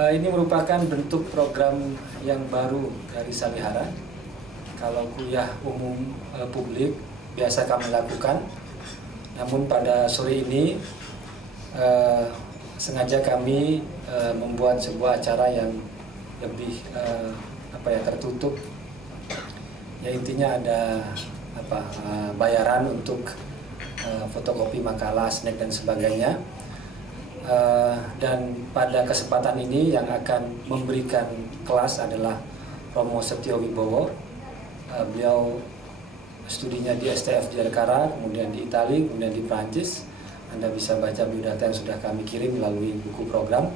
Ini merupakan bentuk program yang baru dari Salihara. Kalau kuliah umum publik biasa kami lakukan, namun pada sore ini sengaja kami membuat sebuah acara yang lebih tertutup. Ya, intinya ada bayaran untuk fotokopi makalah, snack dan sebagainya. Dan pada kesempatan ini yang akan memberikan kelas adalah Romo Setio Wibowo. Beliau studinya di STF Jakarta, kemudian di Italia, kemudian di Prancis. Anda bisa baca biodata yang sudah kami kirim melalui buku program.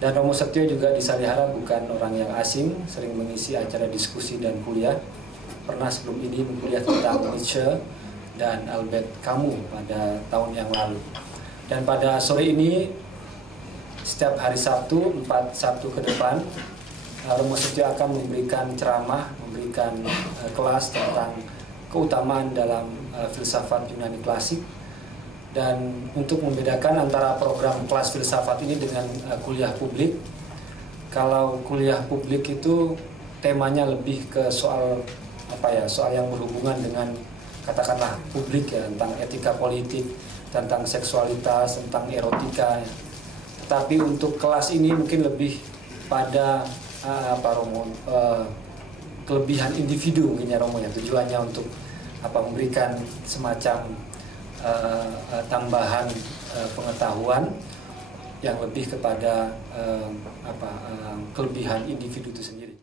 Dan Romo Setio juga di Salihara bukan orang yang asing, sering mengisi acara diskusi dan kuliah. Pernah sebelum ini berkuliah tentang Nietzsche dan Albert Camus pada tahun yang lalu. Dan pada sore ini, setiap hari Sabtu, 4 Sabtu ke depan, Romo Setio akan memberikan ceramah, memberikan kelas tentang keutamaan dalam filsafat Yunani klasik. Dan untuk membedakan antara program kelas filsafat ini dengan kuliah publik, kalau kuliah publik itu temanya lebih ke soal soal yang berhubungan dengan katakanlah publik ya, tentang etika politik, tentang seksualitas, tentang erotika. Tetapi untuk kelas ini mungkin lebih pada kelebihan individu mungkin ya Romo ya, tujuannya untuk memberikan semacam tambahan pengetahuan yang lebih kepada kelebihan individu itu sendiri.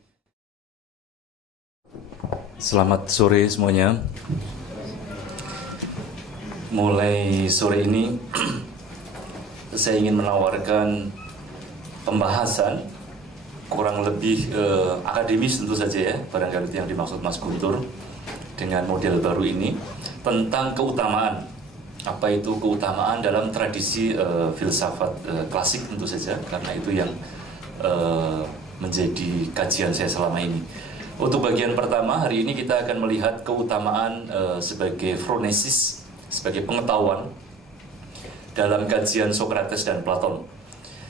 Selamat sore semuanya. Mulai sore ini saya ingin menawarkan pembahasan kurang lebih akademis tentu saja ya, barangkali itu yang dimaksud Mas Guntur dengan model baru ini, tentang keutamaan. Apa itu keutamaan dalam tradisi filsafat klasik tentu saja, karena itu yang menjadi kajian saya selama ini. Untuk bagian pertama, hari ini kita akan melihat keutamaan sebagai phronesis, sebagai pengetahuan dalam kajian Socrates dan Platon.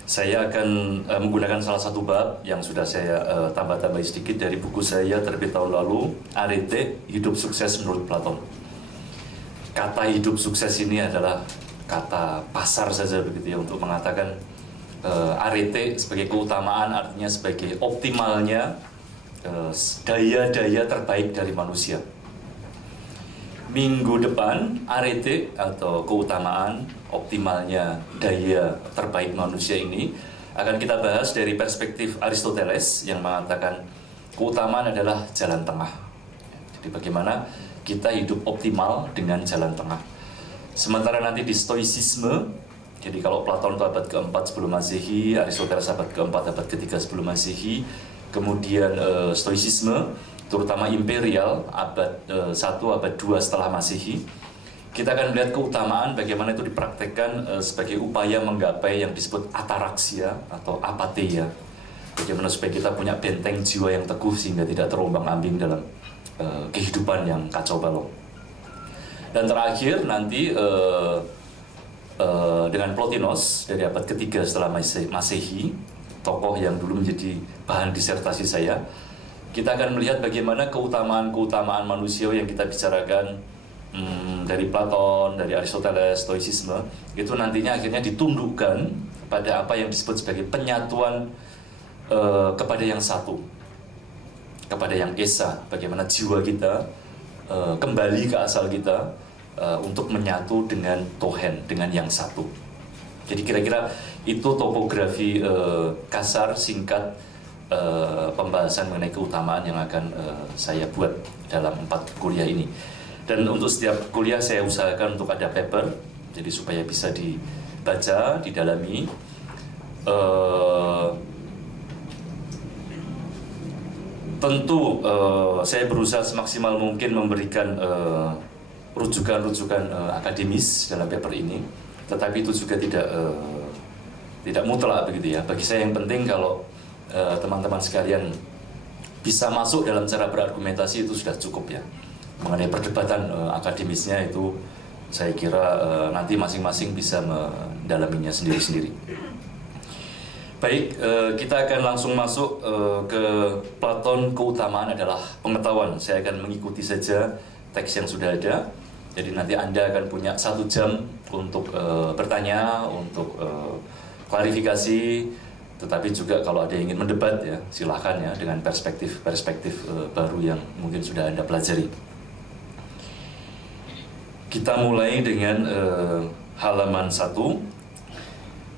Saya akan menggunakan salah satu bab yang sudah saya tambah-tambahi sedikit dari buku saya terbit tahun lalu, Arete, Hidup Sukses Menurut Platon. Kata hidup sukses ini adalah kata pasar saja begitu ya, untuk mengatakan arete sebagai keutamaan, artinya sebagai optimalnya daya-daya terbaik dari manusia. Minggu depan, arete atau keutamaan optimalnya daya terbaik manusia ini akan kita bahas dari perspektif Aristoteles yang mengatakan keutamaan adalah jalan tengah. Jadi bagaimana kita hidup optimal dengan jalan tengah. Sementara nanti di Stoicisme, jadi kalau Platon itu abad ke-4 sebelum Masehi, Aristoteles abad ke-4, abad ke-3 sebelum Masehi, kemudian Stoicisme, terutama imperial, abad 1, abad 2 setelah Masehi, kita akan melihat keutamaan bagaimana itu dipraktekkan sebagai upaya menggapai yang disebut ataraksia atau apatheia. Bagaimana supaya kita punya benteng jiwa yang teguh sehingga tidak terombang-ambing dalam kehidupan yang kacau balau. Dan terakhir nanti dengan Plotinos dari abad ketiga setelah Masehi, tokoh yang dulu menjadi bahan disertasi saya, kita akan melihat bagaimana keutamaan-keutamaan manusia yang kita bicarakan dari Platon, dari Aristoteles, Stoicisme, itu nantinya akhirnya ditundukkan pada apa yang disebut sebagai penyatuan kepada yang satu, kepada yang esa, bagaimana jiwa kita kembali ke asal kita untuk menyatu dengan Tuhan, dengan yang satu. Jadi kira-kira itu topografi kasar, singkat pembahasan mengenai keutamaan yang akan saya buat dalam 4 kuliah ini. Dan untuk setiap kuliah saya usahakan untuk ada paper, jadi supaya bisa dibaca, didalami. Tentu saya berusaha semaksimal mungkin memberikan rujukan-rujukan akademis dalam paper ini, tetapi itu juga tidak mutlak begitu ya. Bagi saya yang penting kalau teman-teman sekalian bisa masuk dalam cara berargumentasi itu sudah cukup ya. Mengenai perdebatan akademisnya itu saya kira nanti masing-masing bisa mendalaminya sendiri-sendiri. Baik, kita akan langsung masuk ke Platon. Keutamaan adalah pengetahuan. Saya akan mengikuti saja teks yang sudah ada. Jadi nanti Anda akan punya 1 jam untuk bertanya, untuk klarifikasi. Tetapi juga kalau ada yang ingin mendebat, ya silahkan ya, dengan perspektif-perspektif baru yang mungkin sudah Anda pelajari. Kita mulai dengan halaman 1.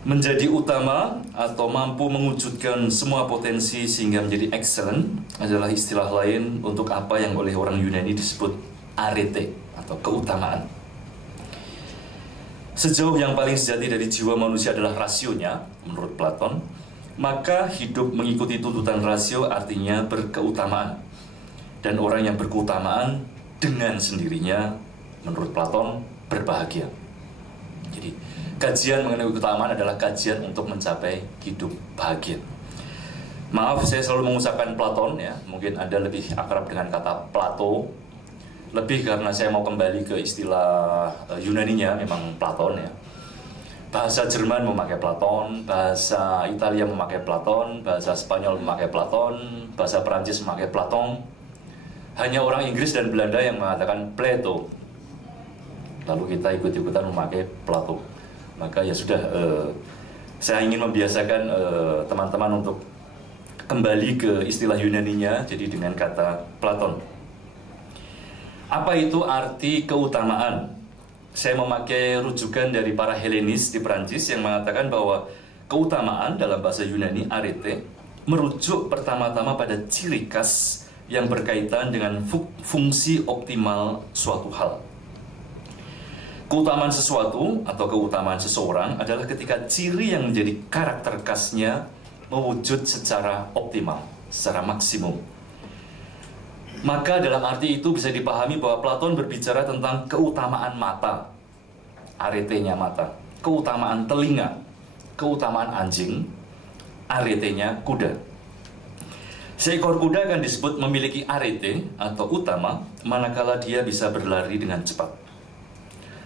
Menjadi utama atau mampu mewujudkan semua potensi sehingga menjadi excellent adalah istilah lain untuk apa yang oleh orang Yunani disebut arete atau keutamaan. Sejauh yang paling sejati dari jiwa manusia adalah rasionya, menurut Platon, maka hidup mengikuti tuntutan rasio artinya berkeutamaan. Dan orang yang berkeutamaan dengan sendirinya, menurut Platon, berbahagia. Jadi, kajian mengenai keutamaan adalah kajian untuk mencapai hidup bahagia. Maaf, saya selalu mengucapkan Platon ya. Mungkin Anda lebih akrab dengan kata Plato. Lebih karena saya mau kembali ke istilah Yunaninya, memang Platon ya. Bahasa Jerman memakai Platon, bahasa Italia memakai Platon, bahasa Spanyol memakai Platon, bahasa Perancis memakai Platon. Hanya orang Inggris dan Belanda yang mengatakan Plato. Lalu kita ikut-ikutan memakai Plato. Maka ya sudah, saya ingin membiasakan teman-teman untuk kembali ke istilah Yunaninya, jadi dengan kata Platon. Apa itu arti keutamaan? Saya memakai rujukan dari para Helenis di Perancis yang mengatakan bahwa keutamaan dalam bahasa Yunani, arete, merujuk pertama-tama pada ciri khas yang berkaitan dengan fungsi optimal suatu hal. Keutamaan sesuatu atau keutamaan seseorang adalah ketika ciri yang menjadi karakter khasnya mewujud secara optimal, secara maksimum. Maka dalam arti itu bisa dipahami bahwa Platon berbicara tentang keutamaan mata, aretenya mata, keutamaan telinga, keutamaan anjing, aretenya kuda. Seekor kuda akan disebut memiliki arete atau utama manakala dia bisa berlari dengan cepat.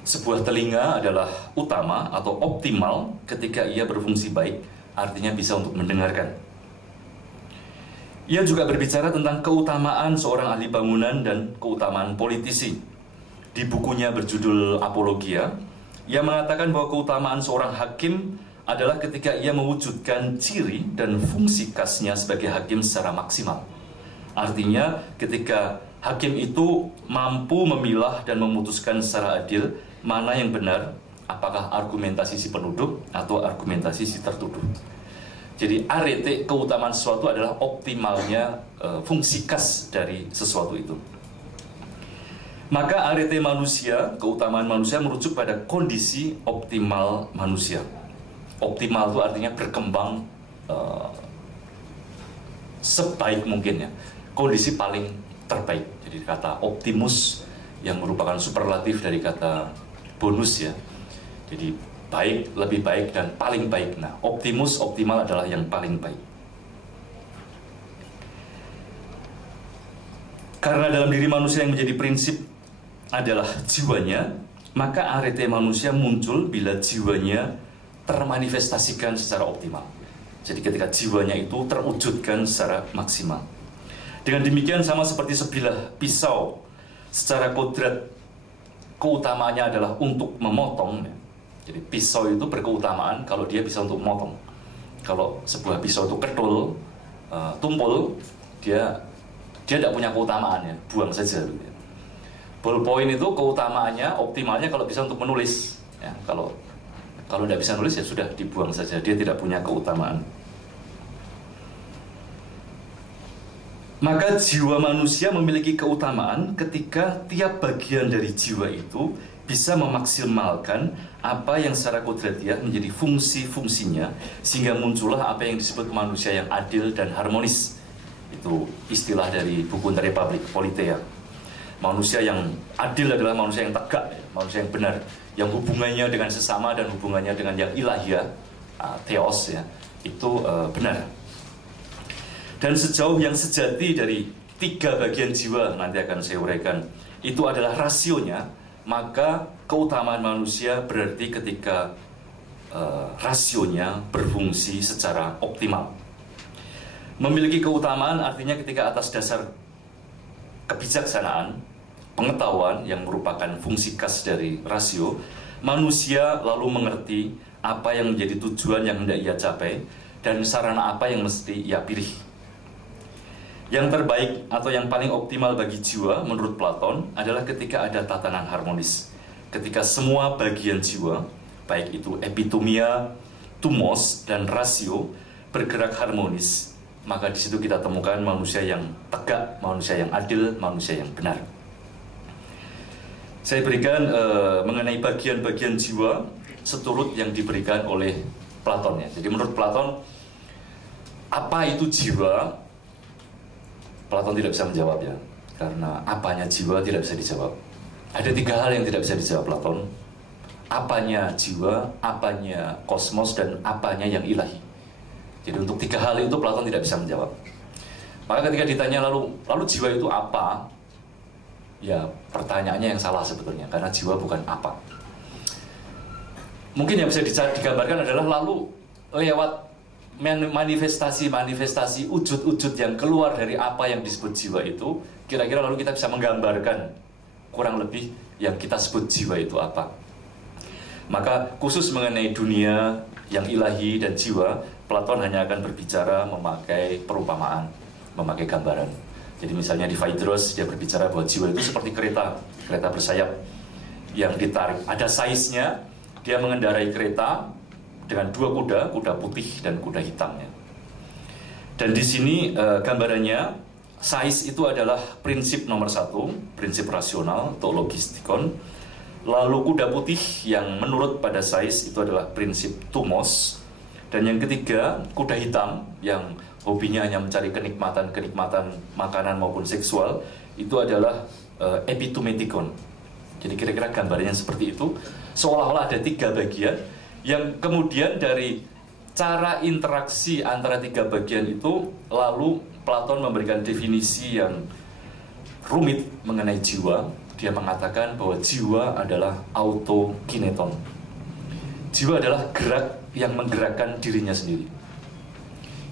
Sebuah telinga adalah utama atau optimal ketika ia berfungsi baik, artinya bisa untuk mendengarkan. Ia juga berbicara tentang keutamaan seorang ahli bangunan dan keutamaan politisi. Di bukunya berjudul Apologia, ia mengatakan bahwa keutamaan seorang hakim adalah ketika ia mewujudkan ciri dan fungsi khasnya sebagai hakim secara maksimal. Artinya ketika hakim itu mampu memilah dan memutuskan secara adil mana yang benar, apakah argumentasi si penuduh atau argumentasi si tertuduh. Jadi arete, keutamaan sesuatu adalah optimalnya fungsi khas dari sesuatu itu. Maka arete manusia, keutamaan manusia merujuk pada kondisi optimal manusia. Optimal itu artinya berkembang sebaik mungkin ya. Kondisi paling terbaik. Jadi kata optimus yang merupakan superlatif dari kata bonus ya. Jadi baik, lebih baik, dan paling baik. Nah, optimus, optimal adalah yang paling baik. Karena dalam diri manusia yang menjadi prinsip adalah jiwanya, maka arete manusia muncul bila jiwanya termanifestasikan secara optimal. Jadi ketika jiwanya itu terwujudkan secara maksimal. Dengan demikian sama seperti sebilah pisau, secara kodrat keutamaannya adalah untuk memotong. Jadi pisau itu berkeutamaan kalau dia bisa untuk memotong. Kalau sebuah pisau itu ketul, tumpul, dia tidak punya keutamaan ya, buang saja. Ballpoint itu keutamaannya, optimalnya kalau bisa untuk menulis. Ya, kalau tidak bisa nulis ya sudah dibuang saja, dia tidak punya keutamaan. Maka jiwa manusia memiliki keutamaan ketika tiap bagian dari jiwa itu bisa memaksimalkan apa yang secara kodratiah menjadi fungsi-fungsinya, sehingga muncullah apa yang disebut manusia yang adil dan harmonis. Itu istilah dari buku The Republic, Politeia. Manusia yang adil adalah manusia yang tegak, manusia yang benar, yang hubungannya dengan sesama dan hubungannya dengan yang ilahiyah, theos ya, itu benar. Dan sejauh yang sejati dari 3 bagian jiwa, nanti akan saya uraikan, itu adalah rasionya, maka keutamaan manusia berarti ketika rasionya berfungsi secara optimal. Memiliki keutamaan artinya ketika atas dasar kebijaksanaan, pengetahuan yang merupakan fungsi khas dari rasio, manusia lalu mengerti apa yang menjadi tujuan yang hendak ia capai dan sarana apa yang mesti ia pilih. Yang terbaik atau yang paling optimal bagi jiwa menurut Platon adalah ketika ada tatanan harmonis, ketika semua bagian jiwa, baik itu epitomia, tumos, dan rasio bergerak harmonis, maka di situ kita temukan manusia yang tegak, manusia yang adil, manusia yang benar. Saya berikan mengenai bagian-bagian jiwa seturut yang diberikan oleh Platon ya. Jadi menurut Platon, apa itu jiwa? Platon tidak bisa menjawab ya, karena apanya jiwa tidak bisa dijawab. Ada 3 hal yang tidak bisa dijawab Platon. Apanya jiwa, apanya kosmos, dan apanya yang ilahi. Jadi untuk 3 hal itu Platon tidak bisa menjawab. Maka ketika ditanya lalu jiwa itu apa? Ya pertanyaannya yang salah sebetulnya, karena jiwa bukan apa. Mungkin yang bisa digambarkan adalah lalu lewat manifestasi-manifestasi, wujud-wujud yang keluar dari apa yang disebut jiwa itu, kira-kira lalu kita bisa menggambarkan kurang lebih yang kita sebut jiwa itu apa. Maka khusus mengenai dunia yang ilahi dan jiwa, Platon hanya akan berbicara memakai perumpamaan, memakai gambaran. Jadi misalnya di Phaedrus dia berbicara bahwa jiwa itu seperti kereta bersayap yang ditarik. Ada size-nya, dia mengendarai kereta dengan 2 kuda putih dan kuda hitamnya. Dan di sini gambarannya, size itu adalah prinsip nomor 1, prinsip rasional atau logistikon. Lalu kuda putih yang menurut pada size itu adalah prinsip tumos. Dan yang ketiga, kuda hitam yang hobinya hanya mencari kenikmatan makanan maupun seksual, itu adalah epitumetikon. Jadi kira-kira gambarnya seperti itu, seolah-olah ada 3 bagian yang kemudian dari cara interaksi antara 3 bagian itu, lalu Platon memberikan definisi yang rumit mengenai jiwa. Dia mengatakan bahwa jiwa adalah autokineton. Jiwa adalah gerak yang menggerakkan dirinya sendiri.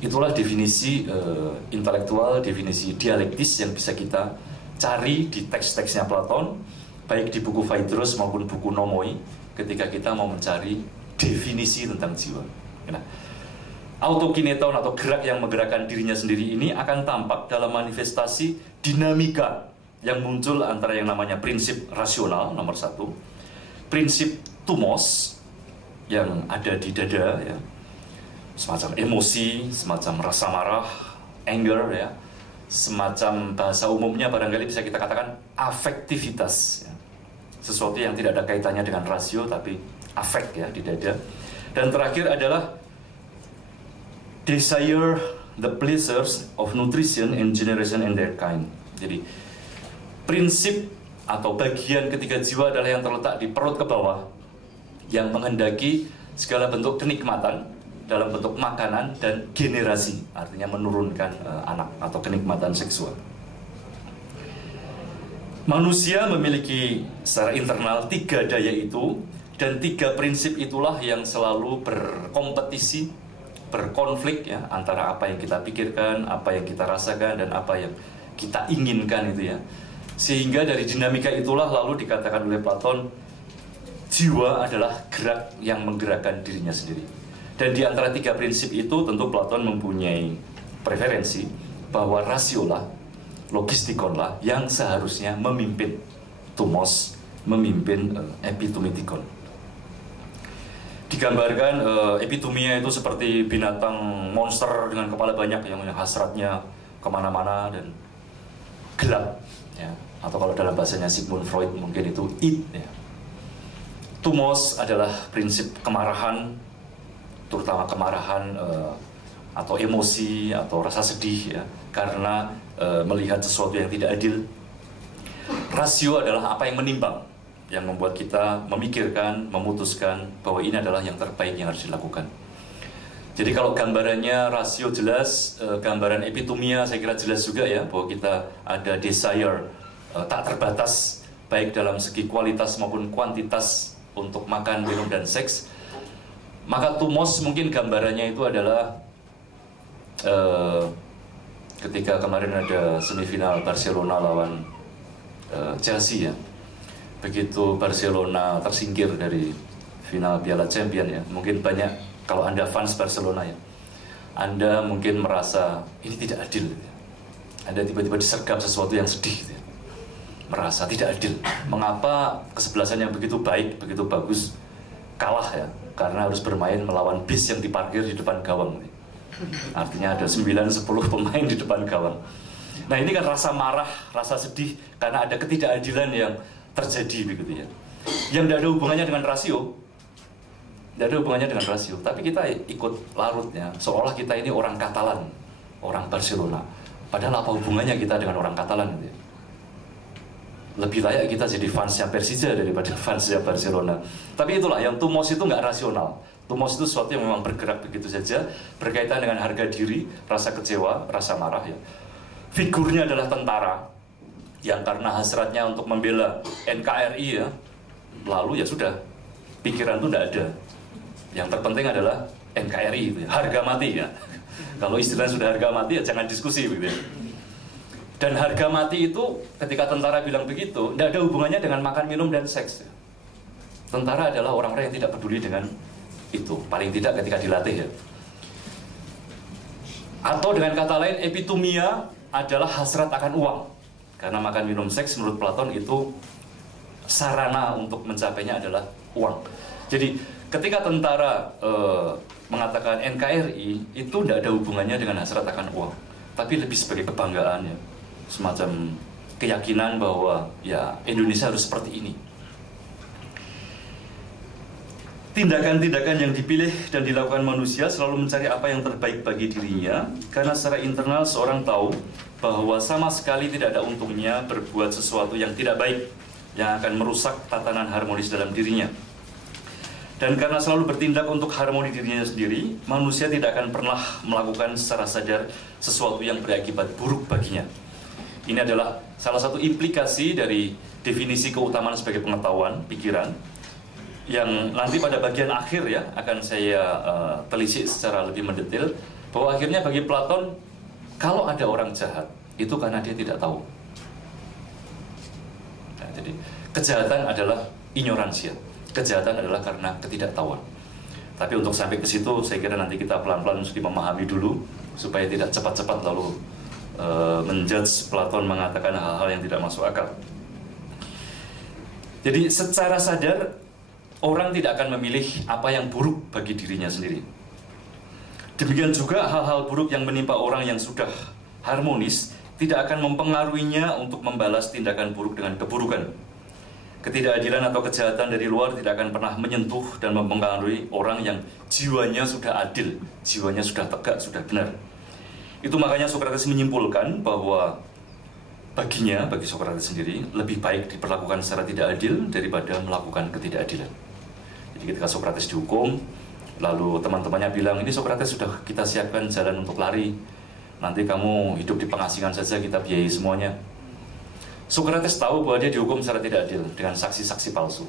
Itulah definisi intelektual, definisi dialektis yang bisa kita cari di teks-teksnya Platon, baik di buku Phaedrus maupun buku Nomoi, ketika kita mau mencari definisi tentang jiwa. Nah, autokineton atau gerak yang menggerakkan dirinya sendiri ini akan tampak dalam manifestasi dinamika yang muncul antara yang namanya prinsip rasional nomor 1, prinsip tumos yang ada di dada ya, semacam emosi, semacam rasa marah, anger ya, semacam bahasa umumnya barangkali bisa kita katakan afektivitas ya. Sesuatu yang tidak ada kaitannya dengan rasio tapi afek ya di dada. Dan terakhir adalah desire the pleasures of nutrition and generation and their kind. Jadi prinsip atau bagian ketiga jiwa adalah yang terletak di perut ke bawah, yang menghendaki segala bentuk kenikmatan dalam bentuk makanan dan generasi, artinya menurunkan anak atau kenikmatan seksual. Manusia memiliki secara internal 3 daya itu, dan 3 prinsip itulah yang selalu berkompetisi, berkonflik ya, antara apa yang kita pikirkan, apa yang kita rasakan, dan apa yang kita inginkan itu ya. Sehingga dari dinamika itulah lalu dikatakan oleh Platon, jiwa adalah gerak yang menggerakkan dirinya sendiri. Dan di antara 3 prinsip itu tentu Platon mempunyai preferensi bahwa rasiolah, logistikon yang seharusnya memimpin tumos, memimpin epitumetikon. Digambarkan epitomia itu seperti binatang monster dengan kepala banyak yang hasratnya kemana-mana dan gelap ya. Atau kalau dalam bahasanya Sigmund Freud mungkin itu id ya. Tumos adalah prinsip kemarahan, terutama kemarahan atau emosi atau rasa sedih ya, karena melihat sesuatu yang tidak adil. Rasio adalah apa yang menimbang, yang membuat kita memikirkan, memutuskan bahwa ini adalah yang terbaik yang harus dilakukan. Jadi kalau gambarannya rasio jelas, gambaran epitomia saya kira jelas juga ya, bahwa kita ada desire tak terbatas, baik dalam segi kualitas maupun kuantitas untuk makan, minum, dan seks. Maka tumos mungkin gambarannya itu adalah ketika kemarin ada semifinal Barcelona lawan Chelsea ya. Begitu Barcelona tersingkir dari final Piala Champion ya, mungkin banyak, kalau Anda fans Barcelona ya, Anda mungkin merasa ini tidak adil gitu ya. Anda tiba-tiba disergap sesuatu yang sedih gitu ya. Merasa tidak adil. Mengapa kesebelasan yang begitu baik, begitu bagus kalah ya? Karena harus bermain melawan bis yang diparkir di depan gawang. Artinya ada 9-10 pemain di depan gawang. Nah ini kan rasa marah, rasa sedih karena ada ketidakadilan yang terjadi begitu ya. Yang tidak ada hubungannya dengan rasio. Tidak ada hubungannya dengan rasio. Tapi kita ikut larutnya, seolah kita ini orang Katalan, orang Barcelona. Padahal apa hubungannya kita dengan orang Katalan gitu ya? Lebih layak kita jadi fansnya Persija daripada fansnya Barcelona. Tapi itulah, yang tumos itu nggak rasional. Tumos itu sesuatu yang memang bergerak begitu saja, berkaitan dengan harga diri, rasa kecewa, rasa marah ya. Figurnya adalah tentara, yang karena hasratnya untuk membela NKRI ya, lalu ya sudah, pikiran itu tidak ada. Yang terpenting adalah NKRI itu ya, harga mati ya. Kalau istilahnya sudah harga mati ya jangan diskusi gitu ya. Dan harga mati itu ketika tentara bilang begitu, tidak ada hubungannya dengan makan, minum, dan seks. Tentara adalah orang-orang yang tidak peduli dengan itu, paling tidak ketika dilatih ya. Atau dengan kata lain, epitomia adalah hasrat akan uang. Karena makan, minum, seks menurut Platon itu sarana untuk mencapainya adalah uang. Jadi ketika tentara mengatakan NKRI, itu tidak ada hubungannya dengan hasrat akan uang, tapi lebih sebagai kebanggaan ya. Semacam keyakinan bahwa ya Indonesia harus seperti ini. Tindakan-tindakan yang dipilih dan dilakukan manusia selalu mencari apa yang terbaik bagi dirinya, karena secara internal seorang tahu bahwa sama sekali tidak ada untungnya berbuat sesuatu yang tidak baik, yang akan merusak tatanan harmonis dalam dirinya. Dan karena selalu bertindak untuk harmoni dirinya sendiri, manusia tidak akan pernah melakukan secara sadar sesuatu yang berakibat buruk baginya. Ini adalah salah satu implikasi dari definisi keutamaan sebagai pengetahuan, pikiran, yang nanti pada bagian akhir ya akan saya telisik secara lebih mendetail, bahwa akhirnya bagi Platon, kalau ada orang jahat, itu karena dia tidak tahu. Nah, jadi kejahatan adalah ignoransia, kejahatan adalah karena ketidaktahuan. Tapi untuk sampai ke situ, saya kira nanti kita pelan-pelan mesti memahami dulu, supaya tidak cepat-cepat lalu menjudge Platon mengatakan hal-hal yang tidak masuk akal. Jadi secara sadar orang tidak akan memilih apa yang buruk bagi dirinya sendiri. Demikian juga hal-hal buruk yang menimpa orang yang sudah harmonis tidak akan mempengaruhinya untuk membalas tindakan buruk dengan keburukan. Ketidakadilan atau kejahatan dari luar tidak akan pernah menyentuh dan mempengaruhi orang yang jiwanya sudah adil, jiwanya sudah tegak, sudah benar. Itu makanya Sokrates menyimpulkan bahwa bagi Sokrates sendiri, lebih baik diperlakukan secara tidak adil daripada melakukan ketidakadilan. Jadi ketika Sokrates dihukum, lalu teman-temannya bilang, ini Sokrates sudah kita siapkan jalan untuk lari, nanti kamu hidup di pengasingan saja, kita biayai semuanya. Sokrates tahu bahwa dia dihukum secara tidak adil dengan saksi-saksi palsu.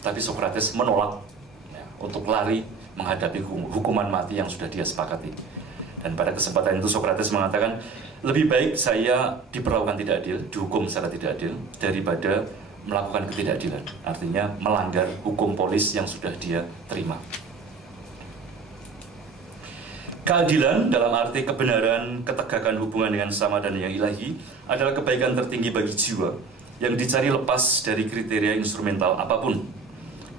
Tapi Sokrates menolak ya, untuk lari menghadapi hukuman mati yang sudah dia sepakati. Dan pada kesempatan itu Sokrates mengatakan, lebih baik saya diperlakukan tidak adil, dihukum secara tidak adil, daripada melakukan ketidakadilan. Artinya melanggar hukum polis yang sudah dia terima. Keadilan dalam arti kebenaran, ketegakan hubungan dengan sama dan yang ilahi adalah kebaikan tertinggi bagi jiwa yang dicari lepas dari kriteria instrumental apapun.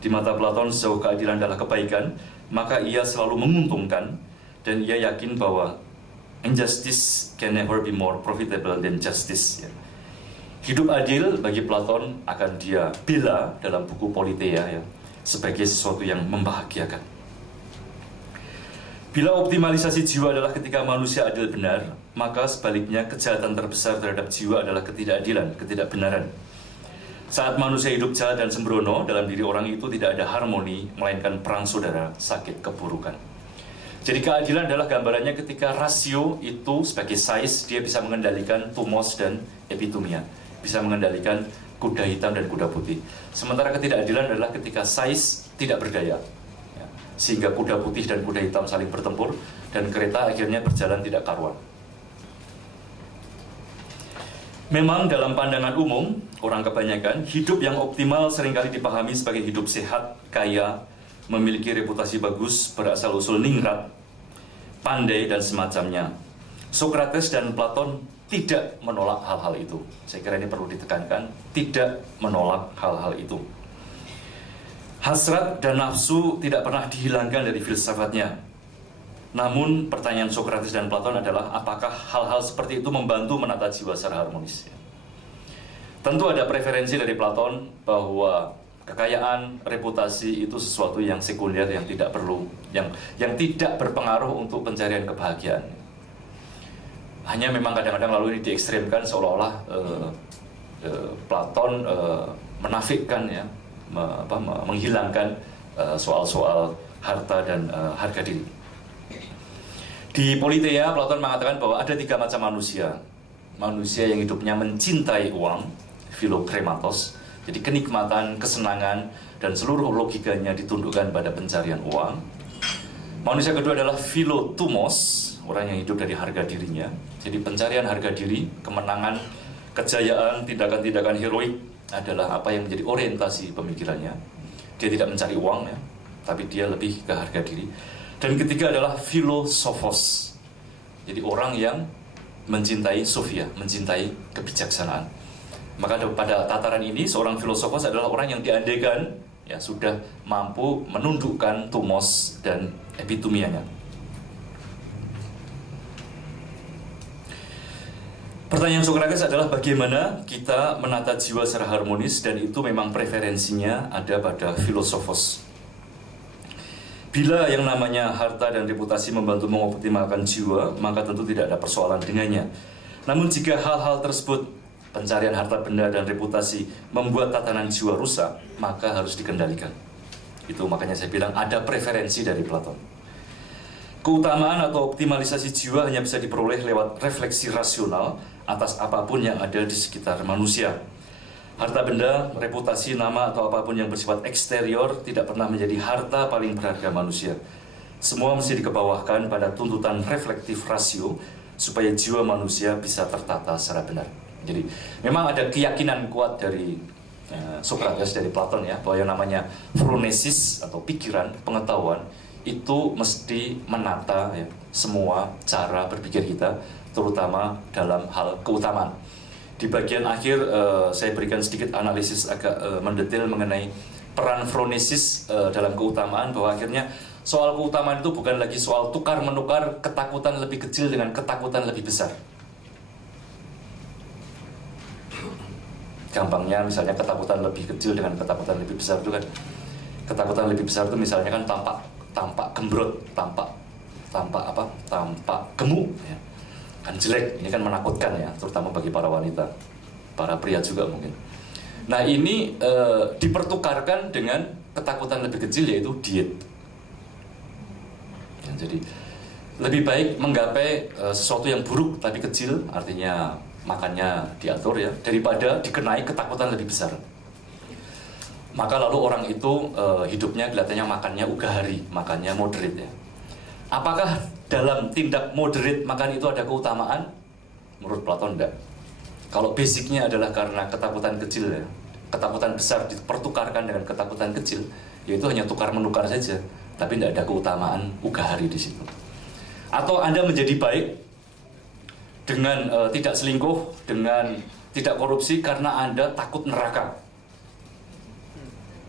Di mata Platon, sejauh keadilan adalah kebaikan, maka ia selalu menguntungkan, dan ia yakin bahwa injustice can never be more profitable than justice. Hidup adil bagi Platon akan dia bela dalam buku Politeia ya, sebagai sesuatu yang membahagiakan. Bila optimalisasi jiwa adalah ketika manusia adil benar, maka sebaliknya kejahatan terbesar terhadap jiwa adalah ketidakadilan, ketidakbenaran. Saat manusia hidup jahat dan sembrono, dalam diri orang itu tidak ada harmoni, melainkan perang saudara, sakit, keburukan. Jadi keadilan adalah gambarannya ketika rasio itu sebagai size, dia bisa mengendalikan tumos dan epitomia, bisa mengendalikan kuda hitam dan kuda putih. Sementara ketidakadilan adalah ketika size tidak berdaya, ya. sehingga kuda putih dan kuda hitam saling bertempur dan kereta akhirnya berjalan tidak karuan. Memang dalam pandangan umum, orang kebanyakan, hidup yang optimal seringkali dipahami sebagai hidup sehat, kaya, memiliki reputasi bagus, berasal-usul ningrat, pandai, dan semacamnya. Sokrates dan Platon tidak menolak hal-hal itu. Saya kira ini perlu ditekankan, tidak menolak hal-hal itu. Hasrat dan nafsu tidak pernah dihilangkan dari filsafatnya. Namun pertanyaan Sokrates dan Platon adalah apakah hal-hal seperti itu membantu menata jiwa secara harmonis. Tentu ada preferensi dari Platon bahwa kekayaan, reputasi itu sesuatu yang sekunder, yang tidak perlu, yang tidak berpengaruh untuk pencarian kebahagiaan. Hanya memang kadang-kadang lalu ini diekstrimkan seolah-olah Platon menafikkan, ya, menghilangkan soal-soal harta dan harga diri. Di Politeia, Platon mengatakan bahwa ada 3 macam manusia. Manusia yang hidupnya mencintai uang, philokrematos, jadi kenikmatan, kesenangan, dan seluruh logikanya ditundukkan pada pencarian uang. Manusia kedua adalah philotumos, orang yang hidup dari harga dirinya. Jadi pencarian harga diri, kemenangan, kejayaan, tindakan-tindakan heroik adalah apa yang menjadi orientasi pemikirannya. Dia tidak mencari uang, ya, tapi dia lebih ke harga diri. Dan ketiga adalah filosofos, jadi orang yang mencintai sofia, mencintai kebijaksanaan. Maka pada tataran ini seorang filosofos adalah orang yang diandaikan, ya, sudah mampu menundukkan tumos dan epitumianya. Pertanyaan Sokrates adalah bagaimana kita menata jiwa secara harmonis, dan itu memang preferensinya ada pada filosofos. Bila yang namanya harta dan reputasi membantu mengoptimalkan jiwa, maka tentu tidak ada persoalan dengannya. Namun jika hal-hal tersebut, pencarian harta benda dan reputasi, membuat tatanan jiwa rusak, maka harus dikendalikan. Itu makanya saya bilang ada preferensi dari Platon. Keutamaan atau optimalisasi jiwa hanya bisa diperoleh lewat refleksi rasional atas apapun yang ada di sekitar manusia. Harta benda, reputasi, nama, atau apapun yang bersifat eksterior tidak pernah menjadi harta paling berharga manusia. Semua mesti dikebawahkan pada tuntutan reflektif rasio supaya jiwa manusia bisa tertata secara benar. Jadi memang ada keyakinan kuat dari Sokrates, dari Platon, ya, bahwa yang namanya phronesis atau pikiran, pengetahuan itu mesti menata, ya, semua cara berpikir kita, terutama dalam hal keutamaan. Di bagian akhir saya berikan sedikit analisis agak mendetail mengenai peran phronesis dalam keutamaan, bahwa akhirnya soal keutamaan itu bukan lagi soal tukar-menukar ketakutan lebih kecil dengan ketakutan lebih besar. Gampangnya misalnya ketakutan lebih kecil dengan ketakutan lebih besar itu kan, ketakutan lebih besar itu misalnya kan tampak gembrot, tampak gemuk, ya, kan jelek, ini kan menakutkan, ya, terutama bagi para wanita, para pria juga mungkin. Nah ini dipertukarkan dengan ketakutan lebih kecil, yaitu diet. Ya, jadi lebih baik menggapai sesuatu yang buruk tapi kecil, artinya makannya diatur, ya, daripada dikenai ketakutan lebih besar. Maka lalu orang itu hidupnya kelihatannya makannya ugahari, makannya moderate, ya. Apakah dalam tindak moderate makan itu ada keutamaan? Menurut Platon enggak. Kalau basicnya adalah karena ketakutan kecil, ya, ketakutan besar dipertukarkan dengan ketakutan kecil, yaitu hanya tukar-menukar saja, tapi tidak ada keutamaan ugahari di situ. Atau Anda menjadi baik dengan tidak selingkuh, dengan tidak korupsi karena Anda takut neraka.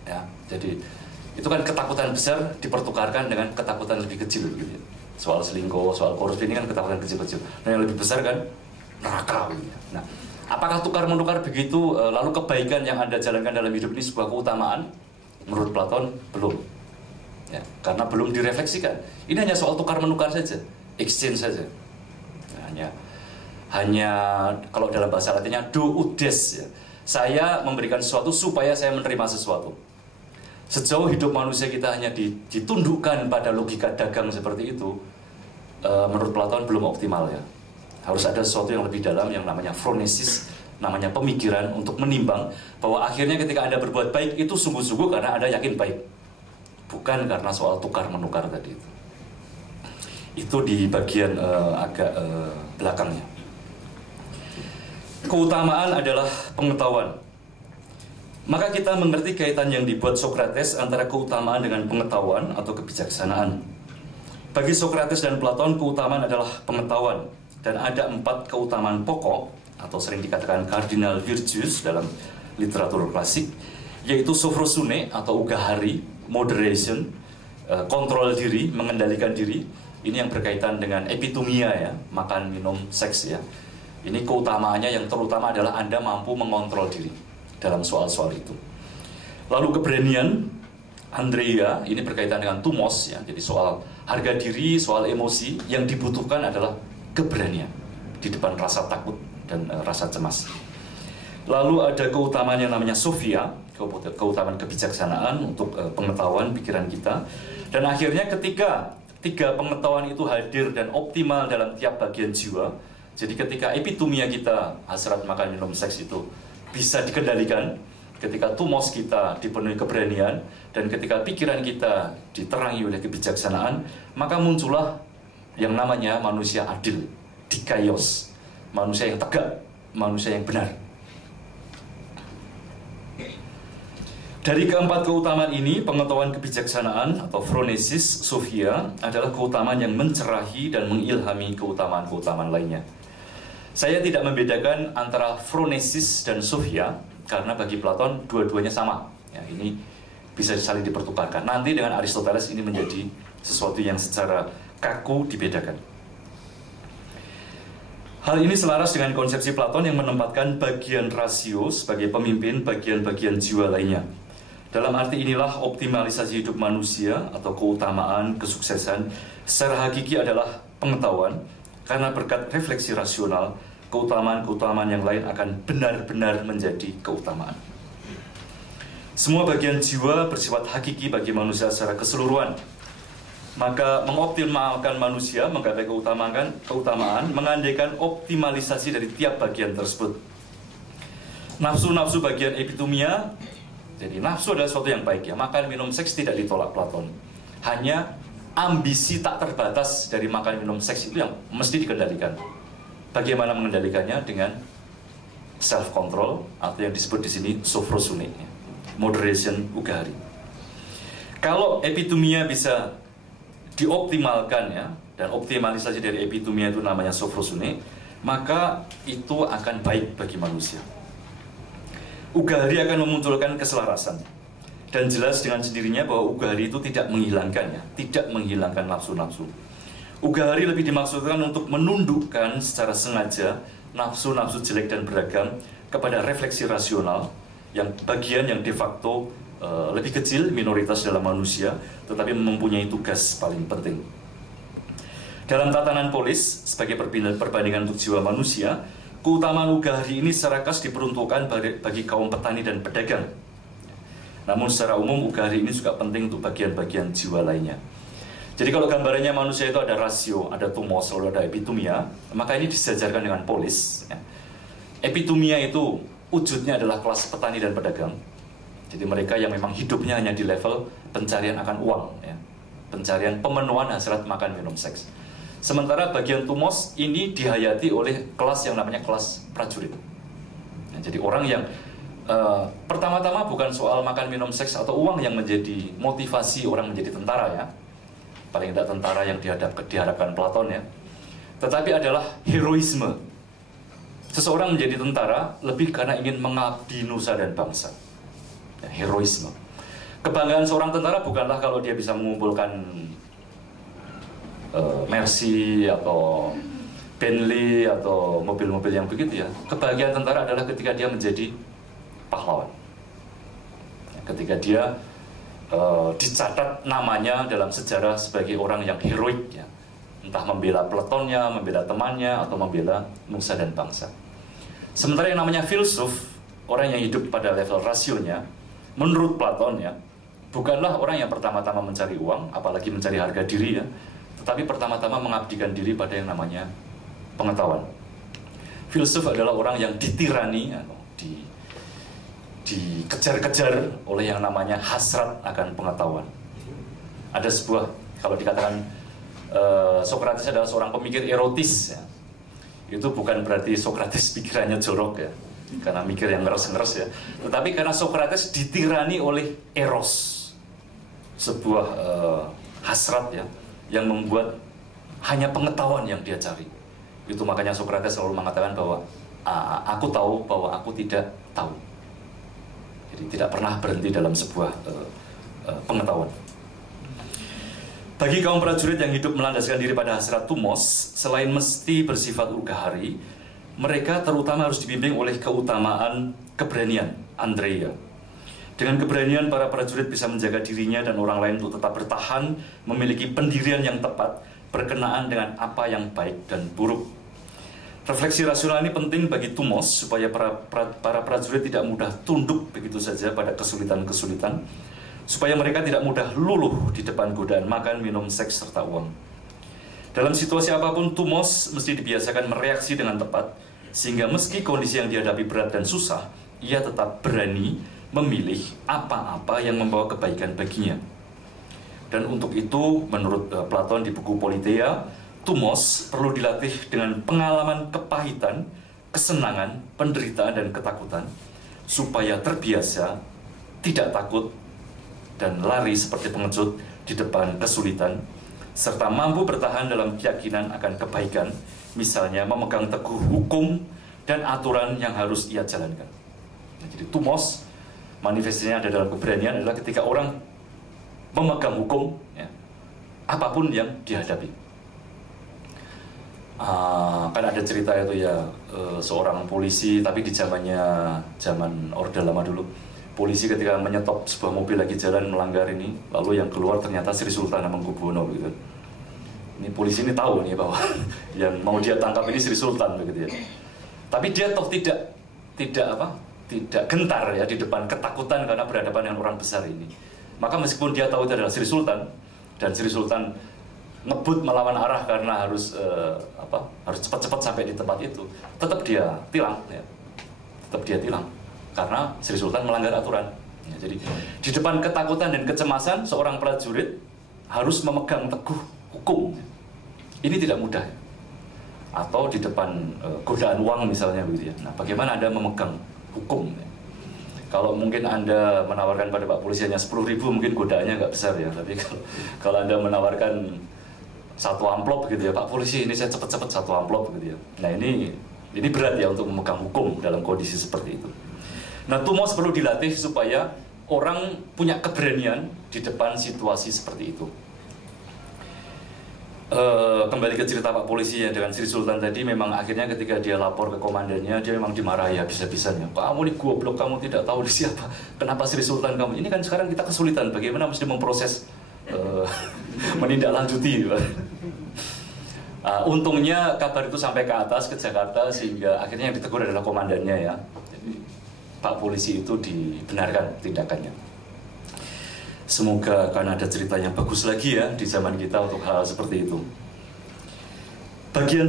Ya, jadi itu kan ketakutan besar dipertukarkan dengan ketakutan lebih kecil, gitu ya. Soal selingkuh, soal korupsi ini kan ketakutan kecil-kecil. Nah yang lebih besar kan neraka, gitu ya. Nah, apakah tukar-menukar begitu lalu kebaikan yang Anda jalankan dalam hidup ini sebuah keutamaan? Menurut Platon belum, ya, karena belum direfleksikan. Ini hanya soal tukar-menukar saja, exchange saja. Nah, hanya kalau dalam bahasa Latinnya doudes, ya. Saya memberikan sesuatu supaya saya menerima sesuatu. Sejauh hidup manusia kita hanya ditundukkan pada logika dagang seperti itu, menurut Platon belum optimal, ya. Harus ada sesuatu yang lebih dalam yang namanya phronesis, namanya pemikiran untuk menimbang bahwa akhirnya ketika Anda berbuat baik itu sungguh-sungguh karena Anda yakin baik, bukan karena soal tukar-menukar tadi itu. Itu di bagian agak belakangnya. Keutamaan adalah pengetahuan. Maka kita mengerti kaitan yang dibuat Sokrates antara keutamaan dengan pengetahuan atau kebijaksanaan. Bagi Sokrates dan Platon, keutamaan adalah pengetahuan. Dan ada 4 keutamaan pokok, atau sering dikatakan cardinal virtues dalam literatur klasik, yaitu sophrosune atau ugahari, moderation, kontrol diri, mengendalikan diri. Ini yang berkaitan dengan epitumia ya, makan, minum, seks ya. Ini keutamaannya yang terutama adalah Anda mampu mengontrol diri dalam soal-soal itu. Lalu keberanian, Andrea, ini berkaitan dengan tumos ya. Jadi soal harga diri, soal emosi, yang dibutuhkan adalah keberanian di depan rasa takut dan rasa cemas. Lalu ada keutamaan yang namanya Sophia, keutamaan kebijaksanaan untuk pengetahuan pikiran kita. Dan akhirnya ketika 3 pengetahuan itu hadir dan optimal dalam tiap bagian jiwa, jadi ketika epitumia kita, hasrat makan minum seks itu bisa dikendalikan, ketika tumos kita dipenuhi keberanian, dan ketika pikiran kita diterangi oleh kebijaksanaan, maka muncullah yang namanya manusia adil, dikaios, manusia yang tegak, manusia yang benar. Dari keempat keutamaan ini, pengetahuan kebijaksanaan atau phronesis, Sophia, adalah keutamaan yang mencerahi dan mengilhami keutamaan-keutamaan lainnya. Saya tidak membedakan antara phronesis dan Sophia, karena bagi Platon dua-duanya sama. Ya, ini bisa saling dipertukarkan. Nanti dengan Aristoteles ini menjadi sesuatu yang secara kaku dibedakan. Hal ini selaras dengan konsepsi Platon yang menempatkan bagian rasio sebagai pemimpin bagian-bagian jiwa lainnya. Dalam arti inilah optimalisasi hidup manusia atau keutamaan, kesuksesan secara hakiki adalah pengetahuan, karena berkat refleksi rasional, keutamaan-keutamaan yang lain akan benar-benar menjadi keutamaan. Semua bagian jiwa bersifat hakiki bagi manusia secara keseluruhan. Maka mengoptimalkan manusia menggapai keutamaan mengandaikan optimalisasi dari tiap bagian tersebut. Nafsu-nafsu bagian epitumia, jadi nafsu adalah sesuatu yang baik ya. Makan minum seks tidak ditolak Platon. Hanya ambisi tak terbatas dari makan minum seks itu yang mesti dikendalikan. Bagaimana mengendalikannya? Dengan self control atau yang disebut di sini sophrosune, moderation, ugahari. Kalau epitumia bisa dioptimalkan ya, dan optimalisasi dari epitumia itu namanya sophrosune, maka itu akan baik bagi manusia. Ugahari akan memunculkan keselarasan. Dan jelas dengan sendirinya bahwa ugahari itu tidak menghilangkannya, tidak menghilangkan nafsu-nafsu. Ugahari lebih dimaksudkan untuk menundukkan secara sengaja nafsu-nafsu jelek dan beragam kepada refleksi rasional, yang bagian yang de facto lebih kecil, minoritas dalam manusia, tetapi mempunyai tugas paling penting. Dalam tatanan polis, sebagai perbandingan untuk jiwa manusia, keutamaan ugahari ini secara khas diperuntukkan bagi kaum petani dan pedagang. Namun secara umum ugahari ini juga penting untuk bagian-bagian jiwa lainnya. Jadi kalau gambarannya manusia itu ada rasio, ada tumos, lalu ada epitumia, maka ini disejajarkan dengan polis. Epitumia itu wujudnya adalah kelas petani dan pedagang. Jadi mereka yang memang hidupnya hanya di level pencarian akan uang, ya. Pencarian pemenuhan hasrat makan minum seks. Sementara bagian tumos ini dihayati oleh kelas yang namanya kelas prajurit. Nah, jadi orang yang pertama-tama bukan soal makan minum seks atau uang yang menjadi motivasi orang menjadi tentara ya, paling tidak tentara yang diharapkan Platon ya, tetapi adalah heroisme. Seseorang menjadi tentara lebih karena ingin mengabdi nusa dan bangsa ya, heroisme. Kebanggaan seorang tentara bukanlah kalau dia bisa mengumpulkan Mercy atau Bentley atau mobil-mobil yang begitu ya. Kebahagiaan tentara adalah ketika dia menjadi pahlawan, ketika dia dicatat namanya dalam sejarah sebagai orang yang heroik ya. Entah membela peletonnya, membela temannya, atau membela nusa dan bangsa. Sementara yang namanya filsuf, orang yang hidup pada level rasionya, menurut Platon ya, bukanlah orang yang pertama-tama mencari uang, apalagi mencari harga diri ya, tetapi pertama-tama mengabdikan diri pada yang namanya pengetahuan. Filsuf adalah orang yang ditirani, dikejar-kejar oleh yang namanya hasrat akan pengetahuan. Ada sebuah, kalau dikatakan Sokrates adalah seorang pemikir erotis, ya, itu bukan berarti Sokrates pikirannya jorok ya, karena mikir yang ngeres-ngeres ya, tetapi karena Sokrates ditirani oleh eros, sebuah hasrat ya, yang membuat hanya pengetahuan yang dia cari. Itu makanya Sokrates selalu mengatakan bahwa aku tahu bahwa aku tidak tahu. Jadi tidak pernah berhenti dalam sebuah pengetahuan. Bagi kaum prajurit yang hidup melandaskan diri pada hasrat tumos, selain mesti bersifat urgahari, mereka terutama harus dibimbing oleh keutamaan keberanian, Andreia. Dengan keberanian, para prajurit bisa menjaga dirinya dan orang lain untuk tetap bertahan, memiliki pendirian yang tepat, berkenaan dengan apa yang baik dan buruk. Refleksi rasional ini penting bagi tumos, supaya para prajurit tidak mudah tunduk begitu saja pada kesulitan-kesulitan, supaya mereka tidak mudah luluh di depan godaan makan, minum, seks, serta uang. Dalam situasi apapun, tumos mesti dibiasakan mereaksi dengan tepat, sehingga meski kondisi yang dihadapi berat dan susah, ia tetap berani memilih apa-apa yang membawa kebaikan baginya. Dan untuk itu, menurut Platon di buku Politeia, tumos perlu dilatih dengan pengalaman kepahitan, kesenangan, penderitaan, dan ketakutan, supaya terbiasa, tidak takut, dan lari seperti pengecut di depan kesulitan, serta mampu bertahan dalam keyakinan akan kebaikan, misalnya memegang teguh hukum dan aturan yang harus ia jalankan. Nah, jadi tumos, manifestasinya ada dalam keberanian adalah ketika orang memegang hukum, ya, apapun yang dihadapi. Kan ada cerita itu ya, seorang polisi, tapi di zaman Orde Lama dulu. Polisi ketika menyetop sebuah mobil lagi jalan melanggar ini, lalu yang keluar ternyata Sri Sultan Hamengkubuwono gitu. Ini polisi ini tahu nih bahwa yang mau dia tangkap ini Sri Sultan begitu ya. Tapi dia toh tidak gentar ya di depan ketakutan karena berhadapan dengan orang besar ini. Maka meskipun dia tahu itu adalah Sri Sultan, dan Sri Sultan ngebut melawan arah karena harus cepat-cepat sampai di tempat itu, tetap dia tilang ya. Tetap dia tilang karena Sri Sultan melanggar aturan. Ya, jadi di depan ketakutan dan kecemasan, seorang prajurit harus memegang teguh hukum. Ini tidak mudah. Atau di depan godaan uang misalnya begitu ya. Nah, bagaimana Anda memegang hukum? Ya? Kalau mungkin Anda menawarkan pada Pak Polisi hanya 10.000, mungkin godaannya nggak besar ya. Tapi kalau Anda menawarkan 1 amplop gitu ya, Pak Polisi ini saya cepat-cepat 1 amplop gitu ya. Nah ini berat ya untuk memegang hukum dalam kondisi seperti itu. Nah, tumos perlu dilatih supaya orang punya keberanian di depan situasi seperti itu. Kembali ke cerita Pak Polisi ya, dengan Sri Sultan tadi, memang akhirnya ketika dia lapor ke komandannya, dia memang dimarahi habis-habisannya. Kamu ini goblok, kamu tidak tahu di siapa. Kenapa Sri Sultan kamu? Ini kan sekarang kita kesulitan, bagaimana mesti memproses, menindaklanjuti. Untungnya kabar itu sampai ke atas, ke Jakarta, sehingga akhirnya yang ditegur adalah komandannya ya. Pak Polisi itu dibenarkan tindakannya. Semoga akan ada cerita yang bagus lagi ya di zaman kita untuk hal seperti itu. Bagian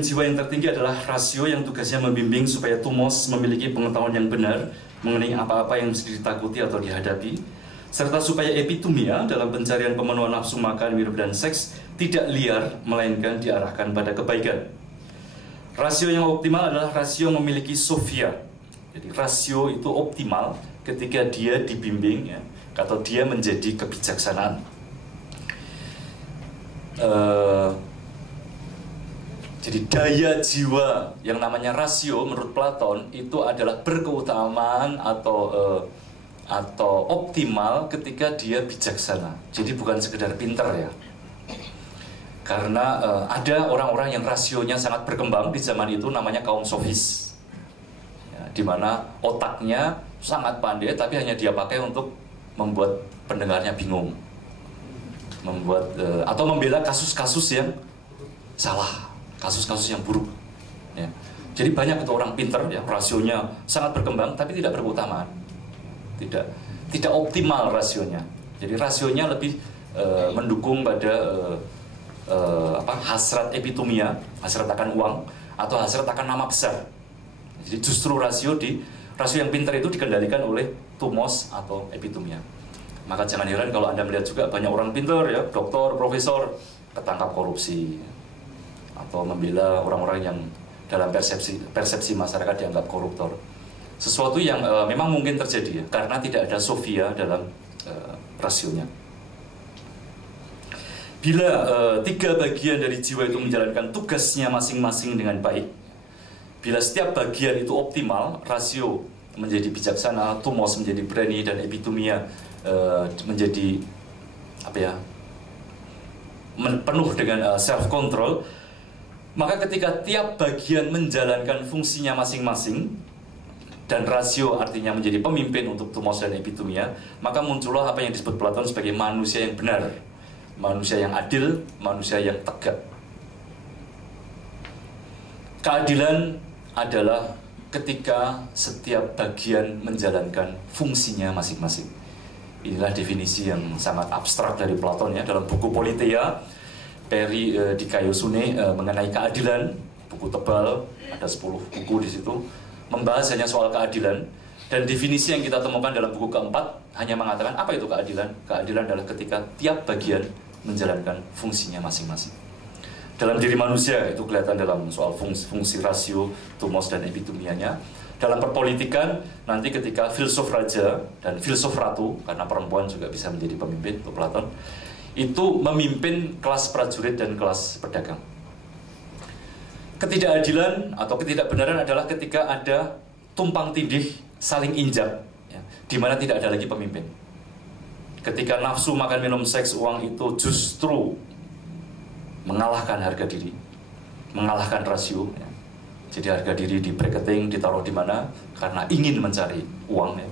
jiwa yang tertinggi adalah rasio yang tugasnya membimbing supaya tumos memiliki pengetahuan yang benar mengenai apa-apa yang mesti ditakuti atau dihadapi, serta supaya epitumia dalam pencarian pemenuhan nafsu makan, minum, dan seks tidak liar, melainkan diarahkan pada kebaikan. Rasio yang optimal adalah rasio memiliki sofia. Jadi rasio itu optimal ketika dia dibimbing ya, atau dia menjadi kebijaksanaan. Jadi daya jiwa yang namanya rasio menurut Platon itu adalah berkeutamaan atau optimal ketika dia bijaksana. Jadi bukan sekedar pinter ya. Karena ada orang-orang yang rasionya sangat berkembang di zaman itu, namanya kaum sofis. Di mana otaknya sangat pandai, tapi hanya dia pakai untuk membuat pendengarnya bingung, atau membela kasus-kasus yang salah, kasus-kasus yang buruk. Ya. Jadi banyak itu orang pinter, ya, rasionya sangat berkembang, tapi tidak berkeutamaan, tidak optimal rasionya. Jadi rasionya lebih mendukung pada hasrat epitumia, hasrat akan uang, atau hasrat akan nama besar. Jadi justru rasio yang pintar itu dikendalikan oleh tumos atau epitumia. Maka jangan heran kalau Anda melihat juga banyak orang pintar ya, doktor, profesor, ketangkap korupsi atau membela orang-orang yang dalam persepsi masyarakat dianggap koruptor. Sesuatu yang memang mungkin terjadi ya, karena tidak ada sofia dalam rasionya. Bila tiga bagian dari jiwa itu menjalankan tugasnya masing-masing dengan baik, bila setiap bagian itu optimal, rasio menjadi bijaksana, tumos menjadi berani, dan epitomia menjadi penuh dengan self control, maka ketika tiap bagian menjalankan fungsinya masing-masing dan rasio artinya menjadi pemimpin untuk tumos dan epitomia, maka muncullah apa yang disebut Platon sebagai manusia yang benar, manusia yang adil, manusia yang tegak. Keadilan adalah ketika setiap bagian menjalankan fungsinya masing-masing. Inilah definisi yang sangat abstrak dari Platon ya, dalam buku Politeia, Peri Dikaiosune mengenai keadilan, buku tebal, ada 10 buku di situ, membahas hanya soal keadilan, dan definisi yang kita temukan dalam buku keempat hanya mengatakan apa itu keadilan. Keadilan adalah ketika tiap bagian menjalankan fungsinya masing-masing. Dalam diri manusia itu kelihatan dalam soal fungsi rasio, tumos, dan epitomianya. Dalam perpolitikan, nanti ketika filsuf raja dan filsuf ratu, karena perempuan juga bisa menjadi pemimpin untuk Platon, itu memimpin kelas prajurit dan kelas pedagang. Ketidakadilan atau ketidakbenaran adalah ketika ada tumpang tindih, saling injak, ya, di mana tidak ada lagi pemimpin. Ketika nafsu makan, minum, seks, uang itu justru mengalahkan harga diri, mengalahkan rasio. Ya. Jadi harga diri di bracketing, ditaruh di mana? Karena ingin mencari uang. Ya.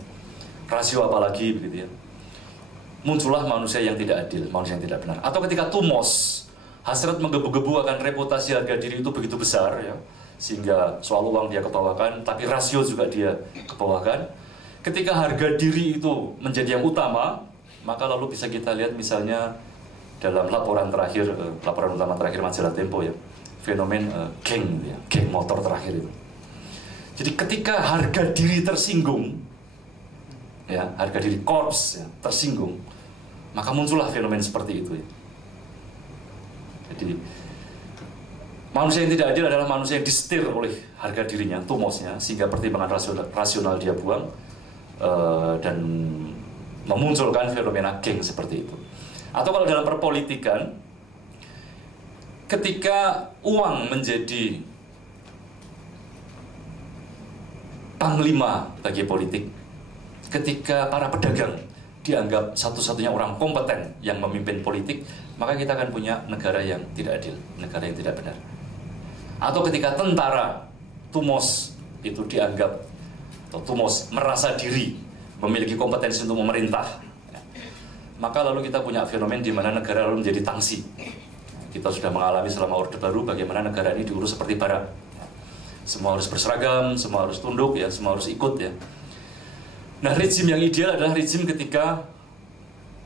Rasio apalagi begitu ya. Muncullah manusia yang tidak adil, manusia yang tidak benar. Atau ketika tumos, hasrat menggebu-gebu akan reputasi harga diri itu begitu besar ya, sehingga soal uang dia kebawakan, tapi rasio juga dia kebawakan. Ketika harga diri itu menjadi yang utama, maka lalu bisa kita lihat misalnya dalam laporan utama terakhir majalah Tempo ya, fenomen geng ya, geng motor terakhir itu. Jadi ketika harga diri tersinggung, ya, harga diri korps ya, tersinggung, maka muncullah fenomen seperti itu ya. Jadi manusia yang tidak adil adalah manusia yang disetir oleh harga dirinya, tumosnya, sehingga pertimbangan rasional dia buang dan memunculkan fenomena geng seperti itu. Atau kalau dalam perpolitikan, ketika uang menjadi panglima bagi politik, ketika para pedagang dianggap satu-satunya orang kompeten yang memimpin politik, maka kita akan punya negara yang tidak adil, negara yang tidak benar. Atau ketika tentara, tumos itu dianggap, atau tumos merasa diri memiliki kompetensi untuk memerintah, maka lalu kita punya fenomen di mana negara lalu menjadi tangsi. Kita sudah mengalami selama Orde Baru bagaimana negara ini diurus seperti barak. Semua harus berseragam, semua harus tunduk, ya, semua harus ikut ya. Nah, rezim yang ideal adalah rezim ketika,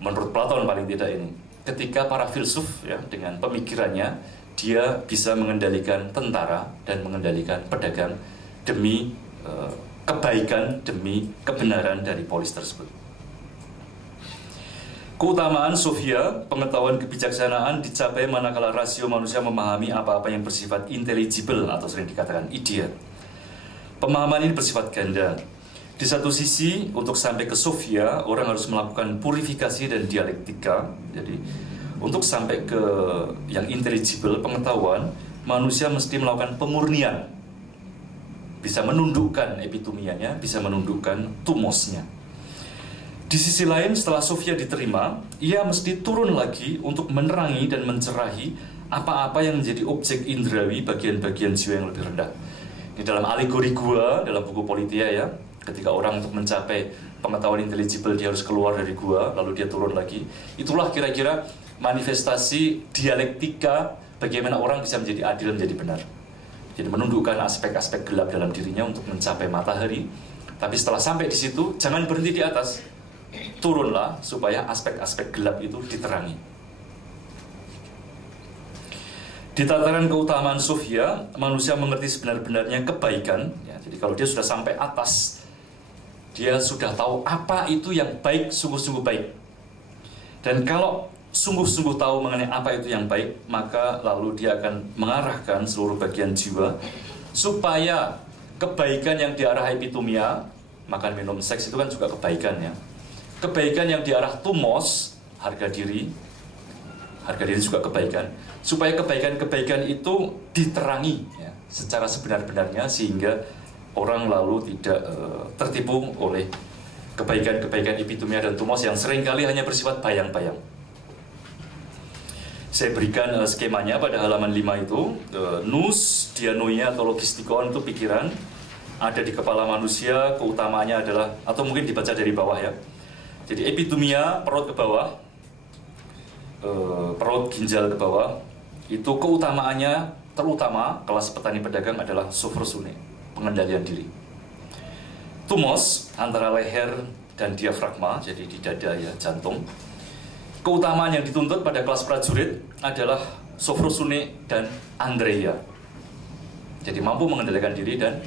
menurut Platon paling tidak ini, ketika para filsuf ya, dengan pemikirannya, dia bisa mengendalikan tentara dan mengendalikan pedagang demi kebaikan, demi kebenaran dari polis tersebut. Keutamaan sofia, pengetahuan kebijaksanaan dicapai manakala rasio manusia memahami apa-apa yang bersifat intelligible atau sering dikatakan ideal. Pemahaman ini bersifat ganda. Di satu sisi, untuk sampai ke sofia, orang harus melakukan purifikasi dan dialektika. Jadi, untuk sampai ke yang intelligible, pengetahuan, manusia mesti melakukan pemurnian. Bisa menundukkan epitomianya, bisa menundukkan tumosnya. Di sisi lain, setelah sofia diterima, ia mesti turun lagi untuk menerangi dan mencerahi apa-apa yang menjadi objek indrawi bagian-bagian jiwa yang lebih rendah. Ini dalam alegori gua, dalam buku Politeia ya, ketika orang untuk mencapai pengetahuan intelligible dia harus keluar dari gua, lalu dia turun lagi. Itulah kira-kira manifestasi dialektika bagaimana orang bisa menjadi adil, menjadi benar. Jadi menundukkan aspek-aspek gelap dalam dirinya untuk mencapai matahari. Tapi setelah sampai di situ, jangan berhenti di atas. Turunlah supaya aspek-aspek gelap itu diterangi. Di tataran keutamaan sofia, manusia mengerti sebenar-benarnya kebaikan. Ya, jadi kalau dia sudah sampai atas, dia sudah tahu apa itu yang baik, sungguh-sungguh baik. Dan kalau sungguh-sungguh tahu mengenai apa itu yang baik, maka lalu dia akan mengarahkan seluruh bagian jiwa supaya kebaikan yang diarah epitomia, makan minum seks itu kan juga kebaikan ya. Kebaikan yang diarah tumos, harga diri juga kebaikan. Supaya kebaikan-kebaikan itu diterangi ya, secara sebenar-benarnya sehingga orang lalu tidak tertipu oleh kebaikan-kebaikan epitomia dan tumos yang seringkali hanya bersifat bayang-bayang. Saya berikan skemanya pada halaman 5 itu. Nous, dianoia atau logistikon itu pikiran, ada di kepala manusia, keutamaannya adalah, atau mungkin dibaca dari bawah ya. Jadi epitomia, perut ke bawah, perut ginjal ke bawah, itu keutamaannya terutama kelas petani pedagang adalah sofrosune, pengendalian diri. Tumos antara leher dan diafragma, jadi di dada ya, jantung. Keutamaan yang dituntut pada kelas prajurit adalah sofrosune dan andreia. Jadi mampu mengendalikan diri dan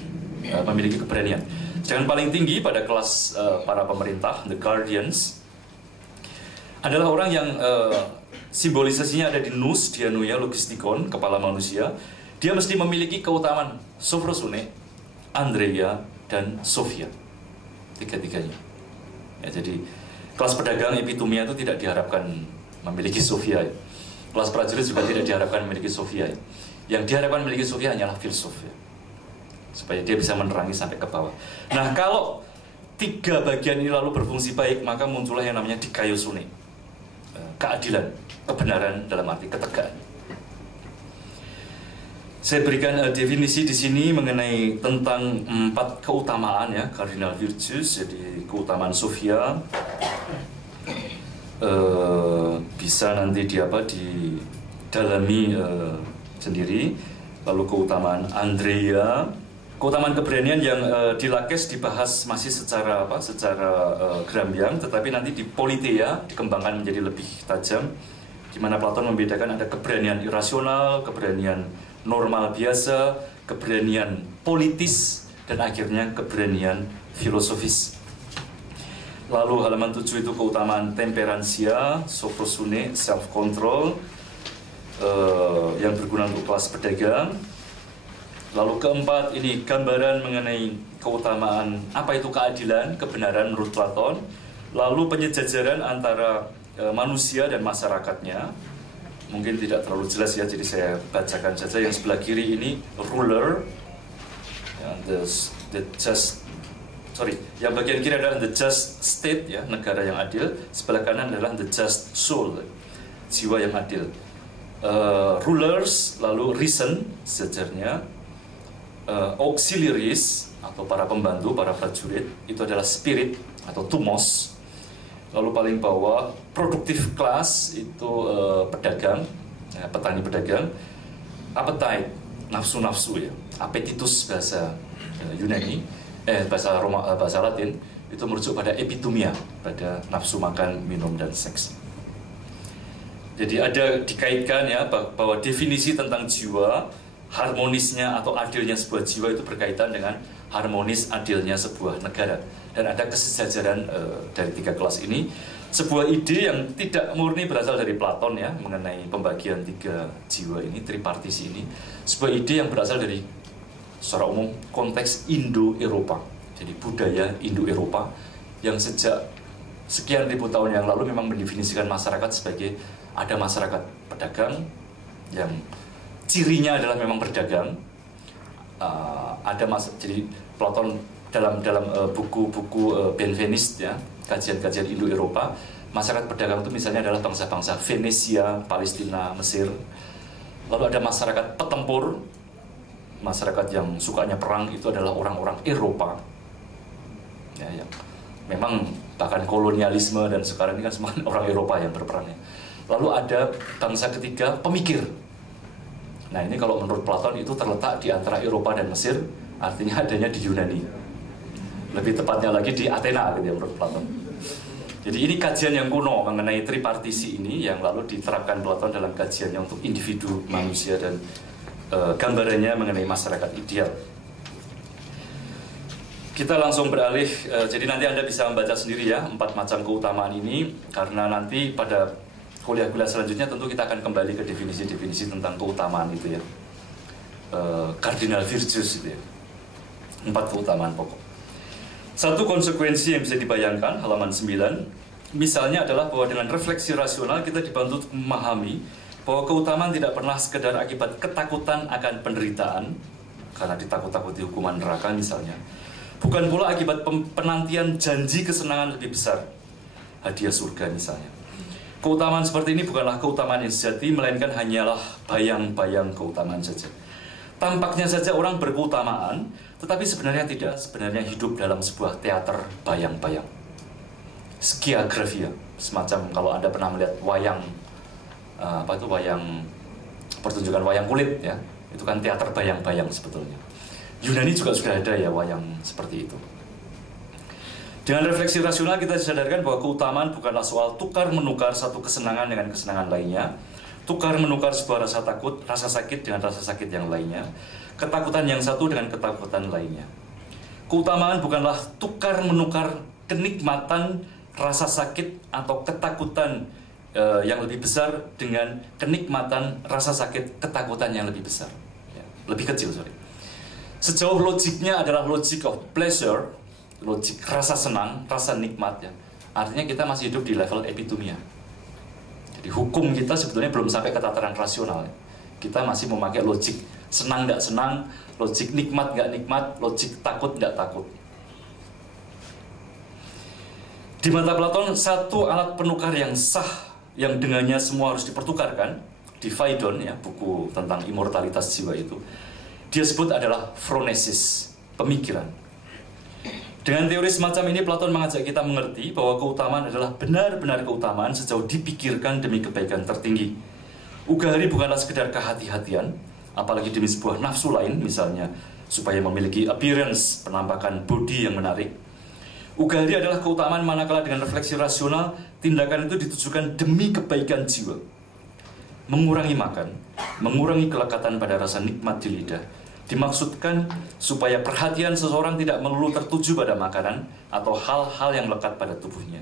memiliki keberanian. Sedangkan paling tinggi pada kelas para pemerintah, the guardians, adalah orang yang simbolisasinya ada di nous, dianoia, logistikon, kepala manusia. Dia mesti memiliki keutamaan sofrosune, andreia, dan sofia, tiga-tiganya ya. Jadi kelas pedagang epitomia itu tidak diharapkan memiliki sofia ya. Kelas prajurit juga tidak diharapkan memiliki sofia ya. Yang diharapkan memiliki sofia hanyalah filsuf ya, supaya dia bisa menerangi sampai ke bawah. Nah, kalau tiga bagian ini lalu berfungsi baik, maka muncullah yang namanya dikaiosune, keadilan, kebenaran dalam arti ketegaan. Saya berikan definisi di sini mengenai tentang 4 keutamaan ya, cardinal virtues. Jadi keutamaan sofia bisa nanti didalami sendiri. Lalu keutamaan andreia, keutamaan keberanian yang dilakes dibahas masih secara gerambiang, tetapi nanti di politeia dikembangkan menjadi lebih tajam, di mana Platon membedakan ada keberanian irasional, keberanian normal biasa, keberanian politis, dan akhirnya keberanian filosofis. Lalu halaman 7 itu keutamaan temperansia, sofrosune, self-control, yang berguna untuk kelas pedagang. Lalu keempat ini gambaran mengenai keutamaan apa itu keadilan, kebenaran menurut Platon. Lalu penyejajaran antara manusia dan masyarakatnya. Mungkin tidak terlalu jelas ya, jadi saya bacakan saja. Yang sebelah kiri ini ruler, yang bagian kiri adalah the just state ya, negara yang adil. Sebelah kanan adalah the just soul, jiwa yang adil. Rulers, lalu reason sejajarnya, auxiliaries atau para pembantu, para prajurit, itu adalah spirit atau tumos. Lalu paling bawah productive class itu pedagang, ya, petani pedagang. Appetite, nafsu-nafsu ya, appetitus bahasa Yunani, bahasa Latin, itu merujuk pada epitomia, pada nafsu makan, minum, dan seks. Jadi ada dikaitkan ya bahwa definisi tentang jiwa, harmonisnya atau adilnya sebuah jiwa itu berkaitan dengan harmonis adilnya sebuah negara. Dan ada kesejajaran dari 3 kelas ini. Sebuah ide yang tidak murni berasal dari Platon ya, mengenai pembagian 3 jiwa ini, tripartisi ini. Sebuah ide yang berasal dari secara umum konteks Indo-Eropa. Jadi budaya Indo-Eropa yang sejak sekian ribu tahun yang lalu memang mendefinisikan masyarakat sebagai ada masyarakat pedagang yang cirinya adalah memang berdagang. Jadi Platon dalam buku-buku Benveniste ya, kajian-kajian Indo-Eropa, masyarakat pedagang itu misalnya adalah bangsa-bangsa Venesia, Palestina, Mesir. Lalu ada masyarakat petempur, masyarakat yang sukanya perang itu adalah orang-orang Eropa ya, yang memang bahkan kolonialisme dan sekarang ini kan semua orang Eropa yang berperang ya. Lalu ada bangsa ketiga, pemikir. Nah ini kalau menurut Platon itu terletak di antara Eropa dan Mesir, artinya adanya di Yunani. Lebih tepatnya lagi di Athena gitu ya menurut Platon. Jadi ini kajian yang kuno mengenai tripartisi ini yang lalu diterapkan Platon dalam kajiannya untuk individu manusia dan gambarannya mengenai masyarakat ideal. Kita langsung beralih, jadi nanti Anda bisa membaca sendiri ya 4 macam keutamaan ini, karena nanti pada kuliah-kuliah selanjutnya tentu kita akan kembali ke definisi-definisi tentang keutamaan itu ya, cardinal virtues itu ya, 4 keutamaan pokok. Satu konsekuensi yang bisa dibayangkan, halaman 9, misalnya adalah bahwa dengan refleksi rasional kita dibantu untuk memahami bahwa keutamaan tidak pernah sekedar akibat ketakutan akan penderitaan, karena ditakut-takuti hukuman neraka misalnya. Bukan pula akibat penantian janji kesenangan lebih besar, hadiah surga misalnya. Keutamaan seperti ini bukanlah keutamaan yang sejati, melainkan hanyalah bayang-bayang keutamaan saja. Tampaknya saja orang berkeutamaan, tetapi sebenarnya tidak. Sebenarnya hidup dalam sebuah teater bayang-bayang. Skiagrafia, semacam kalau Anda pernah melihat wayang, wayang, pertunjukan wayang kulit ya, itu kan teater bayang-bayang sebetulnya. Yunani juga sudah ada ya wayang seperti itu. Dengan refleksi rasional kita disadarkan bahwa keutamaan bukanlah soal tukar-menukar satu kesenangan dengan kesenangan lainnya, tukar-menukar sebuah rasa takut, rasa sakit dengan rasa sakit yang lainnya, ketakutan yang satu dengan ketakutan lainnya. Keutamaan bukanlah tukar-menukar kenikmatan, rasa sakit atau ketakutan yang lebih besar dengan kenikmatan, rasa sakit, ketakutan yang lebih besar, ya, lebih kecil, Sejauh logiknya adalah logic of pleasure, logik rasa senang, rasa nikmat ya. Artinya kita masih hidup di level epitomia. Jadi hukum kita sebetulnya belum sampai ke tataran rasional ya. Kita masih memakai logik senang nggak senang, logik nikmat nggak nikmat, logik takut nggak takut. Di mata Platon, satu alat penukar yang sah, yang dengannya semua harus dipertukarkan, di Phaidon ya, buku tentang immortalitas jiwa itu, dia sebut adalah phronesis, pemikiran. Dengan teori semacam ini, Platon mengajak kita mengerti bahwa keutamaan adalah benar-benar keutamaan sejauh dipikirkan demi kebaikan tertinggi. Ugahari bukanlah sekedar kehati-hatian, apalagi demi sebuah nafsu lain, misalnya supaya memiliki appearance, penampakan body yang menarik. Ugahari adalah keutamaan manakala dengan refleksi rasional, tindakan itu ditujukan demi kebaikan jiwa. Mengurangi makan, mengurangi kelekatan pada rasa nikmat di lidah, dimaksudkan supaya perhatian seseorang tidak melulu tertuju pada makanan atau hal-hal yang lekat pada tubuhnya.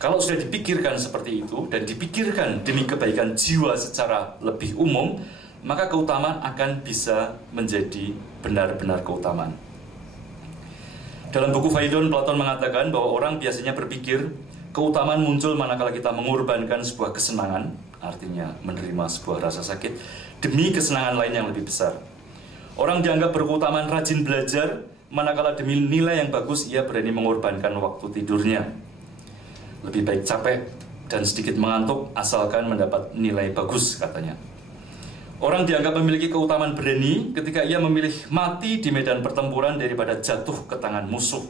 Kalau sudah dipikirkan seperti itu dan dipikirkan demi kebaikan jiwa secara lebih umum, maka keutamaan akan bisa menjadi benar-benar keutamaan. Dalam buku Phaidon, Platon mengatakan bahwa orang biasanya berpikir keutamaan muncul manakala kita mengorbankan sebuah kesenangan, artinya menerima sebuah rasa sakit, demi kesenangan lain yang lebih besar. Orang dianggap berkeutamaan rajin belajar, manakala demi nilai yang bagus ia berani mengorbankan waktu tidurnya. Lebih baik capek dan sedikit mengantuk asalkan mendapat nilai bagus, katanya. Orang dianggap memiliki keutamaan berani ketika ia memilih mati di medan pertempuran daripada jatuh ke tangan musuh.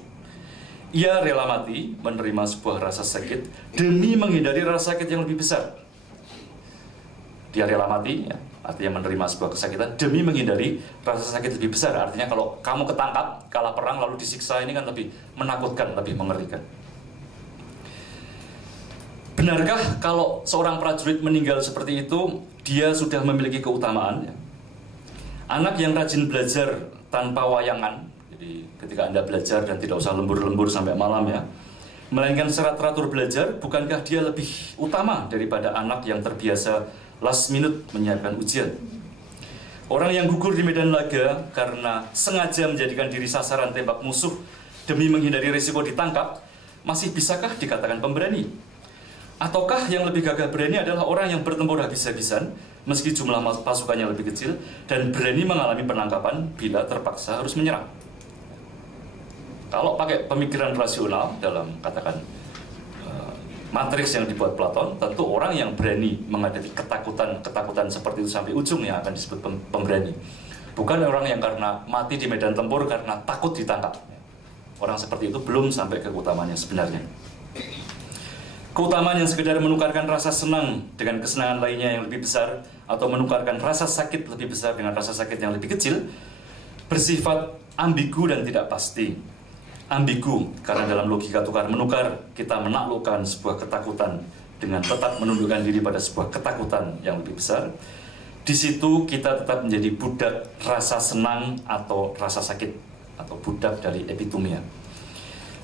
Ia rela mati, menerima sebuah rasa sakit demi menghindari rasa sakit yang lebih besar. Dia rela mati, ya, artinya menerima sebuah kesakitan demi menghindari rasa sakit lebih besar. Artinya kalau kamu ketangkap, kalah perang lalu disiksa, ini kan lebih menakutkan, lebih mengerikan. Benarkah kalau seorang prajurit meninggal seperti itu, dia sudah memiliki keutamaan? Ya? Anak yang rajin belajar tanpa wayangan, jadi ketika Anda belajar dan tidak usah lembur-lembur sampai malam ya, melainkan secara teratur belajar, bukankah dia lebih utama daripada anak yang terbiasa last minute menyiapkan ujian? Orang yang gugur di medan laga karena sengaja menjadikan diri sasaran tembak musuh demi menghindari risiko ditangkap, masih bisakah dikatakan pemberani? Ataukah yang lebih gagah berani adalah orang yang bertempur habis-habisan meski jumlah pasukannya lebih kecil dan berani mengalami penangkapan bila terpaksa harus menyerang? Kalau pakai pemikiran rasional dalam katakan matriks yang dibuat Platon, tentu orang yang berani menghadapi ketakutan seperti itu sampai ujung yang akan disebut pemberani. Bukan orang yang karena mati di medan tempur karena takut ditangkap. Orang seperti itu belum sampai ke keutamaannya sebenarnya. Keutamaan yang sekedar menukarkan rasa senang dengan kesenangan lainnya yang lebih besar atau menukarkan rasa sakit lebih besar dengan rasa sakit yang lebih kecil bersifat ambigu dan tidak pasti. Ambigu karena dalam logika tukar-menukar kita menaklukkan sebuah ketakutan dengan tetap menundukkan diri pada sebuah ketakutan yang lebih besar. Di situ kita tetap menjadi budak rasa senang atau rasa sakit. atau budak dari epitomia.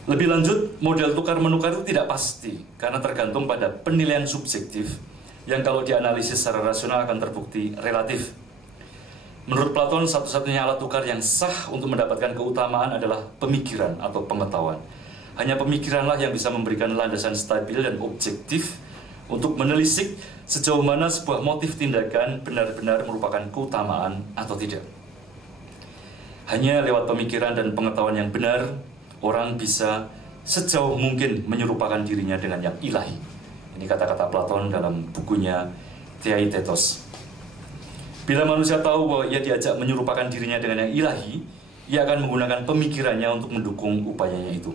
Lebih lanjut, model tukar-menukar itu tidak pasti karena tergantung pada penilaian subjektif yang kalau dianalisis secara rasional akan terbukti relatif. Menurut Platon, satu-satunya alat tukar yang sah untuk mendapatkan keutamaan adalah pemikiran atau pengetahuan. Hanya pemikiranlah yang bisa memberikan landasan stabil dan objektif untuk menelisik sejauh mana sebuah motif tindakan benar-benar merupakan keutamaan atau tidak. Hanya lewat pemikiran dan pengetahuan yang benar, orang bisa sejauh mungkin menyerupakan dirinya dengan yang ilahi. Ini kata-kata Platon dalam bukunya Theaitetos. Bila manusia tahu bahwa ia diajak menyerupakan dirinya dengan yang ilahi, ia akan menggunakan pemikirannya untuk mendukung upayanya itu.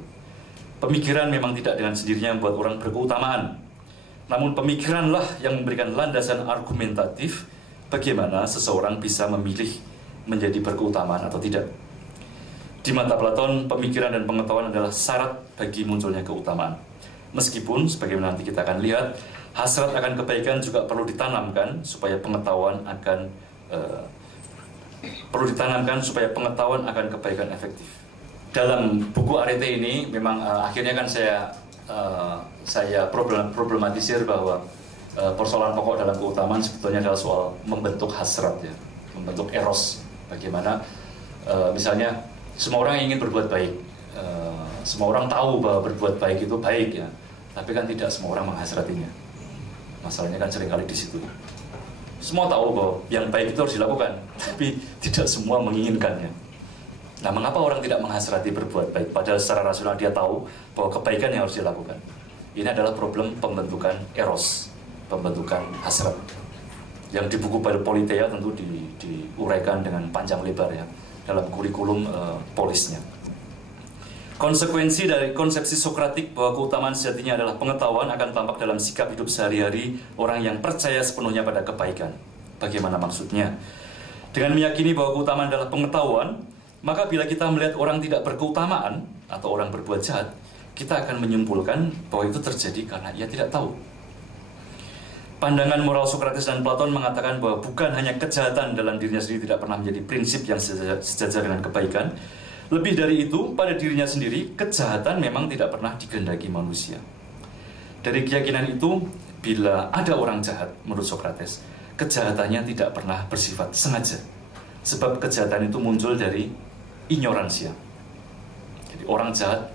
Pemikiran memang tidak dengan sendirinya membuat orang berkeutamaan. Namun pemikiranlah yang memberikan landasan argumentatif bagaimana seseorang bisa memilih menjadi berkeutamaan atau tidak. Di mata Platon, pemikiran dan pengetahuan adalah syarat bagi munculnya keutamaan. Meskipun, sebagaimana nanti kita akan lihat, hasrat akan kebaikan juga perlu ditanamkan supaya pengetahuan akan kebaikan efektif. Dalam buku Arete ini, memang akhirnya kan saya problematisir bahwa persoalan pokok dalam keutamaan sebetulnya adalah soal membentuk hasrat, ya, membentuk eros. Bagaimana, misalnya, semua orang ingin berbuat baik, semua orang tahu bahwa berbuat baik itu baik, ya, tapi kan tidak semua orang menghasratinya. Masalahnya kan seringkali di situ. Semua tahu bahwa yang baik itu harus dilakukan, tapi tidak semua menginginkannya. Nah, mengapa orang tidak menghasrati berbuat baik? Padahal secara rasional dia tahu bahwa kebaikan yang harus dilakukan. Ini adalah problem pembentukan eros, pembentukan hasrat. Yang di buku Politeia tentu diuraikan dengan panjang lebar, ya, dalam kurikulum polisnya. Konsekuensi dari konsepsi Sokratik bahwa keutamaan sejatinya adalah pengetahuan akan tampak dalam sikap hidup sehari-hari orang yang percaya sepenuhnya pada kebaikan. Bagaimana maksudnya? Dengan meyakini bahwa keutamaan adalah pengetahuan, maka bila kita melihat orang tidak berkeutamaan atau orang berbuat jahat, kita akan menyimpulkan bahwa itu terjadi karena ia tidak tahu. Pandangan moral Sokrates dan Platon mengatakan bahwa bukan hanya kejahatan dalam dirinya sendiri tidak pernah menjadi prinsip yang sejajar dengan kebaikan. Lebih dari itu, pada dirinya sendiri, kejahatan memang tidak pernah dikehendaki manusia. Dari keyakinan itu, bila ada orang jahat, menurut Sokrates, kejahatannya tidak pernah bersifat sengaja. Sebab kejahatan itu muncul dari ignoransia. Jadi orang jahat,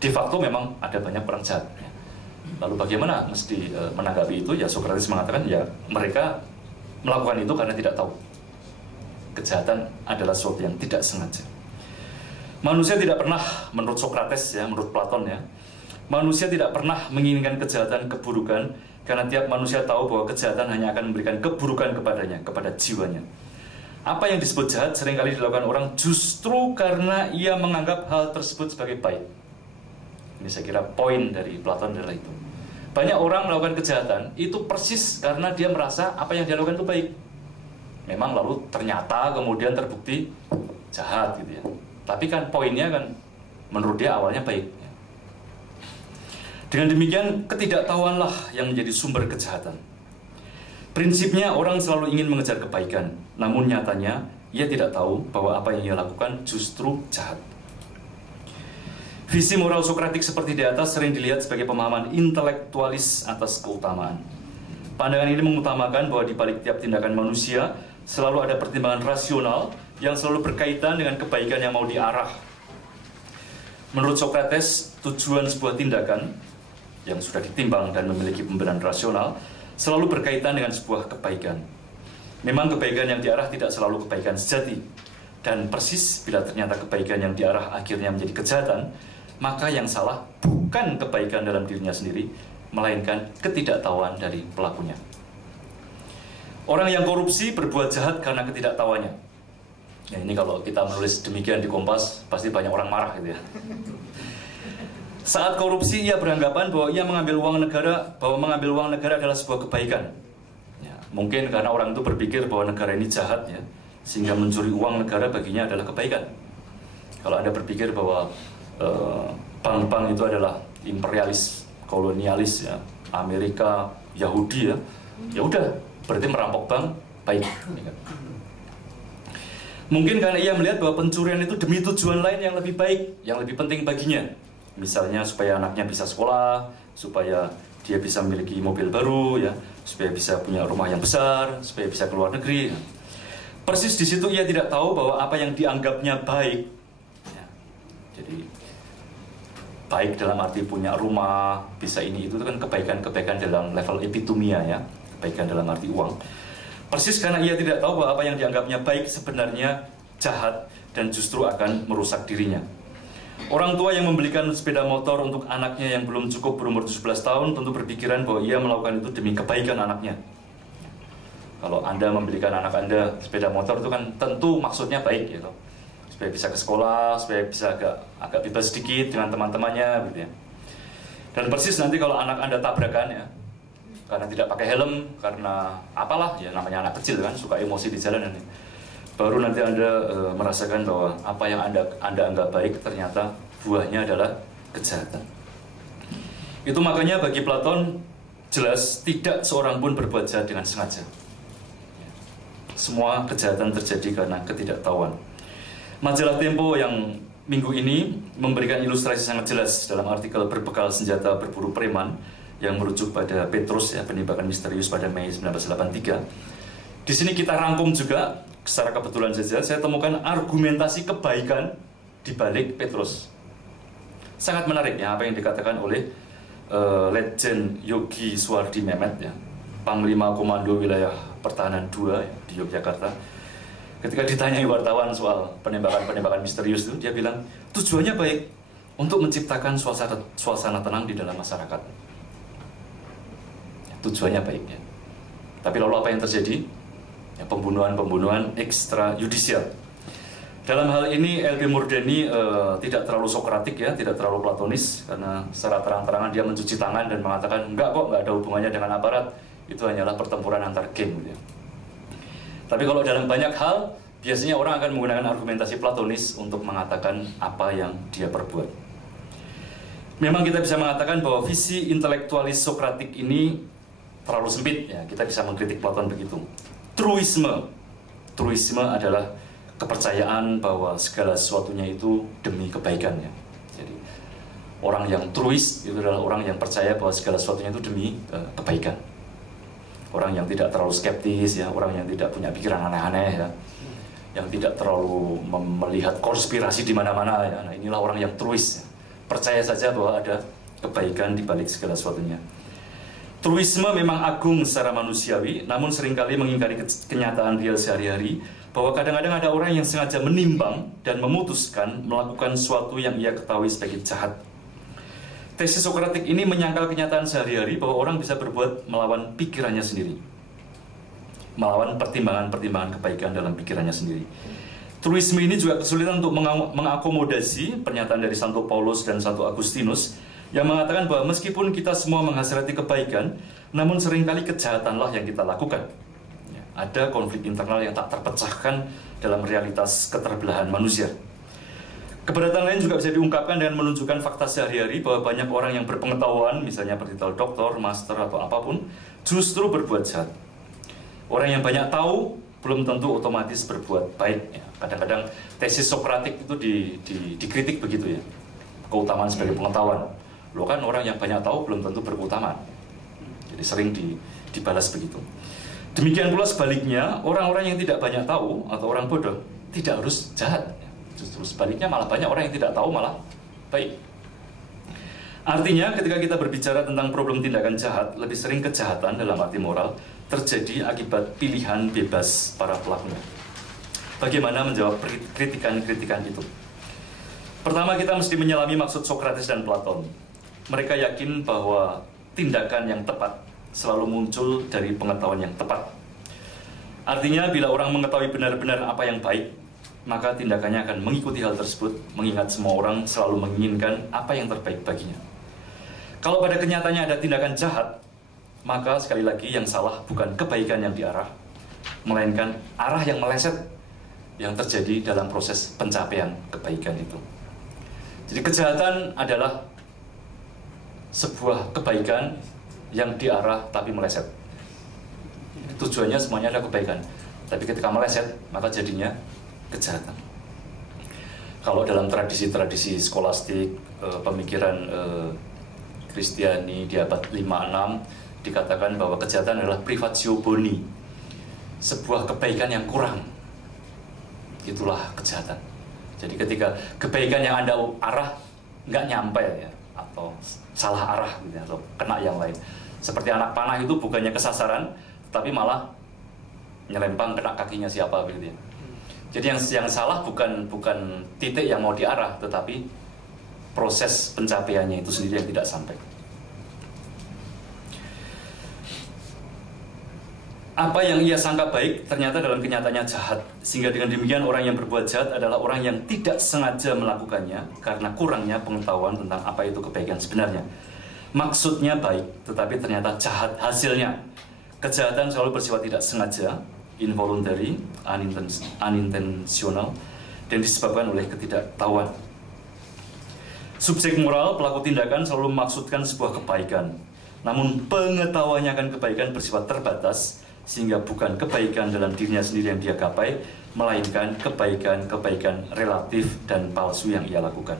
de facto memang ada banyak orang jahat. Lalu bagaimana mesti menanggapi itu? Ya, Sokrates mengatakan, ya, mereka melakukan itu karena tidak tahu. Kejahatan adalah sesuatu yang tidak sengaja. Manusia tidak pernah, menurut Sokrates, ya, menurut Platon, ya, manusia tidak pernah menginginkan kejahatan, keburukan, karena tiap manusia tahu bahwa kejahatan hanya akan memberikan keburukan kepadanya, kepada jiwanya. Apa yang disebut jahat seringkali dilakukan orang justru karena ia menganggap hal tersebut sebagai baik. Ini saya kira poin dari Platon adalah itu. Banyak orang melakukan kejahatan itu persis karena dia merasa apa yang dia lakukan itu baik. Memang lalu ternyata kemudian terbukti jahat, gitu ya. Tapi kan poinnya kan menurut dia awalnya baik. Dengan demikian ketidaktahuanlah yang menjadi sumber kejahatan. Prinsipnya orang selalu ingin mengejar kebaikan, namun nyatanya ia tidak tahu bahwa apa yang ia lakukan justru jahat. Visi moral Sokratik seperti di atas sering dilihat sebagai pemahaman intelektualis atas keutamaan. Pandangan ini mengutamakan bahwa di balik tiap tindakan manusia selalu ada pertimbangan rasional yang selalu berkaitan dengan kebaikan yang mau diarah. Menurut Sokrates, tujuan sebuah tindakan yang sudah ditimbang dan memiliki pembenaran rasional selalu berkaitan dengan sebuah kebaikan. Memang kebaikan yang diarah tidak selalu kebaikan sejati. Dan persis bila ternyata kebaikan yang diarah akhirnya menjadi kejahatan, maka yang salah bukan kebaikan dalam dirinya sendiri, melainkan ketidaktahuan dari pelakunya. Orang yang korupsi berbuat jahat karena ketidaktahuannya. Ya, ini kalau kita menulis demikian di Kompas, pasti banyak orang marah, gitu ya. Saat korupsi, ia beranggapan bahwa ia mengambil uang negara, adalah sebuah kebaikan. Ya, mungkin karena orang itu berpikir bahwa negara ini jahat, ya, sehingga mencuri uang negara baginya adalah kebaikan. Kalau Anda berpikir bahwa bank-bank itu adalah imperialis, kolonialis, ya, Amerika, Yahudi, ya udah, berarti merampok bank baik. Ya kan? Mungkin karena ia melihat bahwa pencurian itu demi tujuan lain yang lebih baik, yang lebih penting baginya. Misalnya supaya anaknya bisa sekolah, supaya dia bisa memiliki mobil baru, ya, supaya bisa punya rumah yang besar, supaya bisa keluar negeri. Persis di situ ia tidak tahu bahwa apa yang dianggapnya baik, ya, jadi baik dalam arti punya rumah, bisa ini itu kan kebaikan-kebaikan dalam level epitomia, ya, kebaikan dalam arti uang. Persis karena ia tidak tahu bahwa apa yang dianggapnya baik sebenarnya jahat dan justru akan merusak dirinya. Orang tua yang membelikan sepeda motor untuk anaknya yang belum cukup berumur 17 tahun tentu berpikiran bahwa ia melakukan itu demi kebaikan anaknya. Kalau Anda membelikan anak Anda sepeda motor itu kan tentu maksudnya baik, gitu. Supaya bisa ke sekolah, supaya bisa agak bebas sedikit dengan teman-temannya, gitu ya. Dan persis nanti kalau anak Anda tabrakan, ya, karena tidak pakai helm, karena apalah, ya namanya anak kecil kan, suka emosi di jalanan, ya. Baru nanti Anda merasakan bahwa apa yang Anda anggap baik ternyata buahnya adalah kejahatan. Itu makanya bagi Platon jelas tidak seorang pun berbuat jahat dengan sengaja. Semua kejahatan terjadi karena ketidaktahuan. Majalah Tempo yang minggu ini memberikan ilustrasi sangat jelas dalam artikel berbekal senjata berburu preman yang merujuk pada Petrus, ya, penembakan misterius pada Mei 1983. Di sini kita rangkum juga, secara kebetulan saja saya temukan argumentasi kebaikan di balik Petrus. Sangat menarik, ya, apa yang dikatakan oleh Letjen Yogi Suwardi Mehmet, ya, Panglima Komando Wilayah Pertahanan 2, ya, di Yogyakarta. Ketika ditanyai wartawan soal penembakan misterius itu, dia bilang tujuannya baik, untuk menciptakan suasana tenang di dalam masyarakat. Ya, tujuannya baik, ya. Tapi lalu apa yang terjadi? Ya, pembunuhan ekstrajudisial. Dalam hal ini LP Murdani tidak terlalu sokratik, ya, tidak terlalu platonis, karena secara terang-terangan dia mencuci tangan dan mengatakan enggak kok, enggak ada hubungannya dengan aparat, itu hanyalah pertempuran antar geng, gitu ya. Tapi kalau dalam banyak hal, biasanya orang akan menggunakan argumentasi platonis untuk mengatakan apa yang dia perbuat. Memang kita bisa mengatakan bahwa visi intelektualis Sokratik ini terlalu sempit, ya, kita bisa mengkritik Platon begitu. Truisme adalah kepercayaan bahwa segala sesuatunya itu demi kebaikannya. Jadi orang yang truist itu adalah orang yang percaya bahwa segala sesuatunya itu demi kebaikan. Orang yang tidak terlalu skeptis, ya, orang yang tidak punya pikiran aneh-aneh, ya, yang tidak terlalu melihat konspirasi di mana-mana, ya. Nah, inilah orang yang truist, ya. Percaya saja bahwa ada kebaikan di balik segala sesuatunya. Truisme memang agung secara manusiawi, namun seringkali mengingkari kenyataan real sehari-hari bahwa kadang-kadang ada orang yang sengaja menimbang dan memutuskan melakukan sesuatu yang ia ketahui sebagai jahat. Tesis Sokratik ini menyangkal kenyataan sehari-hari bahwa orang bisa berbuat melawan pikirannya sendiri, melawan pertimbangan-pertimbangan kebaikan dalam pikirannya sendiri. Truisme ini juga kesulitan untuk mengakomodasi pernyataan dari Santo Paulus dan Santo Agustinus yang mengatakan bahwa meskipun kita semua menghasrati kebaikan, namun seringkali kejahatanlah yang kita lakukan. Ada konflik internal yang tak terpecahkan dalam realitas keterbelahan manusia. Keberatan lain juga bisa diungkapkan dengan menunjukkan fakta sehari-hari bahwa banyak orang yang berpengetahuan, misalnya bertitel doktor, master, atau apapun, justru berbuat jahat. Orang yang banyak tahu belum tentu otomatis berbuat baik. Kadang-kadang tesis Sokratik itu dikritik begitu, ya, keutamaan sebagai pengetahuan. Loh, kan orang yang banyak tahu belum tentu berkeutamaan. Jadi sering dibalas begitu. Demikian pula sebaliknya, orang-orang yang tidak banyak tahu atau orang bodoh tidak harus jahat. Justru sebaliknya, malah banyak orang yang tidak tahu malah baik. Artinya ketika kita berbicara tentang problem tindakan jahat, lebih sering kejahatan dalam arti moral terjadi akibat pilihan bebas para pelakunya. Bagaimana menjawab kritikan-kritikan itu? Pertama, kita mesti menyelami maksud Sokrates dan Platon. Mereka yakin bahwa tindakan yang tepat selalu muncul dari pengetahuan yang tepat. Artinya, bila orang mengetahui benar-benar apa yang baik, maka tindakannya akan mengikuti hal tersebut, mengingat semua orang selalu menginginkan apa yang terbaik baginya. Kalau pada kenyataannya ada tindakan jahat, maka sekali lagi yang salah bukan kebaikan yang diarah, melainkan arah yang meleset yang terjadi dalam proses pencapaian kebaikan itu. Jadi kejahatan adalah sebuah kebaikan yang diarah tapi meleset. Tujuannya semuanya ada kebaikan, tapi ketika meleset maka jadinya kejahatan. Kalau dalam tradisi-tradisi skolastik, pemikiran Kristiani di abad 5-6 dikatakan bahwa kejahatan adalah privatio boni, sebuah kebaikan yang kurang. Itulah kejahatan. Jadi ketika kebaikan yang Anda arah nggak nyampe ya, atau salah arah gitu, atau kena yang lain. Seperti anak panah itu bukannya kesasaran, tapi malah nyelempang kena kakinya siapa begitu ya. Jadi yang salah bukan titik yang mau diarah, tetapi proses pencapaiannya itu sendiri yang tidak sampai. Apa yang ia sangka baik ternyata dalam kenyataannya jahat, sehingga dengan demikian orang yang berbuat jahat adalah orang yang tidak sengaja melakukannya karena kurangnya pengetahuan tentang apa itu kebaikan sebenarnya. Maksudnya baik, tetapi ternyata jahat hasilnya. Kejahatan selalu bersifat tidak sengaja, involuntary, unintentional, dan disebabkan oleh ketidaktahuan. Subjek moral, pelaku tindakan selalu memaksudkan sebuah kebaikan, namun pengetahuannya akan kebaikan bersifat terbatas, sehingga bukan kebaikan dalam dirinya sendiri yang dia gapai, melainkan kebaikan-kebaikan relatif dan palsu yang ia lakukan.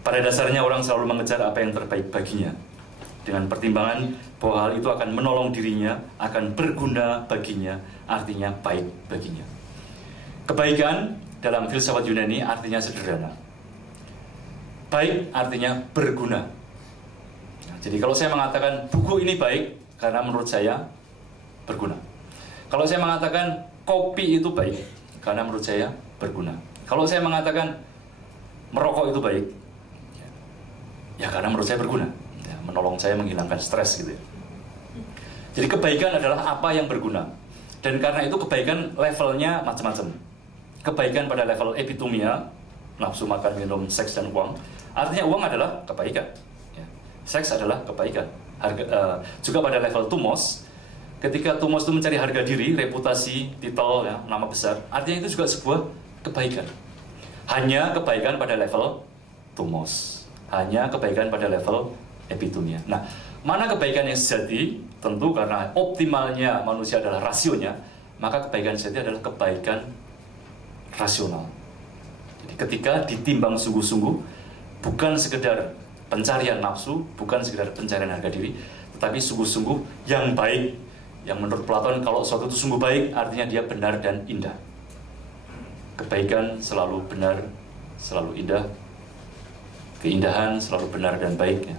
Pada dasarnya orang selalu mengejar apa yang terbaik baginya, dengan pertimbangan bahwa hal itu akan menolong dirinya, akan berguna baginya, artinya baik baginya. Kebaikan dalam filsafat Yunani artinya sederhana. Baik artinya berguna. Nah, jadi kalau saya mengatakan buku ini baik karena menurut saya berguna. Kalau saya mengatakan kopi itu baik karena menurut saya berguna. Kalau saya mengatakan merokok itu baik, ya karena menurut saya berguna, ya, menolong saya menghilangkan stres gitu ya. Jadi kebaikan adalah apa yang berguna. Dan karena itu kebaikan levelnya macam-macam. Kebaikan pada level epitomia, nafsu makan, minum, seks, dan uang. Artinya uang adalah kebaikan, ya. Seks adalah kebaikan. Juga pada level tumos, ketika tumos itu mencari harga diri, reputasi, titel, ya, nama besar, artinya itu juga sebuah kebaikan. Hanya kebaikan pada level tumos, hanya kebaikan pada level epitomia. Nah, mana kebaikan yang sejati? Tentu karena optimalnya manusia adalah rasionya, maka kebaikan sejati adalah kebaikan rasional. Jadi ketika ditimbang sungguh-sungguh, bukan sekedar pencarian nafsu, bukan sekedar pencarian harga diri, tetapi sungguh-sungguh yang baik. Yang menurut Platon, kalau sesuatu itu sungguh baik, artinya dia benar dan indah. Kebaikan selalu benar, selalu indah. Keindahan selalu benar dan baik, ya.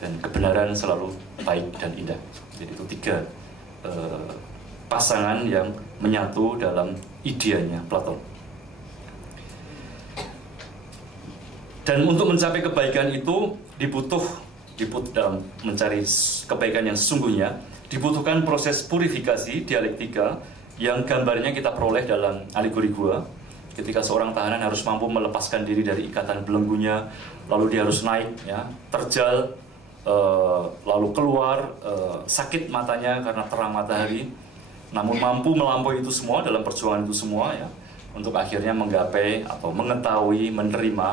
Dan kebenaran selalu baik dan indah. Jadi itu tiga pasangan yang menyatu dalam ideanya Platon. Dan untuk mencapai kebaikan itu dibutuh dalam mencari kebaikan yang sesungguhnya, dibutuhkan proses purifikasi dialektika yang gambarnya kita peroleh dalam alegori gua. Ketika seorang tahanan harus mampu melepaskan diri dari ikatan belenggunya, lalu dia harus naik, ya, terjal, lalu keluar, sakit matanya karena terang matahari, namun mampu melampaui itu semua dalam perjuangan itu semua, ya, untuk akhirnya menggapai atau mengetahui, menerima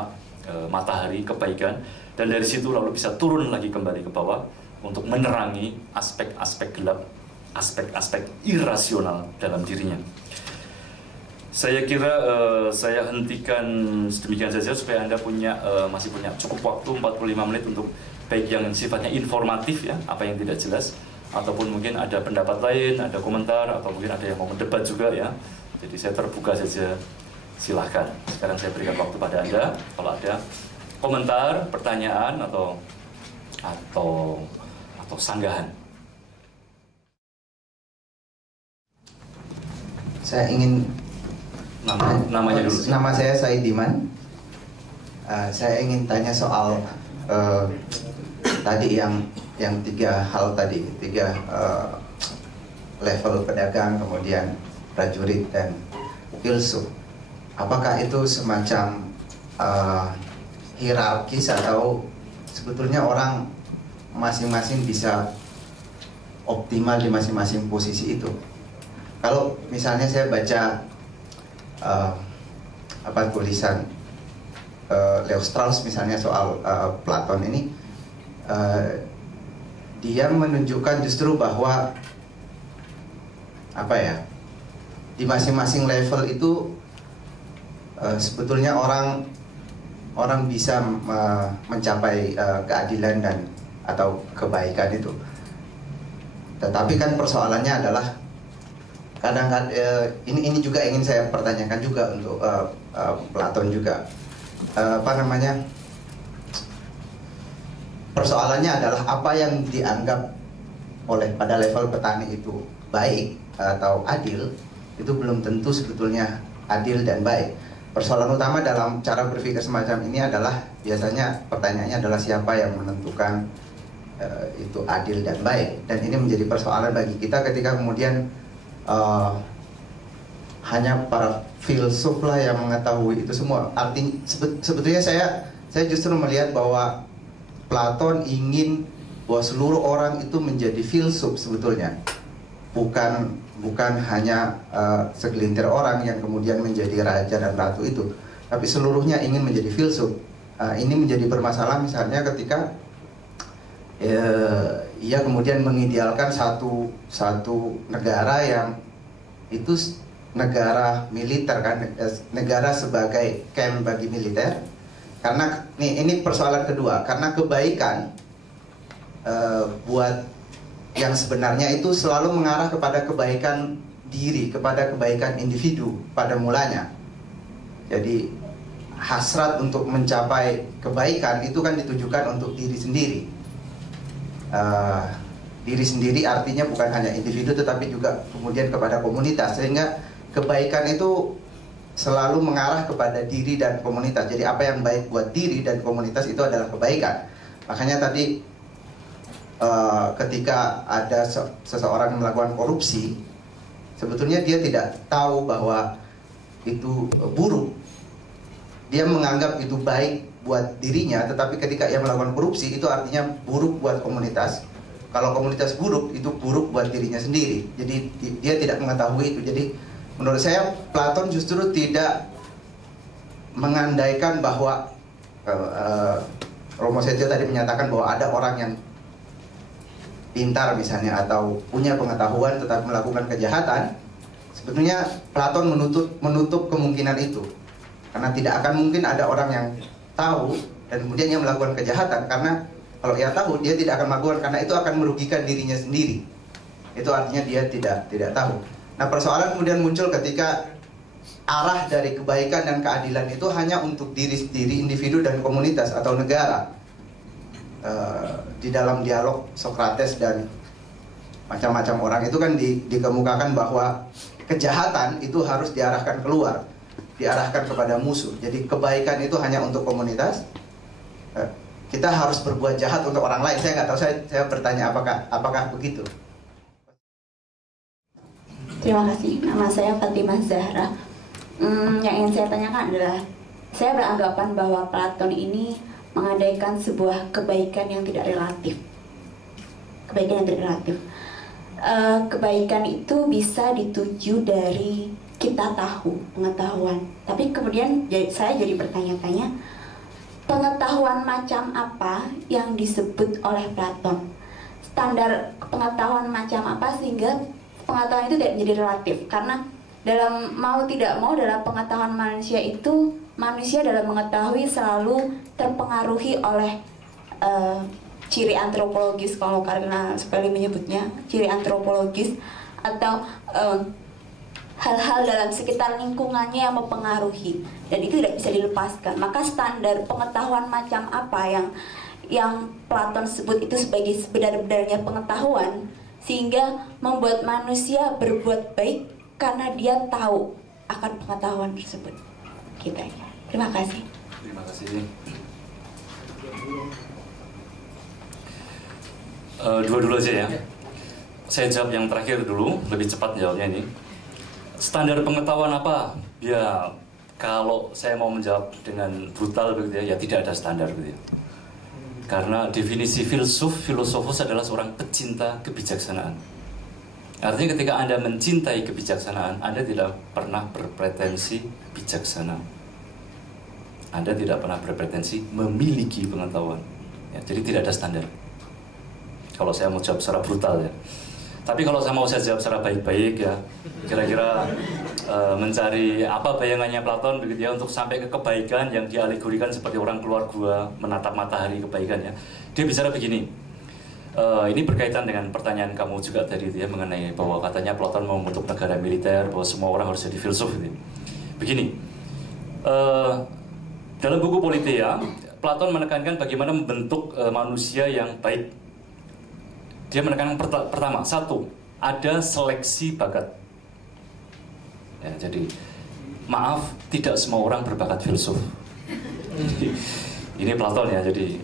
matahari kebaikan, dan dari situ lalu bisa turun lagi kembali ke bawah untuk menerangi aspek-aspek gelap, aspek-aspek irasional dalam dirinya. Saya kira saya hentikan sedemikian saja supaya Anda masih punya cukup waktu 45 menit untuk baik yang sifatnya informatif, ya, apa yang tidak jelas, ataupun mungkin ada pendapat lain, ada komentar, atau mungkin ada yang mau mendebat juga, ya. Jadi saya terbuka saja, silahkan. Sekarang saya berikan waktu pada Anda kalau ada komentar, pertanyaan, atau sanggahan. Saya ingin namanya dulu. Nama saya Saidiman. Saya ingin tanya soal tadi yang tiga hal tadi, level pedagang, kemudian prajurit dan filsuf. Apakah itu semacam hierarkis atau sebetulnya orang masing-masing bisa optimal di masing-masing posisi itu? Kalau misalnya saya baca tulisan Leo Strauss misalnya soal Platon ini, dia menunjukkan justru bahwa di masing-masing level itu sebetulnya orang bisa mencapai keadilan dan atau kebaikan itu. Tetapi kan persoalannya adalah kadang-kadang ini juga ingin saya pertanyakan juga untuk Platon juga. Persoalannya adalah apa yang dianggap oleh pada level petani itu baik atau adil, itu belum tentu sebetulnya adil dan baik. Persoalan utama dalam cara berpikir semacam ini adalah biasanya pertanyaannya adalah siapa yang menentukan itu adil dan baik. Dan ini menjadi persoalan bagi kita ketika kemudian hanya para filsuf lah yang mengetahui itu semua. Artinya sebetulnya saya justru melihat bahwa Platon ingin bahwa seluruh orang itu menjadi filsuf sebetulnya, bukan hanya segelintir orang yang kemudian menjadi raja dan ratu itu, tapi seluruhnya ingin menjadi filsuf. Ini menjadi bermasalah misalnya ketika ia kemudian mengidealkan satu negara yang itu negara militer kan, negara sebagai camp bagi militer. Karena ini persoalan kedua, karena kebaikan buat yang sebenarnya itu selalu mengarah kepada kebaikan diri, kepada kebaikan individu pada mulanya. Jadi hasrat untuk mencapai kebaikan itu kan ditujukan untuk diri sendiri. Diri sendiri artinya bukan hanya individu tetapi juga kemudian kepada komunitas, sehingga kebaikan itu selalu mengarah kepada diri dan komunitas. Jadi apa yang baik buat diri dan komunitas itu adalah kebaikan. Makanya tadi ketika ada seseorang yang melakukan korupsi, sebetulnya dia tidak tahu bahwa itu buruk. Dia menganggap itu baik buat dirinya, tetapi ketika ia melakukan korupsi itu artinya buruk buat komunitas. Kalau komunitas buruk, itu buruk buat dirinya sendiri. Jadi dia tidak mengetahui itu. Jadi menurut saya Platon justru tidak mengandaikan bahwa Romo Setio tadi menyatakan bahwa ada orang yang pintar misalnya atau punya pengetahuan tetapi melakukan kejahatan. Sebetulnya Platon menutup kemungkinan itu, karena tidak akan mungkin ada orang yang tahu dan kemudian yang melakukan kejahatan, karena kalau ia tahu dia tidak akan melakukan, karena itu akan merugikan dirinya sendiri. Itu artinya dia tidak tahu. Nah, persoalan kemudian muncul ketika arah dari kebaikan dan keadilan itu hanya untuk diri sendiri, individu dan komunitas atau negara. Di dalam dialog Sokrates dan macam-macam orang itu kan dikemukakan bahwa kejahatan itu harus diarahkan keluar, diarahkan kepada musuh. Jadi kebaikan itu hanya untuk komunitas. Kita harus berbuat jahat untuk orang lain. Saya nggak tahu, saya bertanya apakah begitu? Terima kasih. Nama saya Fatimah Zahra. Yang ingin saya tanyakan adalah, saya beranggapan bahwa Platon ini mengandaikan sebuah kebaikan yang tidak relatif. Kebaikan yang tidak relatif. Kebaikan itu bisa dituju dari kita tahu, pengetahuan. Tapi kemudian saya jadi bertanya-tanya, pengetahuan macam apa yang disebut oleh Platon? Standar pengetahuan macam apa sehingga pengetahuan itu tidak menjadi relatif? Karena dalam mau tidak mau dalam pengetahuan manusia itu, manusia dalam mengetahui selalu terpengaruhi oleh ciri antropologis, kalau karena Spelling menyebutnya ciri antropologis, atau hal-hal dalam sekitar lingkungannya yang mempengaruhi, dan itu tidak bisa dilepaskan. Maka standar pengetahuan macam apa yang Platon sebut itu sebagai sebenar-benarnya pengetahuan, sehingga membuat manusia berbuat baik karena dia tahu akan pengetahuan tersebut. Kita ya. Terima kasih. Terima kasih. Dua-dua aja ya. Saya jawab yang terakhir dulu, lebih cepat jawabnya ini. Standar pengetahuan apa? Ya, kalau saya mau menjawab dengan brutal begitu ya tidak ada standar begitu ya. Karena definisi filosofus adalah seorang pecinta kebijaksanaan. Artinya ketika Anda mencintai kebijaksanaan, Anda tidak pernah berpretensi bijaksana. Anda tidak pernah berpretensi memiliki pengetahuan. Ya, jadi tidak ada standar. Kalau saya mau jawab secara brutal ya. Tapi kalau saya mau saya jawab secara baik-baik ya, kira-kira mencari apa bayangannya Platon begitu ya untuk sampai ke kebaikan yang dialegorikan seperti orang keluar gua menatap matahari kebaikan ya. Dia bicara begini. Ini berkaitan dengan pertanyaan kamu juga tadi itu ya mengenai bahwa katanya Platon mau membentuk negara militer, bahwa semua orang harus jadi filsuf gitu. Begini. Dalam buku Politeia, Platon menekankan bagaimana membentuk manusia yang baik. Dia menekankan pertama, satu, ada seleksi bakat. Ya, jadi maaf, tidak semua orang berbakat filsuf. Ini Platon ya, jadi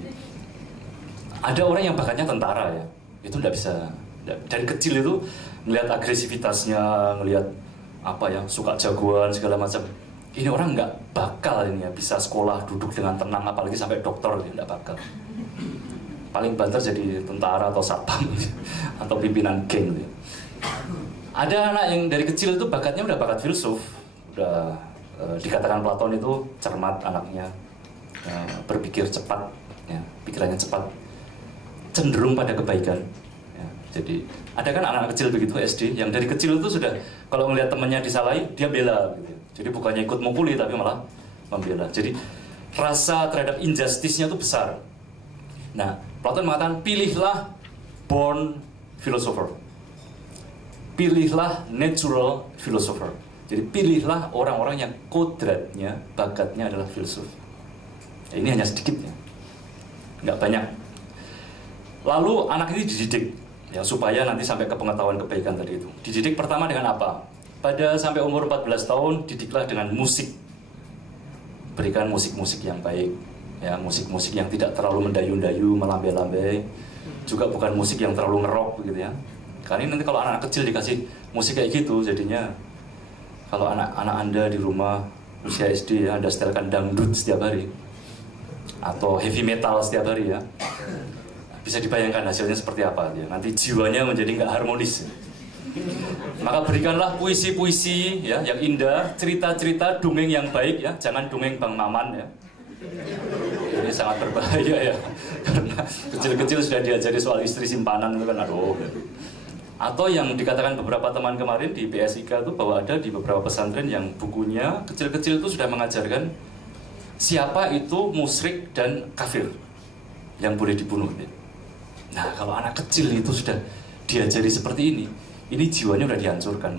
ada orang yang bakatnya tentara ya, itu tidak bisa. Dari kecil itu melihat agresivitasnya, melihat apa ya, suka jagoan segala macam. Ini orang nggak bakal ini ya bisa sekolah duduk dengan tenang, apalagi sampai dokter, nggak bakal. Paling banter jadi tentara atau satpam atau pimpinan geng. Ada anak yang dari kecil itu bakatnya udah bakat filsuf, udah dikatakan Platon itu cermat anaknya, berpikir cepat, ya, pikirannya cepat, cenderung pada kebaikan. Ya, jadi ada kan anak-anak kecil begitu SD yang dari kecil itu sudah kalau melihat temannya disalahi dia bela. Gitu. Jadi bukannya ikut mukuli tapi malah membela. Jadi rasa terhadap injustice-nya itu besar. Nah, Platon mengatakan pilihlah born philosopher. Pilihlah natural philosopher. Jadi pilihlah orang-orang yang kodratnya, bakatnya adalah filsuf. Ya, ini hanya sedikit ya, nggak banyak. Lalu anak ini dididik ya supaya nanti sampai ke pengetahuan kebaikan tadi itu. Dididik pertama dengan apa? Pada sampai umur 14 tahun didiklah dengan musik. Berikan musik-musik yang baik. Ya, musik-musik yang tidak terlalu mendayu-dayu, melambai-lambai, juga bukan musik yang terlalu ngerok gitu ya. Karena nanti kalau anak kecil dikasih musik kayak gitu, jadinya kalau anak-anak Anda di rumah usia SD ya, Anda setelkan dangdut setiap hari atau heavy metal setiap hari ya, bisa dibayangkan hasilnya seperti apa ya. Nanti jiwanya menjadi nggak harmonis. Maka berikanlah puisi-puisi ya yang indah, cerita-cerita, dongeng yang baik ya, jangan dongeng Bang Maman ya. Ini sangat berbahaya ya, karena kecil-kecil sudah diajari soal istri simpanan itu kan aduh. Atau yang dikatakan beberapa teman kemarin di PSIK itu bahwa ada di beberapa pesantren yang bukunya kecil-kecil itu sudah mengajarkan siapa itu musyrik dan kafir yang boleh dibunuh. Nah kalau anak kecil itu sudah diajari seperti ini jiwanya sudah dihancurkan,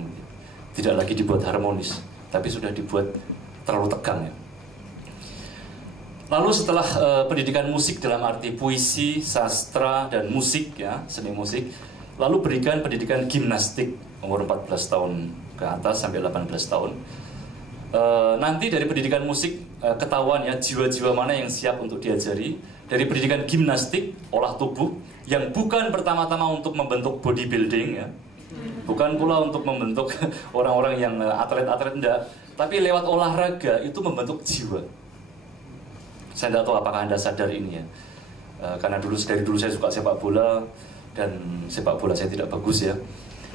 tidak lagi dibuat harmonis, tapi sudah dibuat terlalu tegang ya. Lalu setelah pendidikan musik dalam arti puisi, sastra, dan musik ya, seni musik, lalu berikan pendidikan gimnastik umur 14 tahun ke atas sampai 18 tahun. Nanti dari pendidikan musik ketahuan ya jiwa-jiwa mana yang siap untuk diajari. Dari pendidikan gimnastik, olah tubuh, yang bukan pertama-tama untuk membentuk bodybuilding ya, bukan pula untuk membentuk orang-orang yang atlet-atlet enggak, tapi lewat olahraga itu membentuk jiwa. Saya tidak tahu apakah Anda sadar ini ya, karena dari dulu saya suka sepak bola dan sepak bola saya tidak bagus ya.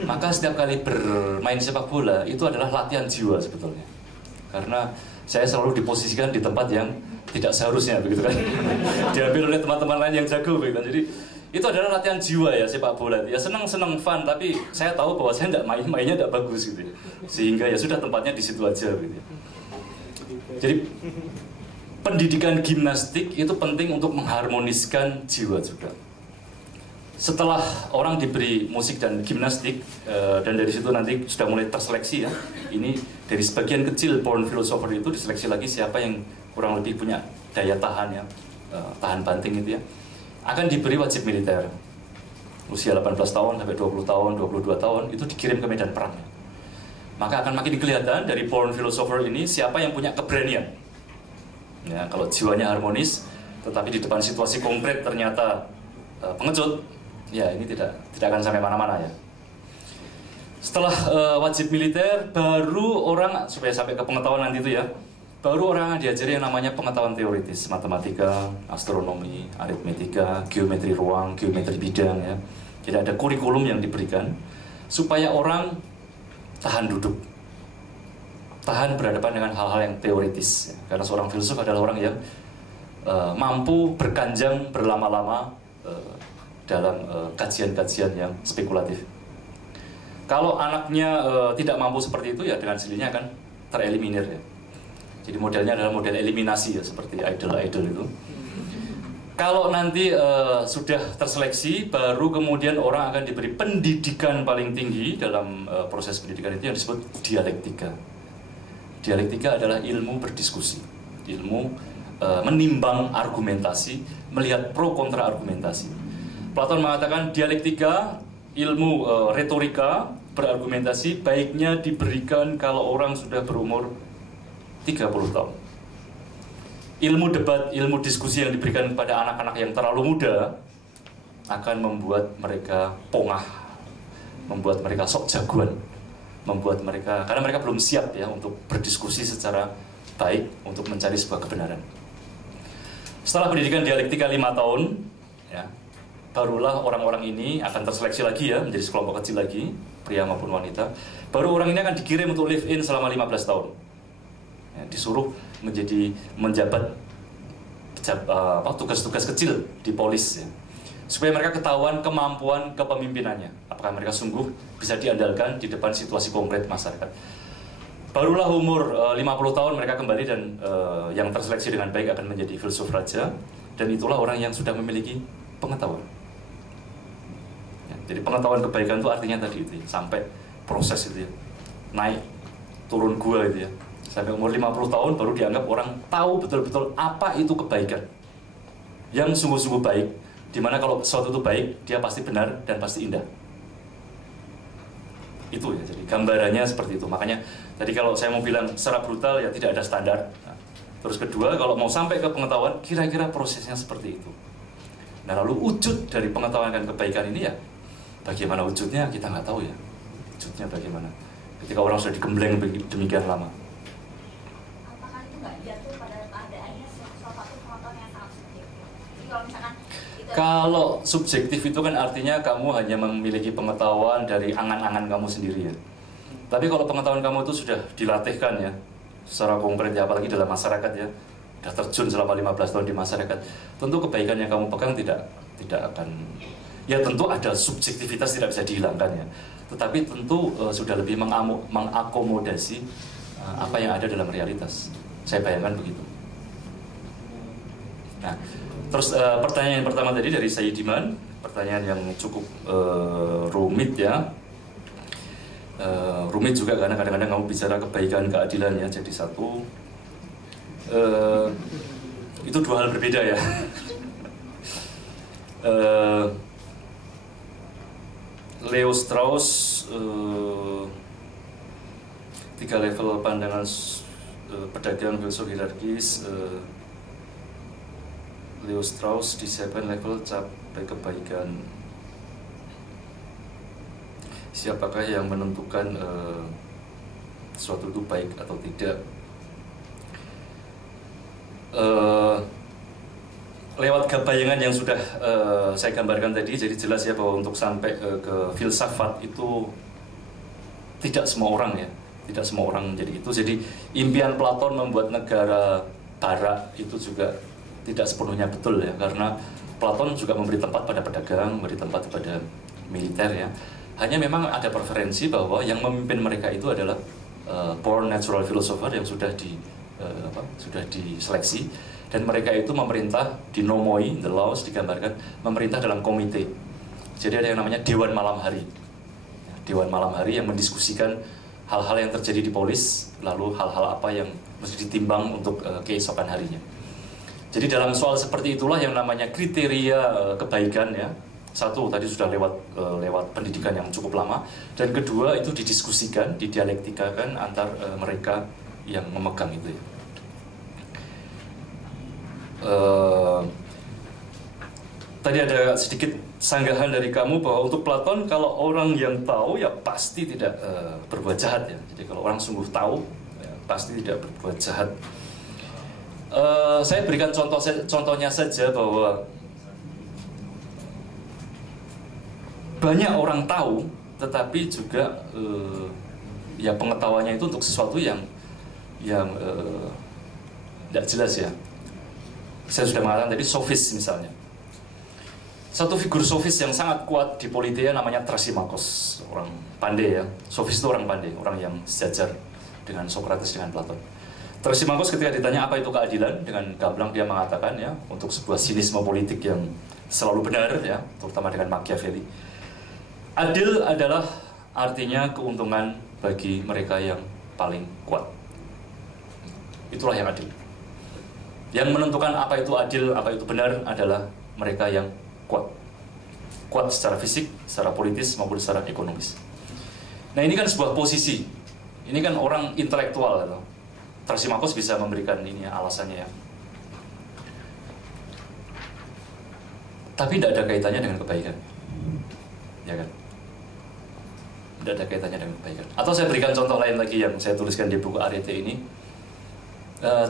Maka setiap kali bermain sepak bola itu adalah latihan jiwa sebetulnya, karena saya selalu diposisikan di tempat yang tidak seharusnya begitu kan, diambil oleh teman-teman lain yang jago begitu kan. Jadi itu adalah latihan jiwa ya sepak bola. Ya senang-senang fun, tapi saya tahu bahwa saya tidak mainnya tidak bagus gitu ya. Sehingga ya sudah tempatnya di situ aja gitu ya. Jadi pendidikan gimnastik itu penting untuk mengharmoniskan jiwa juga. Setelah orang diberi musik dan gimnastik, dan dari situ nanti sudah mulai terseleksi ya. Ini dari sebagian kecil born philosopher itu diseleksi lagi siapa yang kurang lebih punya daya tahan ya, tahan banting itu ya. Akan diberi wajib militer. Usia 18 tahun sampai 20 tahun, 22 tahun itu dikirim ke medan perang. Maka akan makin kelihatan dari born philosopher ini siapa yang punya keberanian. Ya, kalau jiwanya harmonis, tetapi di depan situasi konkret ternyata pengecut, ya ini tidak akan sampai mana-mana ya. Setelah wajib militer, baru orang supaya sampai ke pengetahuan nanti itu ya, baru orang diajari yang namanya pengetahuan teoritis, matematika, astronomi, aritmetika, geometri ruang, geometri bidang ya. Jadi ada kurikulum yang diberikan supaya orang tahan duduk, tahan berhadapan dengan hal-hal yang teoritis ya. Karena seorang filsuf adalah orang yang mampu berkanjang berlama-lama dalam kajian-kajian yang spekulatif. Kalau anaknya tidak mampu seperti itu, ya dengan sendirinya akan tereliminir ya. Jadi modelnya adalah model eliminasi ya, seperti idol-idol itu. Kalau nanti sudah terseleksi, baru kemudian orang akan diberi pendidikan paling tinggi dalam proses pendidikan itu yang disebut dialektika. Dialektika adalah ilmu berdiskusi, ilmu menimbang argumentasi, melihat pro kontra argumentasi. Platon mengatakan dialektika, ilmu retorika, berargumentasi baiknya diberikan kalau orang sudah berumur 30 tahun. Ilmu debat, ilmu diskusi yang diberikan kepada anak-anak yang terlalu muda akan membuat mereka pongah, membuat mereka sok jagoan, membuat mereka, karena mereka belum siap ya untuk berdiskusi secara baik untuk mencari sebuah kebenaran. Setelah pendidikan dialektika 5 tahun, ya, barulah orang-orang ini akan terseleksi lagi ya, menjadi sekelompok kecil lagi, pria maupun wanita. Baru orang ini akan dikirim untuk live in selama 15 tahun. Ya, disuruh menjabat tugas-tugas kecil di polis ya, supaya mereka ketahuan kemampuan kepemimpinannya, apakah mereka sungguh bisa diandalkan di depan situasi konkret masyarakat. Barulah umur 50 tahun mereka kembali dan yang terseleksi dengan baik akan menjadi filsuf raja, dan itulah orang yang sudah memiliki pengetahuan ya, jadi pengetahuan kebaikan itu artinya tadi itu ya, sampai proses itu ya, naik turun gua itu ya, sampai umur 50 tahun baru dianggap orang tahu betul-betul apa itu kebaikan yang sungguh-sungguh baik, dimana kalau sesuatu itu baik, dia pasti benar dan pasti indah. Itu ya, jadi gambarannya seperti itu. Makanya tadi kalau saya mau bilang secara brutal ya tidak ada standar. Nah, terus kedua, kalau mau sampai ke pengetahuan, kira-kira prosesnya seperti itu. Nah, lalu wujud dari pengetahuan dan kebaikan ini ya, bagaimana wujudnya kita nggak tahu ya. Wujudnya bagaimana ketika orang sudah digembleng demikian lama. Kalau subjektif itu kan artinya kamu hanya memiliki pengetahuan dari angan-angan kamu sendiri ya. Tapi kalau pengetahuan kamu itu sudah dilatihkan ya, secara konkret ya, apalagi dalam masyarakat ya, sudah terjun selama 15 tahun di masyarakat, tentu kebaikan yang kamu pegang tidak akan, ya tentu ada subjektivitas tidak bisa dihilangkan ya. Tetapi tentu sudah lebih mengakomodasi apa yang ada dalam realitas. Saya bayangkan begitu. Nah, terus pertanyaan yang pertama tadi dari Sayyidiman, pertanyaan yang cukup rumit ya. Rumit juga karena kadang-kadang kamu bicara kebaikan, keadilan ya, jadi satu. Itu dua hal berbeda ya. Leo Strauss, 3 level pandangan pedagang filsuf hierarkis. Leo Strauss di 7 level capai kebaikan. Siapakah yang menentukan sesuatu itu baik atau tidak? Lewat bayangan yang sudah saya gambarkan tadi, jadi jelas ya bahwa untuk sampai ke filsafat itu tidak semua orang ya, tidak semua orang menjadi itu. Jadi impian Platon membuat negara barat itu juga tidak sepenuhnya betul ya, karena Platon juga memberi tempat pada pedagang, memberi tempat pada militer ya. Hanya memang ada preferensi bahwa yang memimpin mereka itu adalah born natural philosopher yang sudah diseleksi, dan mereka itu memerintah di nomoi, the laws digambarkan memerintah dalam komite. Jadi ada yang namanya dewan malam hari. Dewan malam hari yang mendiskusikan hal-hal yang terjadi di polis, lalu hal-hal apa yang mesti ditimbang untuk keesokan harinya. Jadi dalam soal seperti itulah yang namanya kriteria kebaikan ya. Satu tadi sudah lewat pendidikan yang cukup lama, dan kedua itu didiskusikan, didialektikakan antar mereka yang memegang itu ya. Tadi ada sedikit sanggahan dari kamu bahwa untuk Platon kalau orang yang tahu ya pasti tidak berbuat jahat ya. Jadi kalau orang sungguh tahu ya, pasti tidak berbuat jahat. Saya berikan contohnya saja bahwa banyak orang tahu, tetapi juga ya pengetahuannya itu untuk sesuatu yang tidak jelas ya. Saya sudah mengatakan tadi sofis misalnya. Satu figur sofis yang sangat kuat di Politeia namanya Thrasymachos, orang pandai ya. Sofis itu orang pandai, orang yang sejajar dengan Socrates, dengan Platon. Thrasymachus ketika ditanya apa itu keadilan, dengan gamblang dia mengatakan ya, untuk sebuah sinisme politik yang selalu benar ya, terutama dengan Machiavelli. Adil adalah artinya keuntungan bagi mereka yang paling kuat. Itulah yang adil. Yang menentukan apa itu adil, apa itu benar adalah mereka yang kuat. Kuat secara fisik, secara politis, maupun secara ekonomis. Nah ini kan sebuah posisi. Ini kan orang intelektual. Gitu. Thrasymachus bisa memberikan ini alasannya ya. Tapi tidak ada kaitannya dengan kebaikan. Ya kan? Tidak ada kaitannya dengan kebaikan. Atau saya berikan contoh lain lagi yang saya tuliskan di buku Arete ini.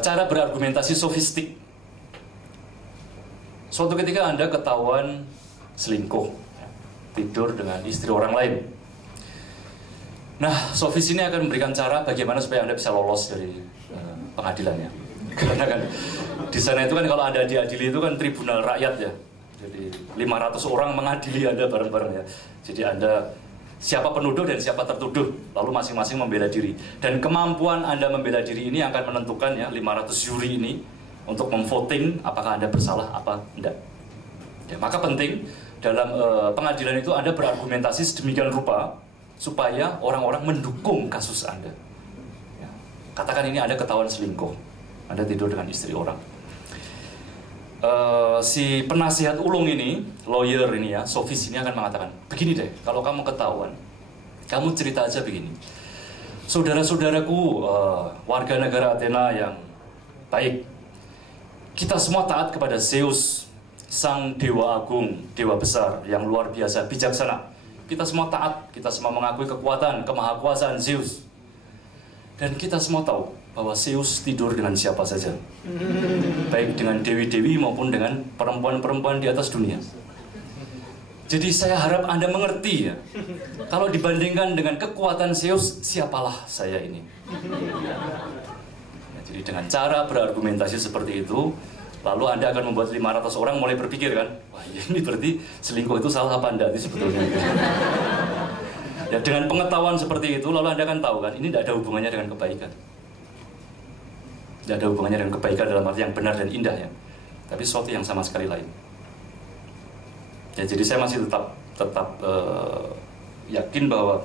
Cara berargumentasi sofistik. Suatu ketika Anda ketahuan selingkuh, tidur dengan istri orang lain. Nah, sofis ini akan memberikan cara bagaimana supaya Anda bisa lolos dari pengadilannya. Karena kan di sana itu kan kalau Anda diadili itu kan tribunal rakyat ya. Jadi 500 orang mengadili Anda bareng-bareng ya. Jadi Anda siapa penuduh dan siapa tertuduh, lalu masing-masing membela diri. Dan kemampuan Anda membela diri ini akan menentukan ya 500 juri ini untuk memvoting apakah Anda bersalah apa enggak. Ya, maka penting dalam pengadilan itu Anda berargumentasi sedemikian rupa supaya orang-orang mendukung kasus Anda. Ya. Katakan ini Anda ketahuan selingkuh, Anda tidur dengan istri orang. Si penasihat ulung ini, lawyer ini ya, sofis ini akan mengatakan, begini deh, kalau kamu ketahuan, kamu cerita aja begini. Saudara-saudaraku, warga negara Athena yang baik, kita semua taat kepada Zeus, sang dewa agung, dewa besar, yang luar biasa, bijaksana. Kita semua taat, kita semua mengakui kekuatan, kemahakuasaan Zeus. Dan kita semua tahu bahwa Zeus tidur dengan siapa saja, baik dengan dewi-dewi maupun dengan perempuan-perempuan di atas dunia. Jadi saya harap Anda mengerti ya, kalau dibandingkan dengan kekuatan Zeus, siapalah saya ini. Ya, jadi dengan cara berargumentasi seperti itu, lalu Anda akan membuat 500 orang mulai berpikir kan, wah ini berarti selingkuh itu salah apa enggak sebetulnya. Ya dengan pengetahuan seperti itu, lalu Anda akan tahu kan, ini tidak ada hubungannya dengan kebaikan. Tidak ada hubungannya dengan kebaikan dalam arti yang benar dan indah ya, tapi sesuatu yang sama sekali lain. Ya jadi saya masih tetap yakin bahwa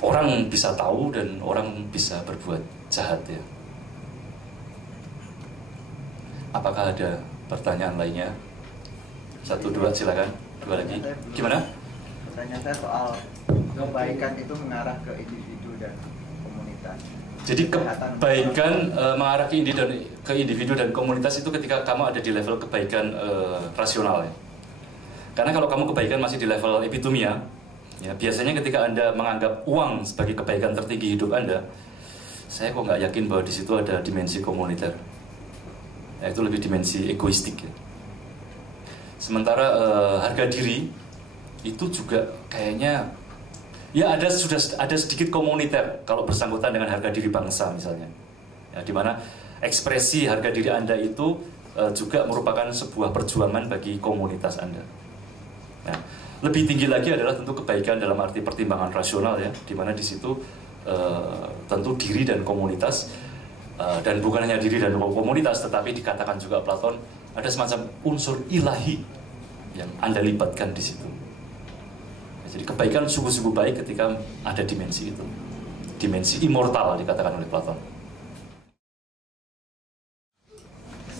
orang bisa tahu dan orang bisa berbuat jahat ya. Apakah ada pertanyaan lainnya? 1, 2 silakan. 2 lagi. Gimana? Pertanyaan saya soal kebaikan itu mengarah ke individu dan komunitas. Jadi kebaikan mengarah ke individu dan komunitas itu ketika kamu ada di level kebaikan rasional ya. Karena kalau kamu kebaikan masih di level epitomia, ya biasanya ketika Anda menganggap uang sebagai kebaikan tertinggi hidup Anda, saya kok nggak yakin bahwa di situ ada dimensi komuniter. Ya, itu lebih dimensi egoistik ya. Sementara harga diri itu juga kayaknya ya sudah ada sedikit komuniter kalau bersangkutan dengan harga diri bangsa misalnya. Ya, di mana ekspresi harga diri Anda itu juga merupakan sebuah perjuangan bagi komunitas Anda. Nah, lebih tinggi lagi adalah tentu kebaikan dalam arti pertimbangan rasional ya, di mana di situ tentu diri dan komunitas. Dan bukan hanya diri dan komunitas, tetapi dikatakan juga Platon ada semacam unsur ilahi yang Anda libatkan di situ. Jadi kebaikan sungguh-sungguh baik ketika ada dimensi itu, dimensi immortal dikatakan oleh Platon.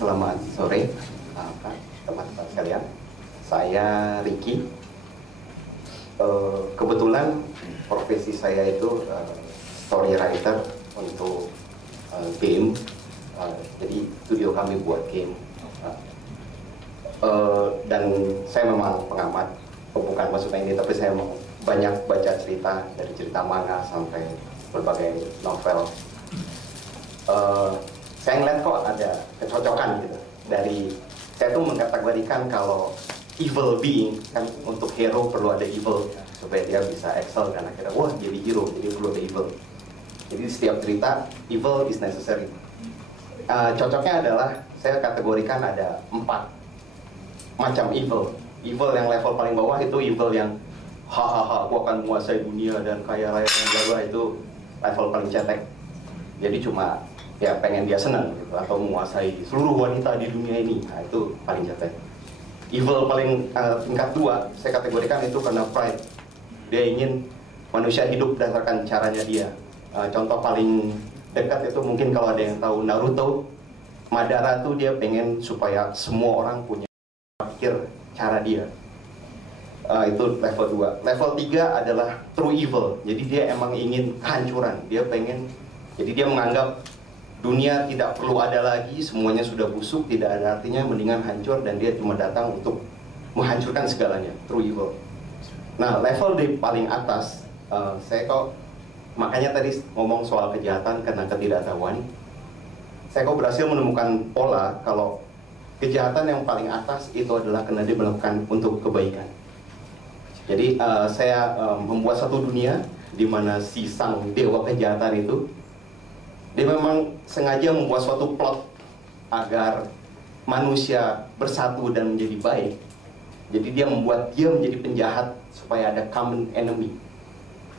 Selamat sore, teman-teman sekalian. Saya Ricky. Kebetulan profesi saya itu story writer untuk game, jadi studio kami buat game, dan saya memang pengamat, bukan maksudnya ini, tapi saya banyak baca cerita, dari cerita manga sampai berbagai novel. Saya ngeliat kok ada kecocokan gitu, dari saya tuh mengkategorikan kalau evil being, kan untuk hero perlu ada evil supaya dia bisa excel, dan akhirnya wah jadi hero, jadi perlu ada evil. Jadi setiap cerita, evil is necessary. Cocoknya adalah, saya kategorikan ada 4 macam evil. Evil yang level paling bawah itu evil yang hahaha, aku akan menguasai dunia dan kaya raya dan bla-bla, itu level paling cetek. Jadi cuma ya pengen dia senang gitu, atau menguasai seluruh wanita di dunia ini. Nah, itu paling cetek. Evil paling tingkat 2 saya kategorikan itu karena pride. Dia ingin manusia hidup berdasarkan caranya dia. Contoh paling dekat itu mungkin kalau ada yang tahu Naruto, Madara tuh dia pengen supaya semua orang punya pikir cara dia. Itu level 2. Level 3 adalah true evil. Jadi dia emang ingin kehancuran. Dia pengen, jadi dia menganggap dunia tidak perlu ada lagi, semuanya sudah busuk, tidak ada artinya, mendingan hancur, dan dia cuma datang untuk menghancurkan segalanya. True evil. Nah, level di paling atas, saya kok makanya tadi ngomong soal kejahatan karena ketidaktahuan. Saya kok berhasil menemukan pola kalau kejahatan yang paling atas itu adalah karena dia melakukan untuk kebaikan. Jadi saya membuat satu dunia di mana si sang dewa kejahatan itu dia memang sengaja membuat suatu plot agar manusia bersatu dan menjadi baik. Jadi dia membuat dia menjadi penjahat supaya ada common enemy,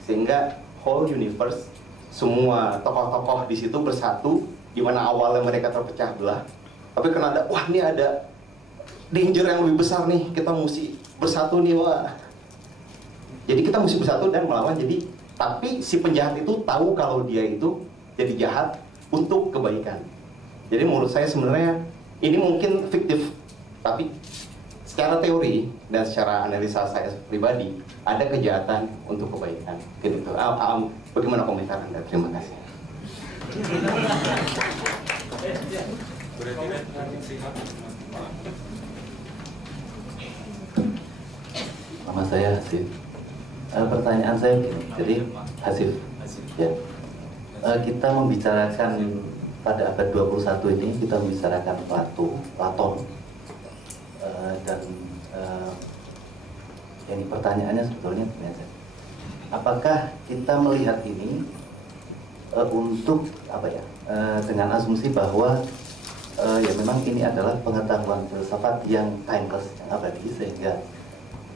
sehingga whole universe, semua tokoh-tokoh di situ bersatu, di mana awalnya mereka terpecah belah, tapi karena ada, wah ini ada danger yang lebih besar nih, kita mesti bersatu nih, wah. Jadi kita mesti bersatu dan melawan. Jadi tapi si penjahat itu tahu kalau dia itu jadi jahat untuk kebaikan. Jadi menurut saya sebenarnya ini mungkin fiktif, tapi secara teori dan secara analisa saya pribadi ada kejahatan untuk kebaikan. Gitu. Bagaimana komentar Anda? Terima kasih. Nama saya Hasif. Pertanyaan saya gini, jadi Hasif, ya. Kita membicarakan pada abad 21 ini, kita membicarakan Platon, dan ini pertanyaannya sebetulnya begini aja. Apakah kita melihat ini untuk apa ya, dengan asumsi bahwa ya memang ini adalah pengetahuan filsafat yang timeless, yang abadi, sehingga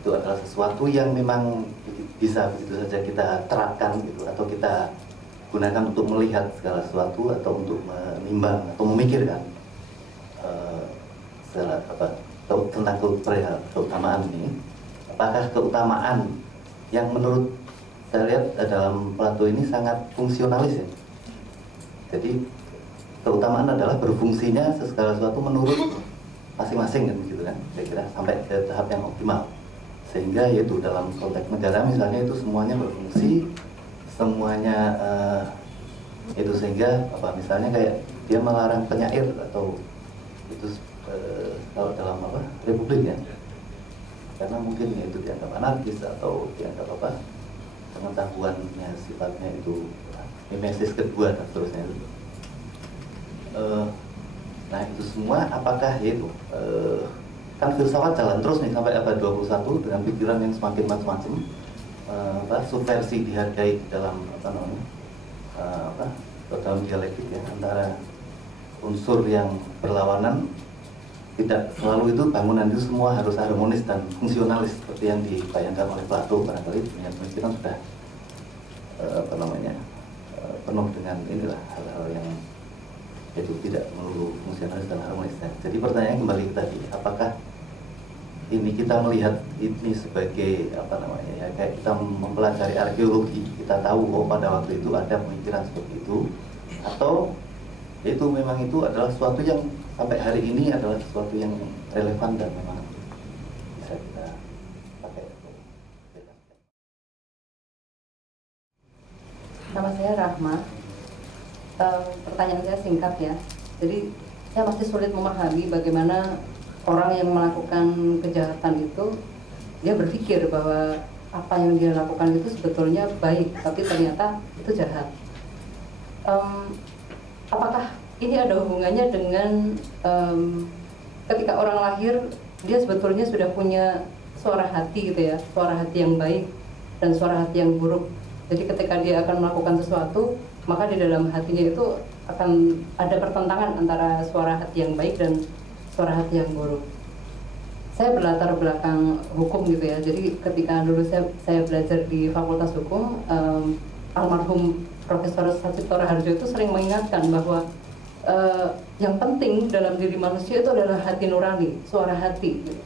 itu adalah sesuatu yang memang bisa begitu saja kita terapkan gitu, atau kita gunakan untuk melihat segala sesuatu, atau untuk menimbang atau memikirkan segala tentang keutamaan ini. Apakah keutamaan yang menurut saya lihat dalam Plato ini sangat fungsionalis ya. Jadi keutamaan adalah berfungsinya segala sesuatu menurut masing-masing kan, gitu kan, saya kira sampai ke tahap yang optimal, sehingga yaitu dalam konteks negara misalnya itu semuanya berfungsi, semuanya itu, sehingga apa misalnya kayak dia melarang penyair, atau itu kalau dalam apa republik ya, karena mungkin itu dianggap anarkis atau dianggap apa pengetahuannya sifatnya itu mimesis kedua dan seterusnya itu. Nah itu semua apakah itu kan filsafat jalan terus nih sampai abad 21 dengan pikiran yang semakin macam-macam, subversi dihargai dalam apa namanya dalam dialektik ya, antara unsur yang berlawanan. Tidak selalu itu bangunan itu semua harus harmonis dan fungsionalis seperti yang dibayangkan oleh Plato. Barangkali dengan pemikiran sudah apa namanya penuh dengan inilah hal-hal yang itu tidak melulu fungsionalis dan harmonis. Jadi pertanyaan kembali ke tadi, apakah ini kita melihat ini sebagai apa namanya ya, kayak kita mempelajari arkeologi, kita tahu bahwa pada waktu itu ada pemikiran seperti itu, atau itu memang itu adalah sesuatu yang sampai hari ini adalah sesuatu yang relevan dan memang bisa kita pakai. Nama saya Rahma. Pertanyaan saya singkat ya. Jadi saya masih sulit memahami bagaimana orang yang melakukan kejahatan itu dia berpikir bahwa apa yang dia lakukan itu sebetulnya baik, tapi ternyata itu jahat. Apakah ini ada hubungannya dengan ketika orang lahir dia sebetulnya sudah punya suara hati gitu ya, suara hati yang baik dan suara hati yang buruk. Jadi ketika dia akan melakukan sesuatu, maka di dalam hatinya itu akan ada pertentangan antara suara hati yang baik dan suara hati yang buruk. saya berlatar belakang hukum gitu ya. Jadi ketika dulu saya belajar di Fakultas Hukum, almarhum Profesor Sacipto Raharjo itu sering mengingatkan bahwa yang penting dalam diri manusia itu adalah hati nurani, suara hati. Gitu.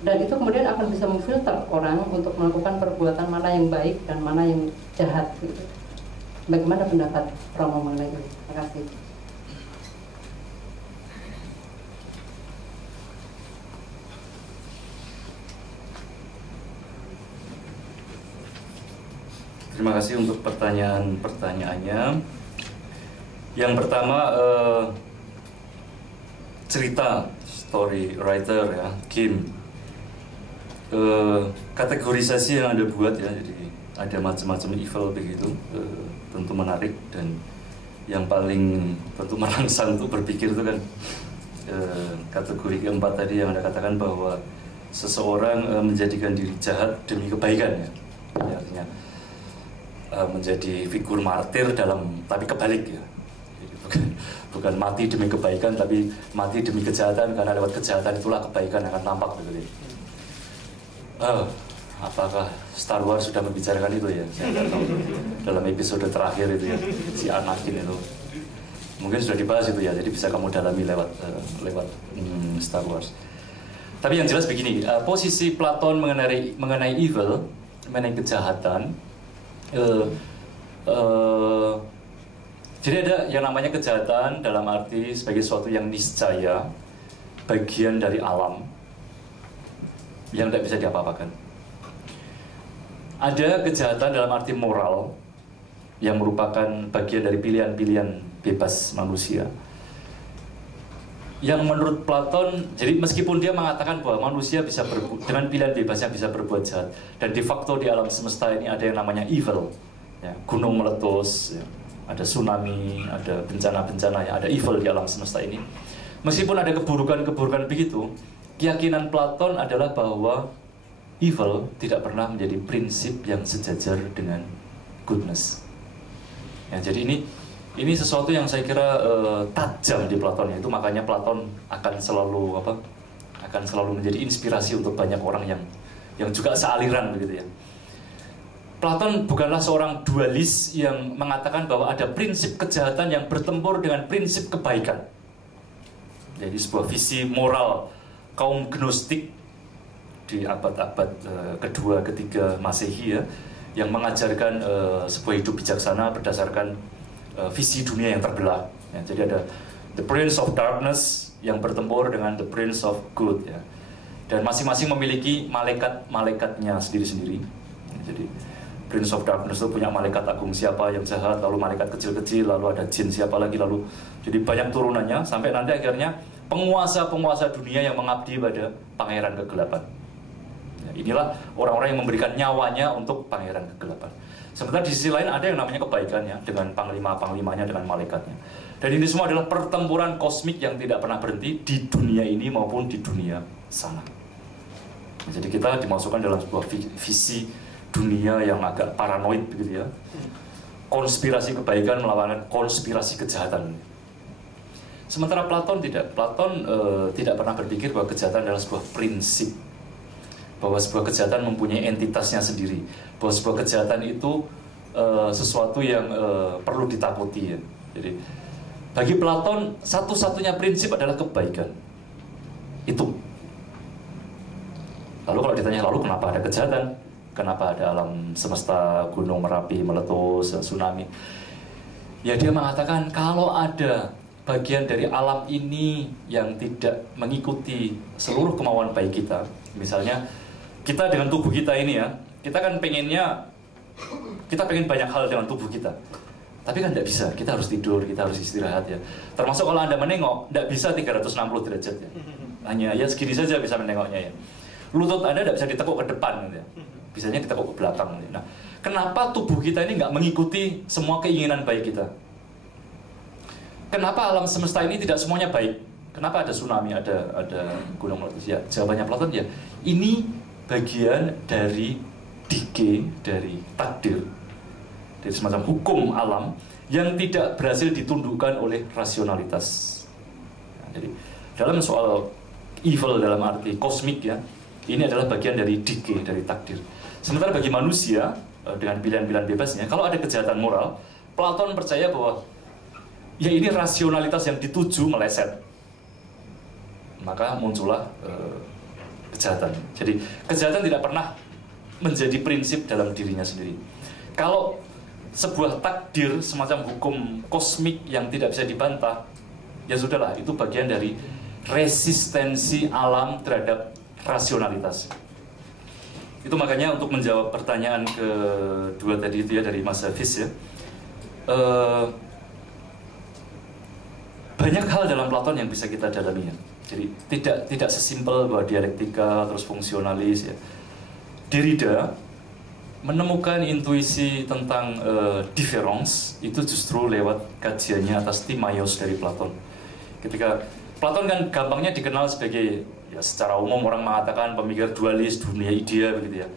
Dan itu kemudian akan bisa memfilter orang untuk melakukan perbuatan mana yang baik dan mana yang jahat. Gitu. Bagaimana pendapat Romo mengenai itu? Terima kasih. Terima kasih untuk pertanyaannya. Yang pertama, cerita story writer ya, Kim. Kategorisasi yang Anda buat ya, jadi ada macam-macam evil begitu, tentu menarik, dan yang paling tentu merangsang untuk berpikir itu kan kategori keempat tadi yang Anda katakan bahwa seseorang menjadikan diri jahat demi kebaikan ya, artinya menjadi figur martir tapi kebalik ya. Jadi bukan mati demi kebaikan, tapi mati demi kejahatan, karena lewat kejahatan itulah kebaikan akan tampak begitu. Apakah Star Wars sudah membicarakan itu ya? Saya tidak tahu. Dalam episode terakhir itu ya, si Anakin itu mungkin sudah dibahas itu ya. Jadi bisa kamu dalami lewat Star Wars. Tapi yang jelas begini, posisi Platon mengenai evil, mengenai kejahatan. Jadi ada yang namanya kejahatan dalam arti sebagai sesuatu yang niscaya, bagian dari alam yang tidak bisa diapa-apakan. Ada kejahatan dalam arti moral yang merupakan bagian dari pilihan-pilihan bebas manusia. Yang menurut Platon, jadi meskipun dia mengatakan bahwa manusia bisa dengan pilihan bebasnya bisa berbuat jahat, dan de facto di alam semesta ini ada yang namanya evil, ya, gunung meletus, ya, ada tsunami, ada bencana-bencana, ya, ada evil di alam semesta ini. Meskipun ada keburukan-keburukan begitu, keyakinan Platon adalah bahwa evil tidak pernah menjadi prinsip yang sejajar dengan goodness. Ya, jadi ini sesuatu yang saya kira tajam di Platon ya. Itu makanya Platon akan selalu menjadi inspirasi untuk banyak orang yang juga sealiran begitu ya. Platon bukanlah seorang dualis yang mengatakan bahwa ada prinsip kejahatan yang bertempur dengan prinsip kebaikan. Jadi sebuah visi moral kaum Gnostik di abad-abad kedua, ketiga Masehi ya, yang mengajarkan sebuah hidup bijaksana berdasarkan visi dunia yang terbelah. Ya, jadi ada the Prince of Darkness yang bertempur dengan the Prince of Good. Ya. Dan masing-masing memiliki malaikat-malaikatnya sendiri-sendiri. Ya, jadi Prince of Darkness itu punya malaikat agung siapa yang jahat, lalu malaikat kecil-kecil, lalu ada jin siapa lagi, lalu jadi banyak turunannya sampai nanti akhirnya penguasa-penguasa dunia yang mengabdi pada pangeran kegelapan. Ya, inilah orang-orang yang memberikan nyawanya untuk pangeran kegelapan. Sementara di sisi lain ada yang namanya kebaikan ya, dengan panglima-panglimanya, dengan malaikatnya. Dan ini semua adalah pertempuran kosmik yang tidak pernah berhenti di dunia ini maupun di dunia sana. Jadi kita dimasukkan dalam sebuah visi dunia yang agak paranoid begitu ya. Konspirasi kebaikan melawan konspirasi kejahatan. Sementara Platon tidak. Platon tidak pernah berpikir bahwa kejahatan adalah sebuah prinsip, bahwa sebuah kejahatan mempunyai entitasnya sendiri, bahwa sebuah kejahatan itu sesuatu yang perlu ditakuti ya. Jadi bagi Platon satu-satunya prinsip adalah kebaikan. Itu. Lalu kalau ditanya lalu kenapa ada kejahatan? Kenapa ada alam semesta, gunung Merapi meletus, tsunami? Ya dia mengatakan kalau ada bagian dari alam ini yang tidak mengikuti seluruh kemauan baik kita, misalnya kita dengan tubuh kita ini ya, kita kan pengen banyak hal dengan tubuh kita, tapi kan tidak bisa, kita harus tidur, kita harus istirahat ya. Termasuk kalau Anda menengok, tidak bisa 360 derajat ya, hanya ya segini saja bisa menengoknya ya. Lutut Anda tidak bisa ditekuk ke depan ya, bisanya ditekuk ke belakang. Nah, kenapa tubuh kita ini nggak mengikuti semua keinginan baik kita? Kenapa alam semesta ini tidak semuanya baik? Kenapa ada tsunami, ada gunung meletus? Ya, jawabannya Platon ya, ini bagian dari decay, dari takdir, dari semacam hukum alam yang tidak berhasil ditundukkan oleh rasionalitas. Nah, jadi dalam soal evil dalam arti kosmik ya, ini adalah bagian dari decay, dari takdir. Sementara bagi manusia dengan pilihan-pilihan bebasnya, kalau ada kejahatan moral, Platon percaya bahwa ya ini rasionalitas yang dituju meleset, maka muncullah kejahatan. Jadi kejahatan tidak pernah menjadi prinsip dalam dirinya sendiri. Kalau sebuah takdir semacam hukum kosmik yang tidak bisa dibantah, ya sudahlah, itu bagian dari resistensi alam terhadap rasionalitas. Itu makanya untuk menjawab pertanyaan kedua tadi itu ya dari Mas Hafiz ya, banyak hal dalam Platon yang bisa kita dalami ya. Jadi tidak sesimpel bahwa dialektika terus fungsionalis ya. Derrida menemukan intuisi tentang différance itu justru lewat kajiannya atas Timaios dari Platon. Ketika Platon kan gampangnya dikenal sebagai, ya secara umum orang mengatakan pemikir dualis, dunia idea begitu ya.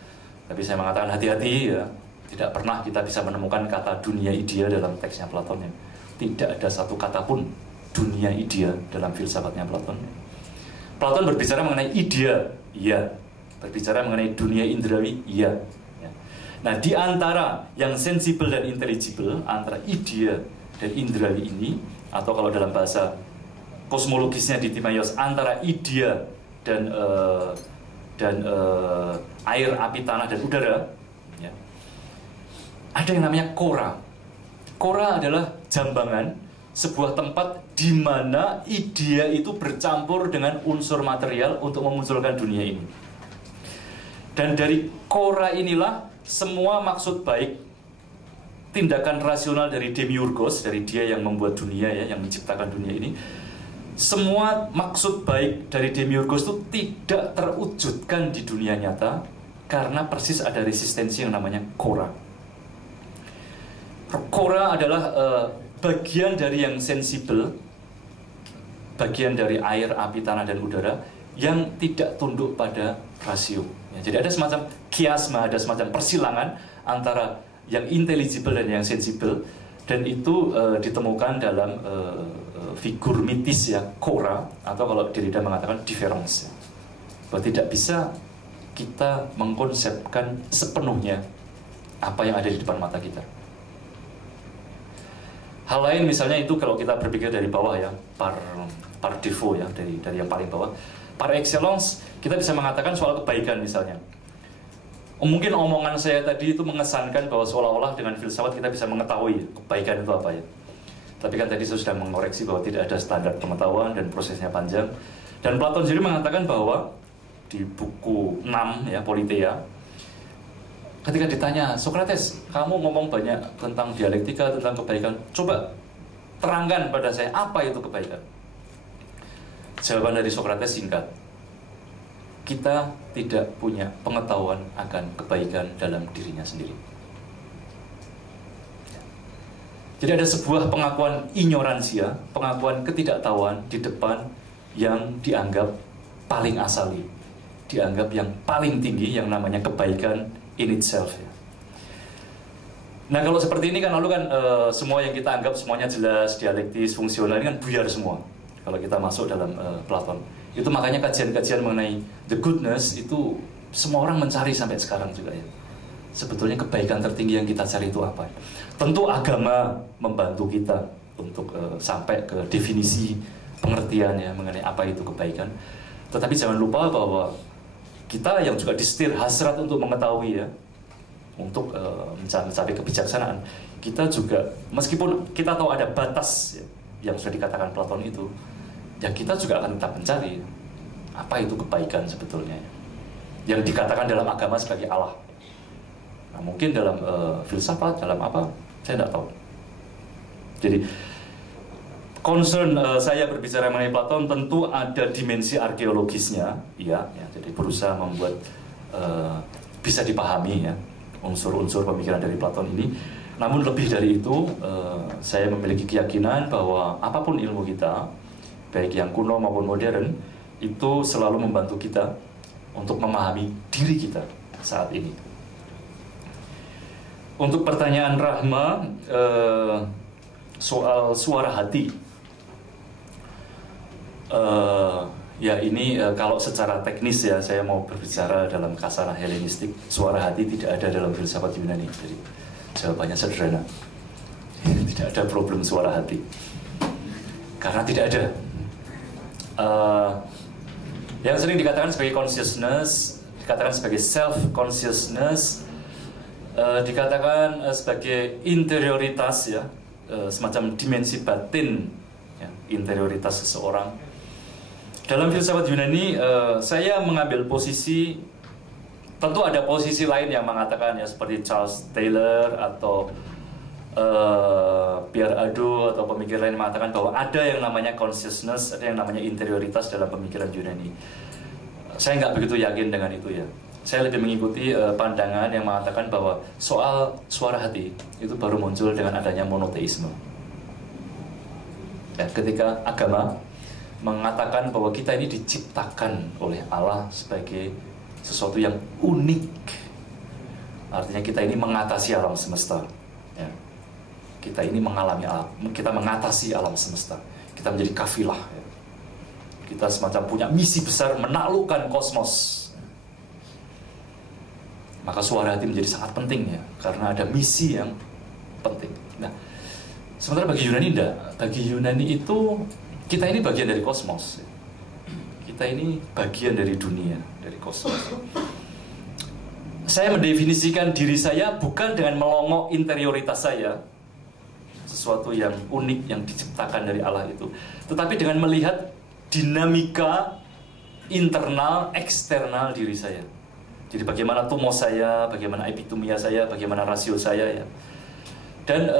Tapi saya mengatakan hati-hati ya, tidak pernah kita bisa menemukan kata dunia idea dalam teksnya Platon ya. Tidak ada satu kata pun dunia idea dalam filsafatnya Platon. Platon berbicara mengenai idea, iya. Berbicara mengenai dunia indrawi, iya. Nah, di antara yang sensibel dan intelligible, antara idea dan indrawi ini, atau kalau dalam bahasa kosmologisnya di Timaios, antara idea dan air, api, tanah, dan udara, ya, ada yang namanya kora. Kora adalah jambangan, sebuah tempat di mana idea itu bercampur dengan unsur material untuk memunculkan dunia ini. Dan dari kora inilah semua maksud baik, tindakan rasional dari Demiurgos, dari dia yang membuat dunia ya, yang menciptakan dunia ini, semua maksud baik dari Demiurgos itu tidak terwujudkan di dunia nyata karena persis ada resistensi yang namanya kora. Kora adalah bagian dari yang sensibel, bagian dari air, api, tanah, dan udara yang tidak tunduk pada rasio. Ya, jadi ada semacam kiasma, ada semacam persilangan antara yang intelligible dan yang sensibel, dan itu ditemukan dalam figur mitis ya, kora, atau kalau Derrida mengatakan différance. Ya. Bahwa tidak bisa kita mengkonsepkan sepenuhnya apa yang ada di depan mata kita. Hal lain misalnya itu kalau kita berpikir dari bawah ya, par default ya, dari yang paling bawah, par excellence kita bisa mengatakan soal kebaikan misalnya. Mungkin omongan saya tadi itu mengesankan bahwa seolah-olah dengan filsafat kita bisa mengetahui kebaikan itu apa ya. Tapi kan tadi saya sudah mengoreksi bahwa tidak ada standar pengetahuan dan prosesnya panjang. Dan Platon sendiri mengatakan bahwa di buku 6 ya, Politeia, ketika ditanya, Sokrates, kamu ngomong banyak tentang dialektika, tentang kebaikan, coba terangkan pada saya apa itu kebaikan. Jawaban dari Sokrates singkat, kita tidak punya pengetahuan akan kebaikan dalam dirinya sendiri. Jadi ada sebuah pengakuan ignoransia, pengakuan ketidaktahuan di depan yang dianggap paling asali, dianggap yang paling tinggi, yang namanya kebaikan in itself. Nah kalau seperti ini kan lalu kan semua yang kita anggap semuanya jelas, dialektis, fungsional, ini kan buyar semua kalau kita masuk dalam Platon. Itu makanya kajian-kajian mengenai the goodness itu semua orang mencari sampai sekarang juga ya. Sebetulnya kebaikan tertinggi yang kita cari itu apa? Tentu agama membantu kita untuk sampai ke definisi pengertian ya mengenai apa itu kebaikan. Tetapi jangan lupa bahwa kita yang juga disetir hasrat untuk mengetahui ya, untuk mencapai kebijaksanaan, kita juga meskipun kita tahu ada batas ya, yang sudah dikatakan Platon itu, ya kita juga akan tetap mencari apa itu kebaikan sebetulnya yang dikatakan dalam agama sebagai Allah. Nah, mungkin dalam filsafat, dalam apa, saya tidak tahu. Jadi concern saya berbicara mengenai Platon tentu ada dimensi arkeologisnya, ya, jadi berusaha membuat bisa dipahami ya unsur-unsur pemikiran dari Platon ini. Namun lebih dari itu, saya memiliki keyakinan bahwa apapun ilmu kita, baik yang kuno maupun modern, itu selalu membantu kita untuk memahami diri kita saat ini. Untuk pertanyaan Rahma soal suara hati, Ya ini kalau secara teknis ya, saya mau berbicara dalam kasanah Helenistik. Suara hati tidak ada dalam filsafat Yunani. Jadi jawabannya sederhana. Tidak ada problem suara hati. Karena tidak ada. Yang sering dikatakan sebagai consciousness, dikatakan sebagai self-consciousness, dikatakan sebagai interioritas ya, semacam dimensi batin ya, interioritas seseorang. Dalam filsafat Yunani, saya mengambil posisi, tentu ada posisi lain yang mengatakan ya, seperti Charles Taylor atau Pierre Hadot atau pemikir lain mengatakan bahwa ada yang namanya consciousness, ada yang namanya interioritas dalam pemikiran Yunani. Saya nggak begitu yakin dengan itu ya. Saya lebih mengikuti pandangan yang mengatakan bahwa soal suara hati itu baru muncul dengan adanya monoteisme. Ya, ketika agama mengatakan bahwa kita ini diciptakan oleh Allah sebagai sesuatu yang unik, artinya kita ini mengatasi alam semesta ya. Kita ini mengalami alam, kita mengatasi alam semesta, kita menjadi kafilah ya. Kita semacam punya misi besar menaklukkan kosmos. Maka suara hati menjadi sangat penting ya, karena ada misi yang penting. Nah, sementara bagi Yunani enggak. Bagi Yunani itu kita ini bagian dari kosmos. Kita ini bagian dari dunia, dari kosmos. Saya mendefinisikan diri saya bukan dengan melongok interioritas saya, sesuatu yang unik yang diciptakan dari Allah itu, tetapi dengan melihat dinamika internal, eksternal diri saya. Jadi bagaimana tumos saya, bagaimana epitomia saya, bagaimana rasio saya ya. Dan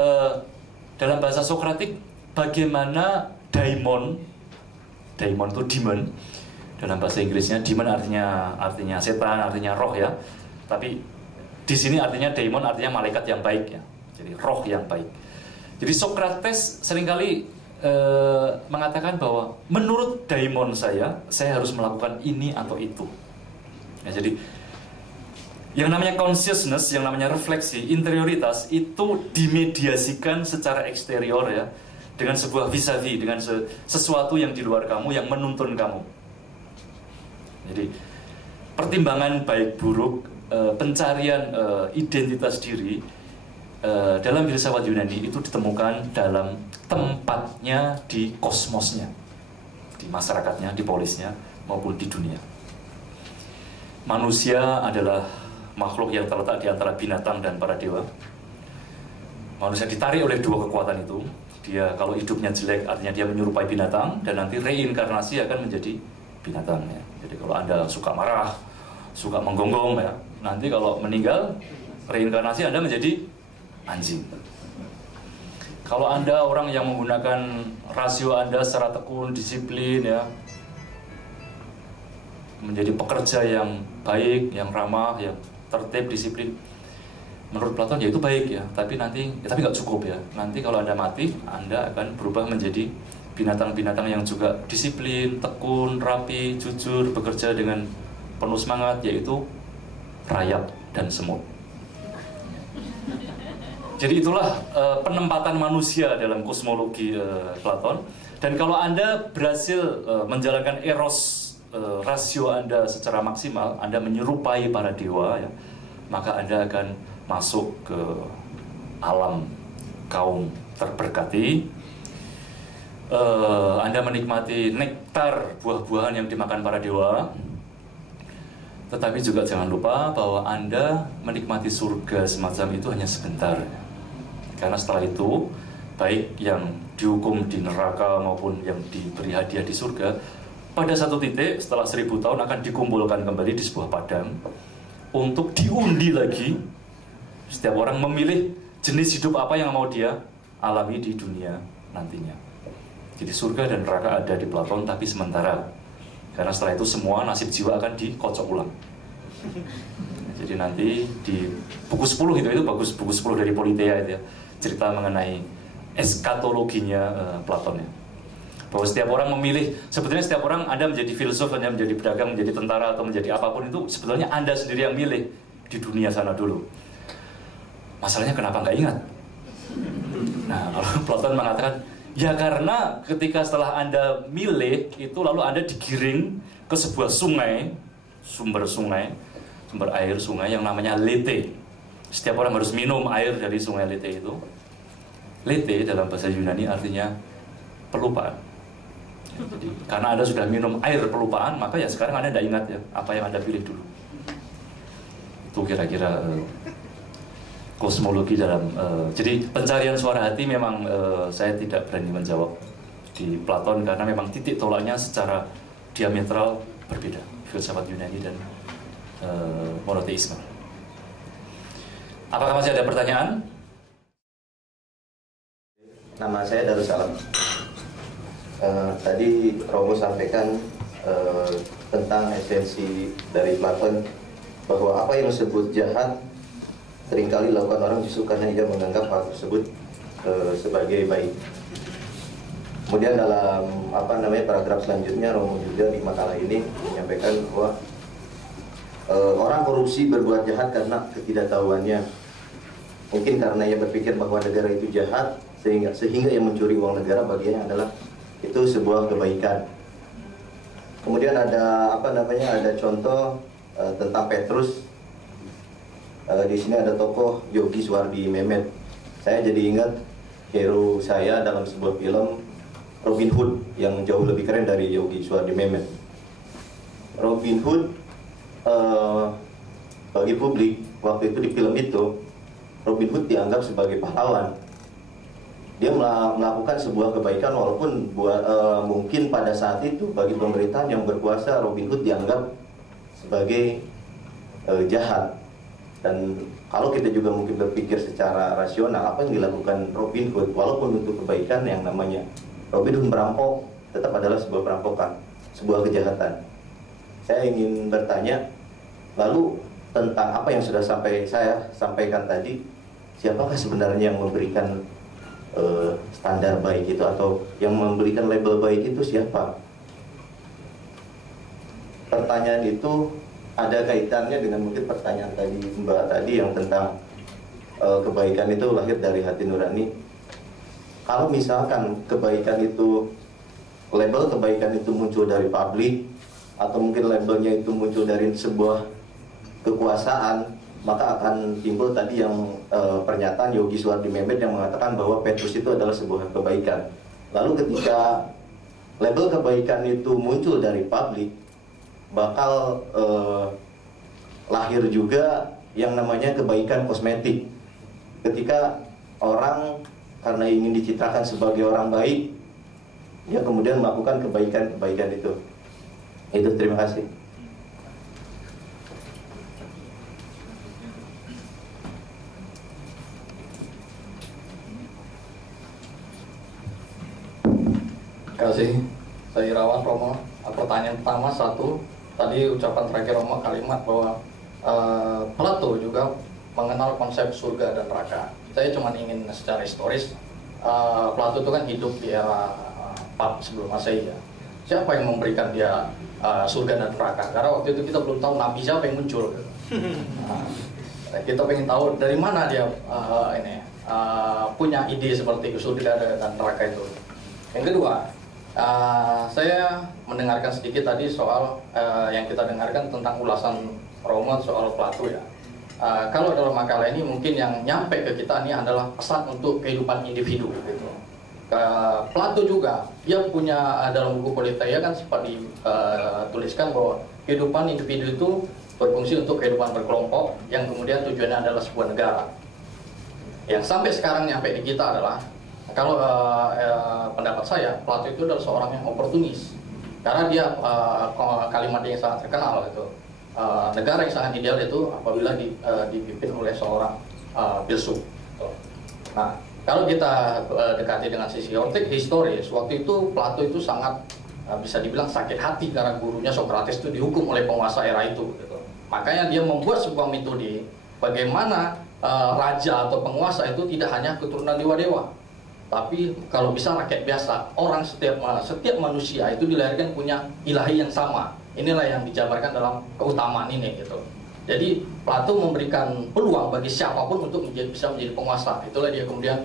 dalam bahasa Sokratik, bagaimana daimon itu demon, dalam bahasa Inggrisnya demon artinya setan, artinya roh ya. Tapi di sini artinya daimon artinya malaikat yang baik ya. Jadi roh yang baik. Jadi Sokrates seringkali mengatakan bahwa menurut daimon saya harus melakukan ini atau itu. Ya, jadi yang namanya consciousness, yang namanya refleksi, interioritas itu dimediasikan secara eksterior ya, dengan sebuah vis-a-vis, dengan sesuatu yang di luar kamu, yang menuntun kamu. Jadi pertimbangan baik buruk, pencarian identitas diri dalam filsafat Yunani itu ditemukan dalam tempatnya di kosmosnya, di masyarakatnya, di polisnya, maupun di dunia. Manusia adalah makhluk yang terletak di antara binatang dan para dewa. Manusia ditarik oleh dua kekuatan itu. Dia kalau hidupnya jelek artinya dia menyerupai binatang, dan nanti reinkarnasi akan menjadi binatang ya. Jadi kalau Anda suka marah, suka menggonggong ya, nanti kalau meninggal reinkarnasi Anda menjadi anjing. Kalau Anda orang yang menggunakan rasio Anda secara tekun, disiplin ya, menjadi pekerja yang baik, yang ramah, yang tertib, disiplin, menurut Platon ya itu baik ya, tapi nggak cukup ya. Nanti kalau Anda mati, Anda akan berubah menjadi binatang-binatang yang juga disiplin, tekun, rapi, jujur, bekerja dengan penuh semangat, yaitu rayap dan semut. Jadi itulah penempatan manusia dalam kosmologi Platon. Dan kalau Anda berhasil menjalankan eros rasio Anda secara maksimal, Anda menyerupai para dewa ya, maka Anda akan masuk ke alam kaum terberkati. Anda menikmati nektar buah-buahan yang dimakan para dewa. Tetapi juga jangan lupa bahwa Anda menikmati surga semacam itu hanya sebentar. Karena setelah itu, baik yang dihukum di neraka maupun yang diberi hadiah di surga, pada satu titik setelah 1000 tahun akan dikumpulkan kembali di sebuah padang untuk diundi lagi. Setiap orang memilih jenis hidup apa yang mau dia alami di dunia nantinya. Jadi surga dan neraka ada di Platon, tapi sementara. Karena setelah itu semua nasib jiwa akan dikocok ulang. Jadi nanti di buku 10 itu bagus, buku 10 dari Politeia itu ya, cerita mengenai eskatologinya Platon ya. Bahwa setiap orang memilih, sebetulnya setiap orang, Anda menjadi filsuf, Anda menjadi pedagang, menjadi tentara, atau menjadi apapun itu, sebetulnya Anda sendiri yang milih di dunia sana dulu. Masalahnya kenapa nggak ingat? Nah, kalau Platon mengatakan, Ya karena ketika setelah Anda milih itu lalu Anda digiring ke sebuah sungai, sumber air sungai yang namanya Lethe. Setiap orang harus minum air dari sungai Lethe itu. Lethe dalam bahasa Yunani artinya pelupaan. Jadi karena Anda sudah minum air pelupaan, maka ya sekarang Anda tidak ingat ya apa yang Anda pilih dulu. Itu kira-kira kosmologi dalam jadi pencarian suara hati memang saya tidak berani menjawab di Platon karena memang titik tolaknya secara diametral berbeda, filsafat Yunani dan monoteisme. Apakah masih ada pertanyaan? Nama saya Darussalam. Tadi Romo sampaikan tentang esensi dari Platon bahwa apa yang disebut jahat seringkali dilakukan orang justru karena ia menganggap hal tersebut sebagai baik. Kemudian dalam paragraf selanjutnya Romo juga di makalah ini menyampaikan bahwa orang korupsi berbuat jahat karena ketidaktahuannya. Mungkin karena ia berpikir bahwa negara itu jahat sehingga ia mencuri uang negara bagiannya adalah itu sebuah kebaikan. Kemudian ada ada contoh tentang Petrus. Di sini ada tokoh Yogi Suwardi Mehmet. Saya jadi ingat hero saya dalam sebuah film Robin Hood yang jauh lebih keren dari Yogi Suwardi Mehmet. Robin Hood bagi publik waktu itu di film itu Robin Hood dianggap sebagai pahlawan. Dia melakukan sebuah kebaikan walaupun mungkin pada saat itu bagi pemerintahan yang berkuasa Robin Hood dianggap sebagai jahat. Dan kalau kita juga mungkin berpikir secara rasional, apa yang dilakukan Robin Hood walaupun untuk kebaikan yang namanya Robin Hood merampok tetap adalah sebuah perampokan, sebuah kejahatan. Saya ingin bertanya, lalu tentang apa yang sudah saya sampaikan tadi, siapakah sebenarnya yang memberikan standar baik itu atau yang memberikan label baik itu siapa? Pertanyaan itu ada kaitannya dengan mungkin pertanyaan tadi Mbak tadi yang tentang kebaikan itu lahir dari hati nurani. Kalau misalkan kebaikan itu, label kebaikan itu muncul dari publik atau mungkin labelnya itu muncul dari sebuah kekuasaan, maka akan timbul tadi yang pernyataan Yogi Suwardi Mehmet yang mengatakan bahwa Petrus itu adalah sebuah kebaikan. Lalu ketika label kebaikan itu muncul dari publik, bakal lahir juga yang namanya kebaikan kosmetik. Ketika orang karena ingin dicitrakan sebagai orang baik, dia kemudian melakukan kebaikan-kebaikan itu. Itu, terima kasih. Terima kasih. Saya Irawan Romo. Pertanyaan pertama satu. Tadi ucapan terakhir Romo kalimat bahwa Plato juga mengenal konsep surga dan neraka. Saya cuma ingin secara historis, Plato itu kan hidup di era sebelum Masehi ya. Siapa yang memberikan dia surga dan neraka? Karena waktu itu kita belum tahu nabi siapa yang muncul. Kita pengen tahu dari mana dia punya ide seperti itu, surga dan neraka itu. Yang kedua, saya mendengarkan sedikit tadi soal yang kita dengarkan tentang ulasan Romo soal Plato ya. Kalau dalam makalah ini mungkin yang nyampe ke kita ini adalah pesan untuk kehidupan individu gitu. Plato juga dia punya dalam buku Politeia kan sempat dituliskan bahwa kehidupan individu itu berfungsi untuk kehidupan berkelompok yang kemudian tujuannya adalah sebuah negara. Yang sampai sekarang nyampe di kita adalah kalau pendapat saya, Plato itu adalah seorang yang oportunis. Karena dia kalimat yang sangat terkenal itu, negara yang sangat ideal itu apabila dipimpin oleh seorang filsuf. Nah, kalau kita dekati dengan sisi historis, waktu itu Plato itu sangat bisa dibilang sakit hati karena gurunya Socrates itu dihukum oleh penguasa era itu. Gitu. Makanya dia membuat sebuah metode bagaimana raja atau penguasa itu tidak hanya keturunan dewa-dewa, tapi kalau bisa rakyat biasa, orang setiap manusia itu dilahirkan punya ilahi yang sama. Inilah yang dijabarkan dalam keutamaan ini gitu. Jadi Plato memberikan peluang bagi siapapun untuk bisa menjadi penguasa. Itulah dia kemudian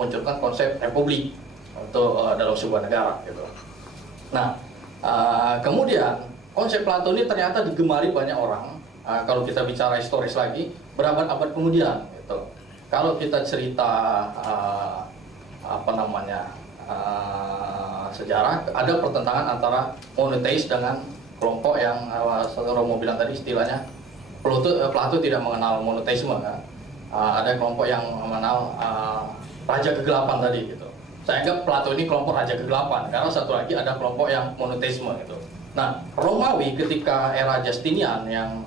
munculkan konsep republik. untuk dalam sebuah negara gitu. Nah, kemudian konsep Plato ini ternyata digemari banyak orang. Kalau kita bicara historis lagi, berabad-abad kemudian gitu. Kalau kita cerita sejarah, ada pertentangan antara monoteis dengan kelompok yang Romo bilang tadi istilahnya Plato tidak mengenal monoteisme kan. Ada kelompok yang mengenal raja kegelapan tadi gitu. Saya anggap Plato ini kelompok raja kegelapan karena satu lagi ada kelompok yang monoteisme gitu. Nah, Romawi ketika era Justinian yang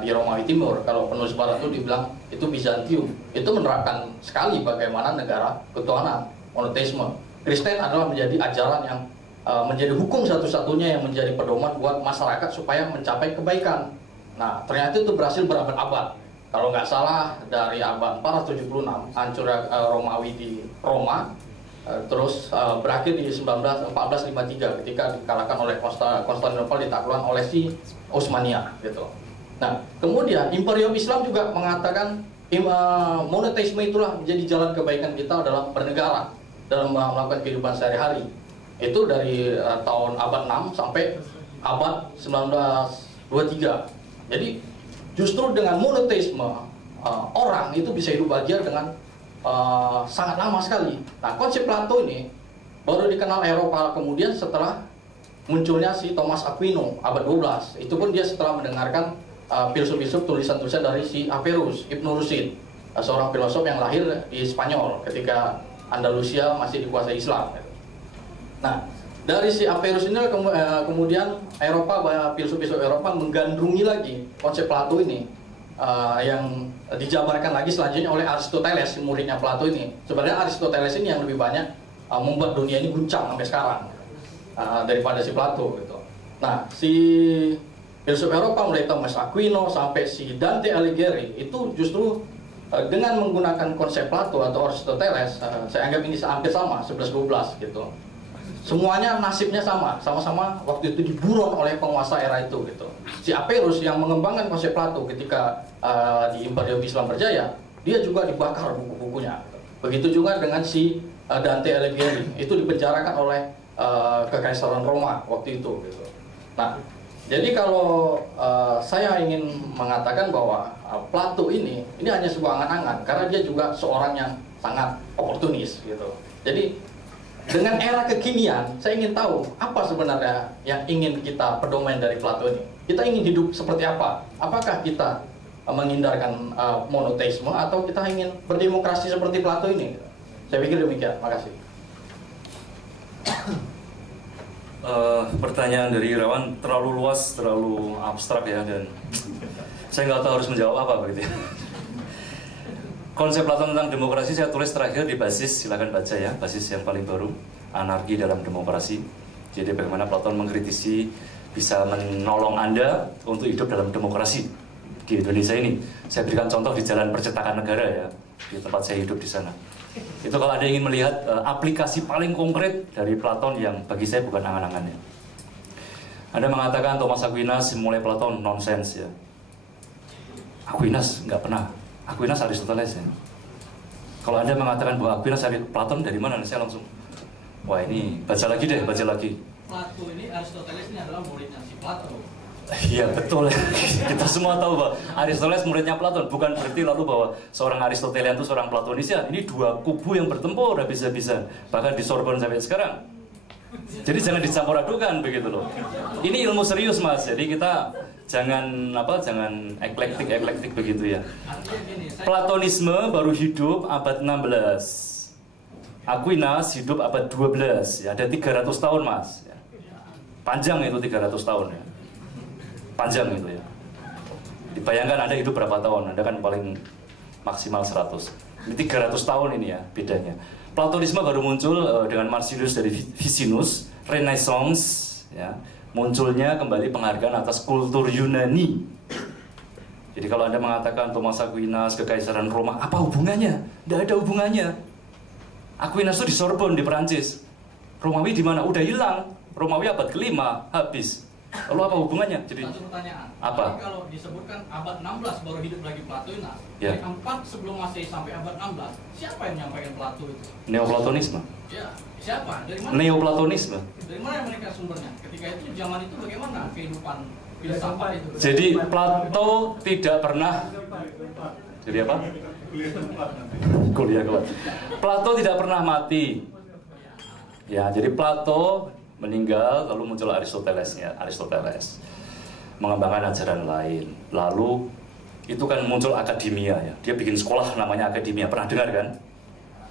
di Romawi Timur, kalau penulis Barat itu dibilang itu Bizantium, itu menerapkan sekali bagaimana negara ketuhanan, monoteisme. Kristen adalah menjadi ajaran yang menjadi hukum satu-satunya yang menjadi pedoman buat masyarakat supaya mencapai kebaikan. Nah, ternyata itu berhasil berabad-abad. Kalau nggak salah dari abad 476 hancurnya Romawi di Roma, terus berakhir di 1453 ketika dikalahkan oleh Konstantinopel, ditaklukkan oleh si Utsmania gitu. Nah, kemudian Imperium Islam juga mengatakan monoteisme itulah menjadi jalan kebaikan kita dalam bernegara, dalam melakukan kehidupan sehari-hari. Itu dari tahun abad 6 sampai abad 1923. Jadi justru dengan monoteisme orang itu bisa hidup bahagia dengan sangat lama sekali. Nah, konsep Plato ini baru dikenal Eropa kemudian setelah munculnya si Thomas Aquino abad 12. Itu pun dia setelah mendengarkan filsuf-filsuf tulisan-tulisan dari si Averroes, Ibnu Rushd, seorang filosof yang lahir di Spanyol ketika Andalusia masih dikuasai Islam. Nah, dari si Averroes ini kemudian filsuf-filsuf Eropa menggandrungi lagi konsep Plato ini yang dijabarkan lagi selanjutnya oleh Aristoteles, muridnya Plato ini. Sebenarnya Aristoteles ini yang lebih banyak membuat dunia ini guncang sampai sekarang daripada si Plato gitu. Nah, si filsuf Eropa mulai Thomas Aquino sampai si Dante Alighieri itu justru dengan menggunakan konsep Plato atau Aristoteles, saya anggap ini hampir sama, 11-12 gitu. Semuanya nasibnya sama-sama waktu itu diburon oleh penguasa era itu gitu. Si Averroes yang mengembangkan konsep Plato ketika di Imperium Islam berjaya, dia juga dibakar buku-bukunya. Begitu juga dengan si Dante Alighieri, itu dipenjarakan oleh Kekaisaran Roma waktu itu gitu. Nah, jadi kalau saya ingin mengatakan bahwa Plato ini hanya sebuah angan-angan karena dia juga seorang yang sangat oportunis gitu. Jadi dengan era kekinian, saya ingin tahu apa sebenarnya yang ingin kita pedoman dari Plato ini. Kita ingin hidup seperti apa? Apakah kita menghindarkan monoteisme atau kita ingin berdemokrasi seperti Plato ini? Saya pikir demikian. Makasih. Pertanyaan dari Irawan terlalu luas, terlalu abstrak ya, dan saya nggak tahu harus menjawab apa begitu. Konsep Plato tentang demokrasi saya tulis terakhir di Basis, silakan baca ya, Basis yang paling baru, Anarki dalam Demokrasi. Jadi bagaimana Platon mengkritisi bisa menolong Anda untuk hidup dalam demokrasi di Indonesia ini. Saya berikan contoh di Jalan Percetakan Negara ya, di tempat saya hidup di sana. Itu kalau Anda ingin melihat aplikasi paling konkret dari Platon yang bagi saya bukan angan-angannya. Anda mengatakan Thomas Aquinas mulai Platon nonsens ya. Aquinas nggak pernah. Aquinas Aristoteles ya. Kalau Anda mengatakan bahwa Aquinas Platon dari mana? Saya langsung, wah ini baca lagi deh, baca lagi. Plato ini, Aristoteles ini adalah muridnya si Plato. Iya betul. Kita semua tahu bahwa Aristoteles muridnya Platon. Bukan berarti lalu bahwa seorang Aristotelian itu seorang Platonisnya. Ini dua kubu yang bertempur habis-habisan. Bahkan di Sorbonne sampai sekarang. Jadi jangan dicampur adukan begitu loh. Ini ilmu serius mas. Jadi kita jangan eklektik begitu ya. Platonisme baru hidup abad 16. Aquinas hidup abad 12 ya. Ada 300 tahun mas ya. Panjang itu 300 tahun ya. Panjang itu ya. Dibayangkan Anda hidup berapa tahun? Anda kan paling maksimal 100. Ini 300 tahun ini ya bedanya. Platonisme baru muncul dengan Marcellus dari Ficinus, Renaissance ya. Munculnya kembali penghargaan atas kultur Yunani. Jadi kalau Anda mengatakan Thomas Aquinas, Kekaisaran Roma, apa hubungannya? Tidak ada hubungannya. Aquinas itu di Sorbonne di Perancis. Romawi di mana? Udah hilang. Romawi abad ke-5 habis. Lalu apa hubungannya? Jadi satu pertanyaan. apa? Jadi kalau disebutkan abad 16 baru hidup lagi Plato, nah, Ya. dari 4 sebelum Masehi sampai abad 16, siapa yang menyampaikan Plato itu? Neoplatonisme. Ya, siapa? Dari mana? Neoplatonisme. Dari mana mereka sumbernya? Ketika itu zaman itu bagaimana kehidupan filsafat itu? Jadi Plato tidak pernah. Jadi apa? Kuliah keluar. Plato tidak pernah mati. Ya, jadi Plato meninggal, lalu muncul Aristotelesnya. Aristoteles mengembangkan ajaran lain. Lalu itu kan muncul akademia ya. Dia bikin sekolah namanya akademia. Pernah dengar kan?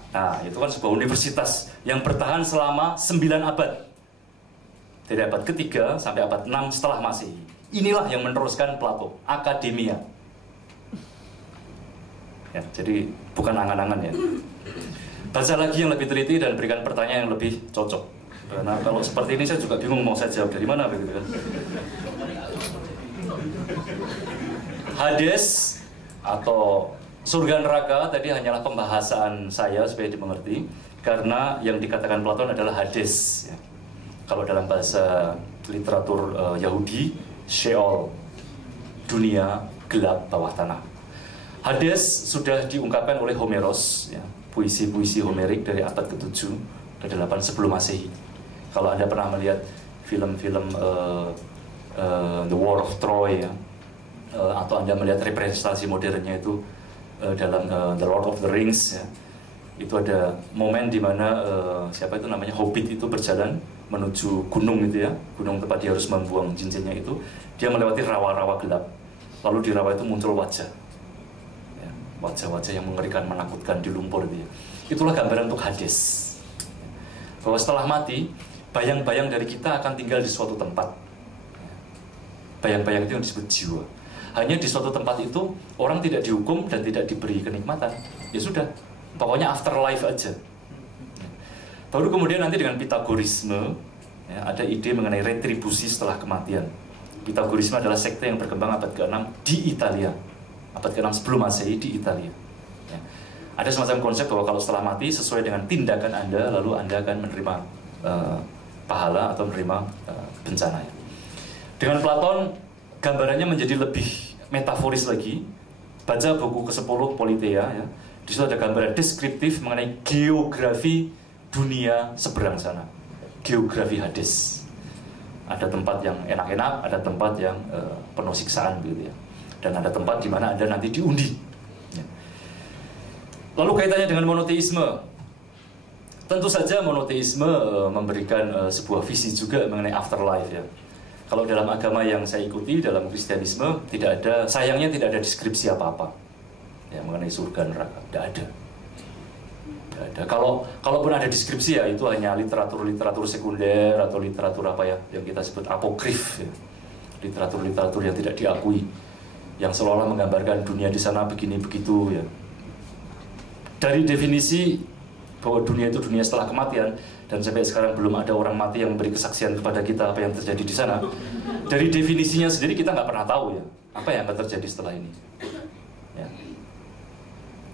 Nah, itu kan sebuah universitas yang bertahan selama 9 abad. Dari abad ke-3 sampai abad 6 setelah Masehi. Inilah yang meneruskan Plato, akademia. Ya, jadi bukan angan-angan ya. Baca lagi yang lebih teliti dan berikan pertanyaan yang lebih cocok. Karena kalau seperti ini saya juga bingung mau saya jawab dari mana begitu kan. Hades atau surga neraka tadi hanyalah pembahasan saya supaya dimengerti, karena yang dikatakan Platon adalah Hades ya. Kalau dalam bahasa literatur Yahudi, Sheol, dunia gelap bawah tanah. Hades sudah diungkapkan oleh Homeros ya, puisi-puisi Homerik dari abad ke-7 ke-8 sebelum Masehi. Kalau Anda pernah melihat film-film The War of Troy ya, atau Anda melihat representasi modernnya itu dalam The Lord of the Rings ya, itu ada momen di mana siapa itu namanya Hobbit itu berjalan menuju gunung itu ya, gunung tempat dia harus membuang cincinnya itu, dia melewati rawa-rawa gelap, lalu di rawa itu muncul wajah ya, wajah-wajah yang mengerikan, menakutkan di lumpur itu ya. Itulah gambaran untuk Hades, bahwa setelah mati bayang-bayang dari kita akan tinggal di suatu tempat. Bayang-bayang itu yang disebut jiwa. Hanya di suatu tempat itu orang tidak dihukum dan tidak diberi kenikmatan. Ya sudah, pokoknya afterlife aja. Baru kemudian nanti dengan Pitagorisme ya, ada ide mengenai retribusi setelah kematian. Pitagorisme adalah sekte yang berkembang abad ke-6 di Italia. Abad ke-6 sebelum Masehi di Italia. Ya. Ada semacam konsep bahwa kalau setelah mati sesuai dengan tindakan Anda, lalu Anda akan menerima pahala atau menerima bencana. Dengan Platon gambarannya menjadi lebih metaforis lagi. Baca buku ke-10 Politeia ya. Di situ ada gambaran deskriptif mengenai geografi dunia seberang sana. Geografi Hades. Ada tempat yang enak-enak, ada tempat yang penuh siksaan gitu ya. Dan ada tempat di mana Anda nanti diundi. Ya. Lalu kaitannya dengan monoteisme. Tentu saja monoteisme memberikan sebuah visi juga mengenai afterlife ya. Kalau dalam agama yang saya ikuti, dalam Kristianisme, tidak ada, sayangnya tidak ada deskripsi apa-apa ya, mengenai surga neraka, tidak ada. Tidak ada. Kalaupun ada deskripsi ya itu hanya literatur sekunder atau literatur apa ya yang kita sebut apokrif ya. Literatur yang tidak diakui, yang seolah-olah menggambarkan dunia di sana begini begitu ya. Dari definisi bahwa dunia itu dunia setelah kematian, dan sampai sekarang belum ada orang mati yang memberi kesaksian kepada kita apa yang terjadi di sana. Dari definisinya sendiri kita nggak pernah tahu ya apa yang akan terjadi setelah ini. Ya.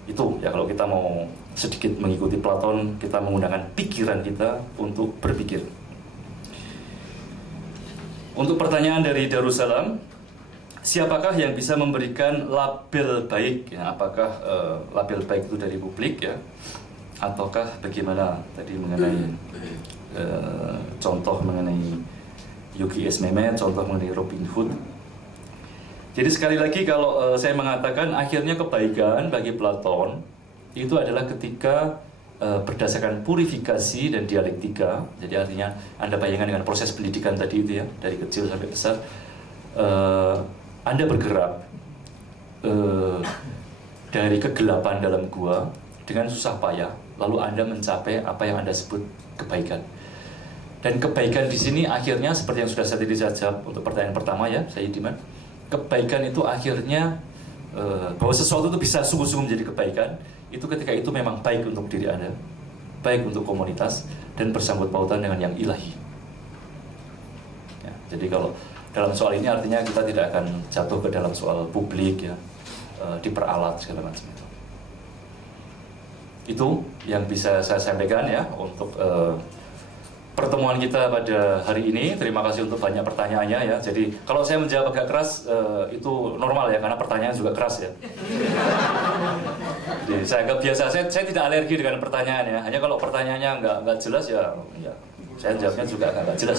Itu ya kalau kita mau sedikit mengikuti Platon, kita menggunakan pikiran kita untuk berpikir. Untuk pertanyaan dari Darussalam, siapakah yang bisa memberikan label baik? Ya, apakah label baik itu dari publik ya? Ataukah bagaimana tadi mengenai contoh mengenai Yuki S. Mehmet, contoh mengenai Robin Hood. Jadi sekali lagi kalau saya mengatakan akhirnya kebaikan bagi Platon itu adalah ketika berdasarkan purifikasi dan dialektika. Jadi artinya Anda bayangkan dengan proses pendidikan tadi itu ya, dari kecil sampai besar, Anda bergerak dari kegelapan dalam gua dengan susah payah, lalu Anda mencapai apa yang Anda sebut kebaikan. Dan kebaikan di sini akhirnya seperti yang sudah saya tadi jawab untuk pertanyaan pertama ya, saya Diman. Kebaikan itu akhirnya bahwa sesuatu itu bisa sungguh-sungguh menjadi kebaikan itu ketika itu memang baik untuk diri Anda, baik untuk komunitas, dan bersangkut pautan dengan yang ilahi. Ya, jadi kalau dalam soal ini artinya kita tidak akan jatuh ke dalam soal publik ya, diperalat segala macam itu. Itu yang bisa saya sampaikan ya untuk pertemuan kita pada hari ini. Terima kasih untuk banyak pertanyaannya ya. Jadi kalau saya menjawab agak keras itu normal ya, karena pertanyaan juga keras ya. Jadi saya agak biasa, saya tidak alergi dengan pertanyaan ya. Hanya kalau pertanyaannya nggak jelas ya saya jawabnya juga nggak jelas.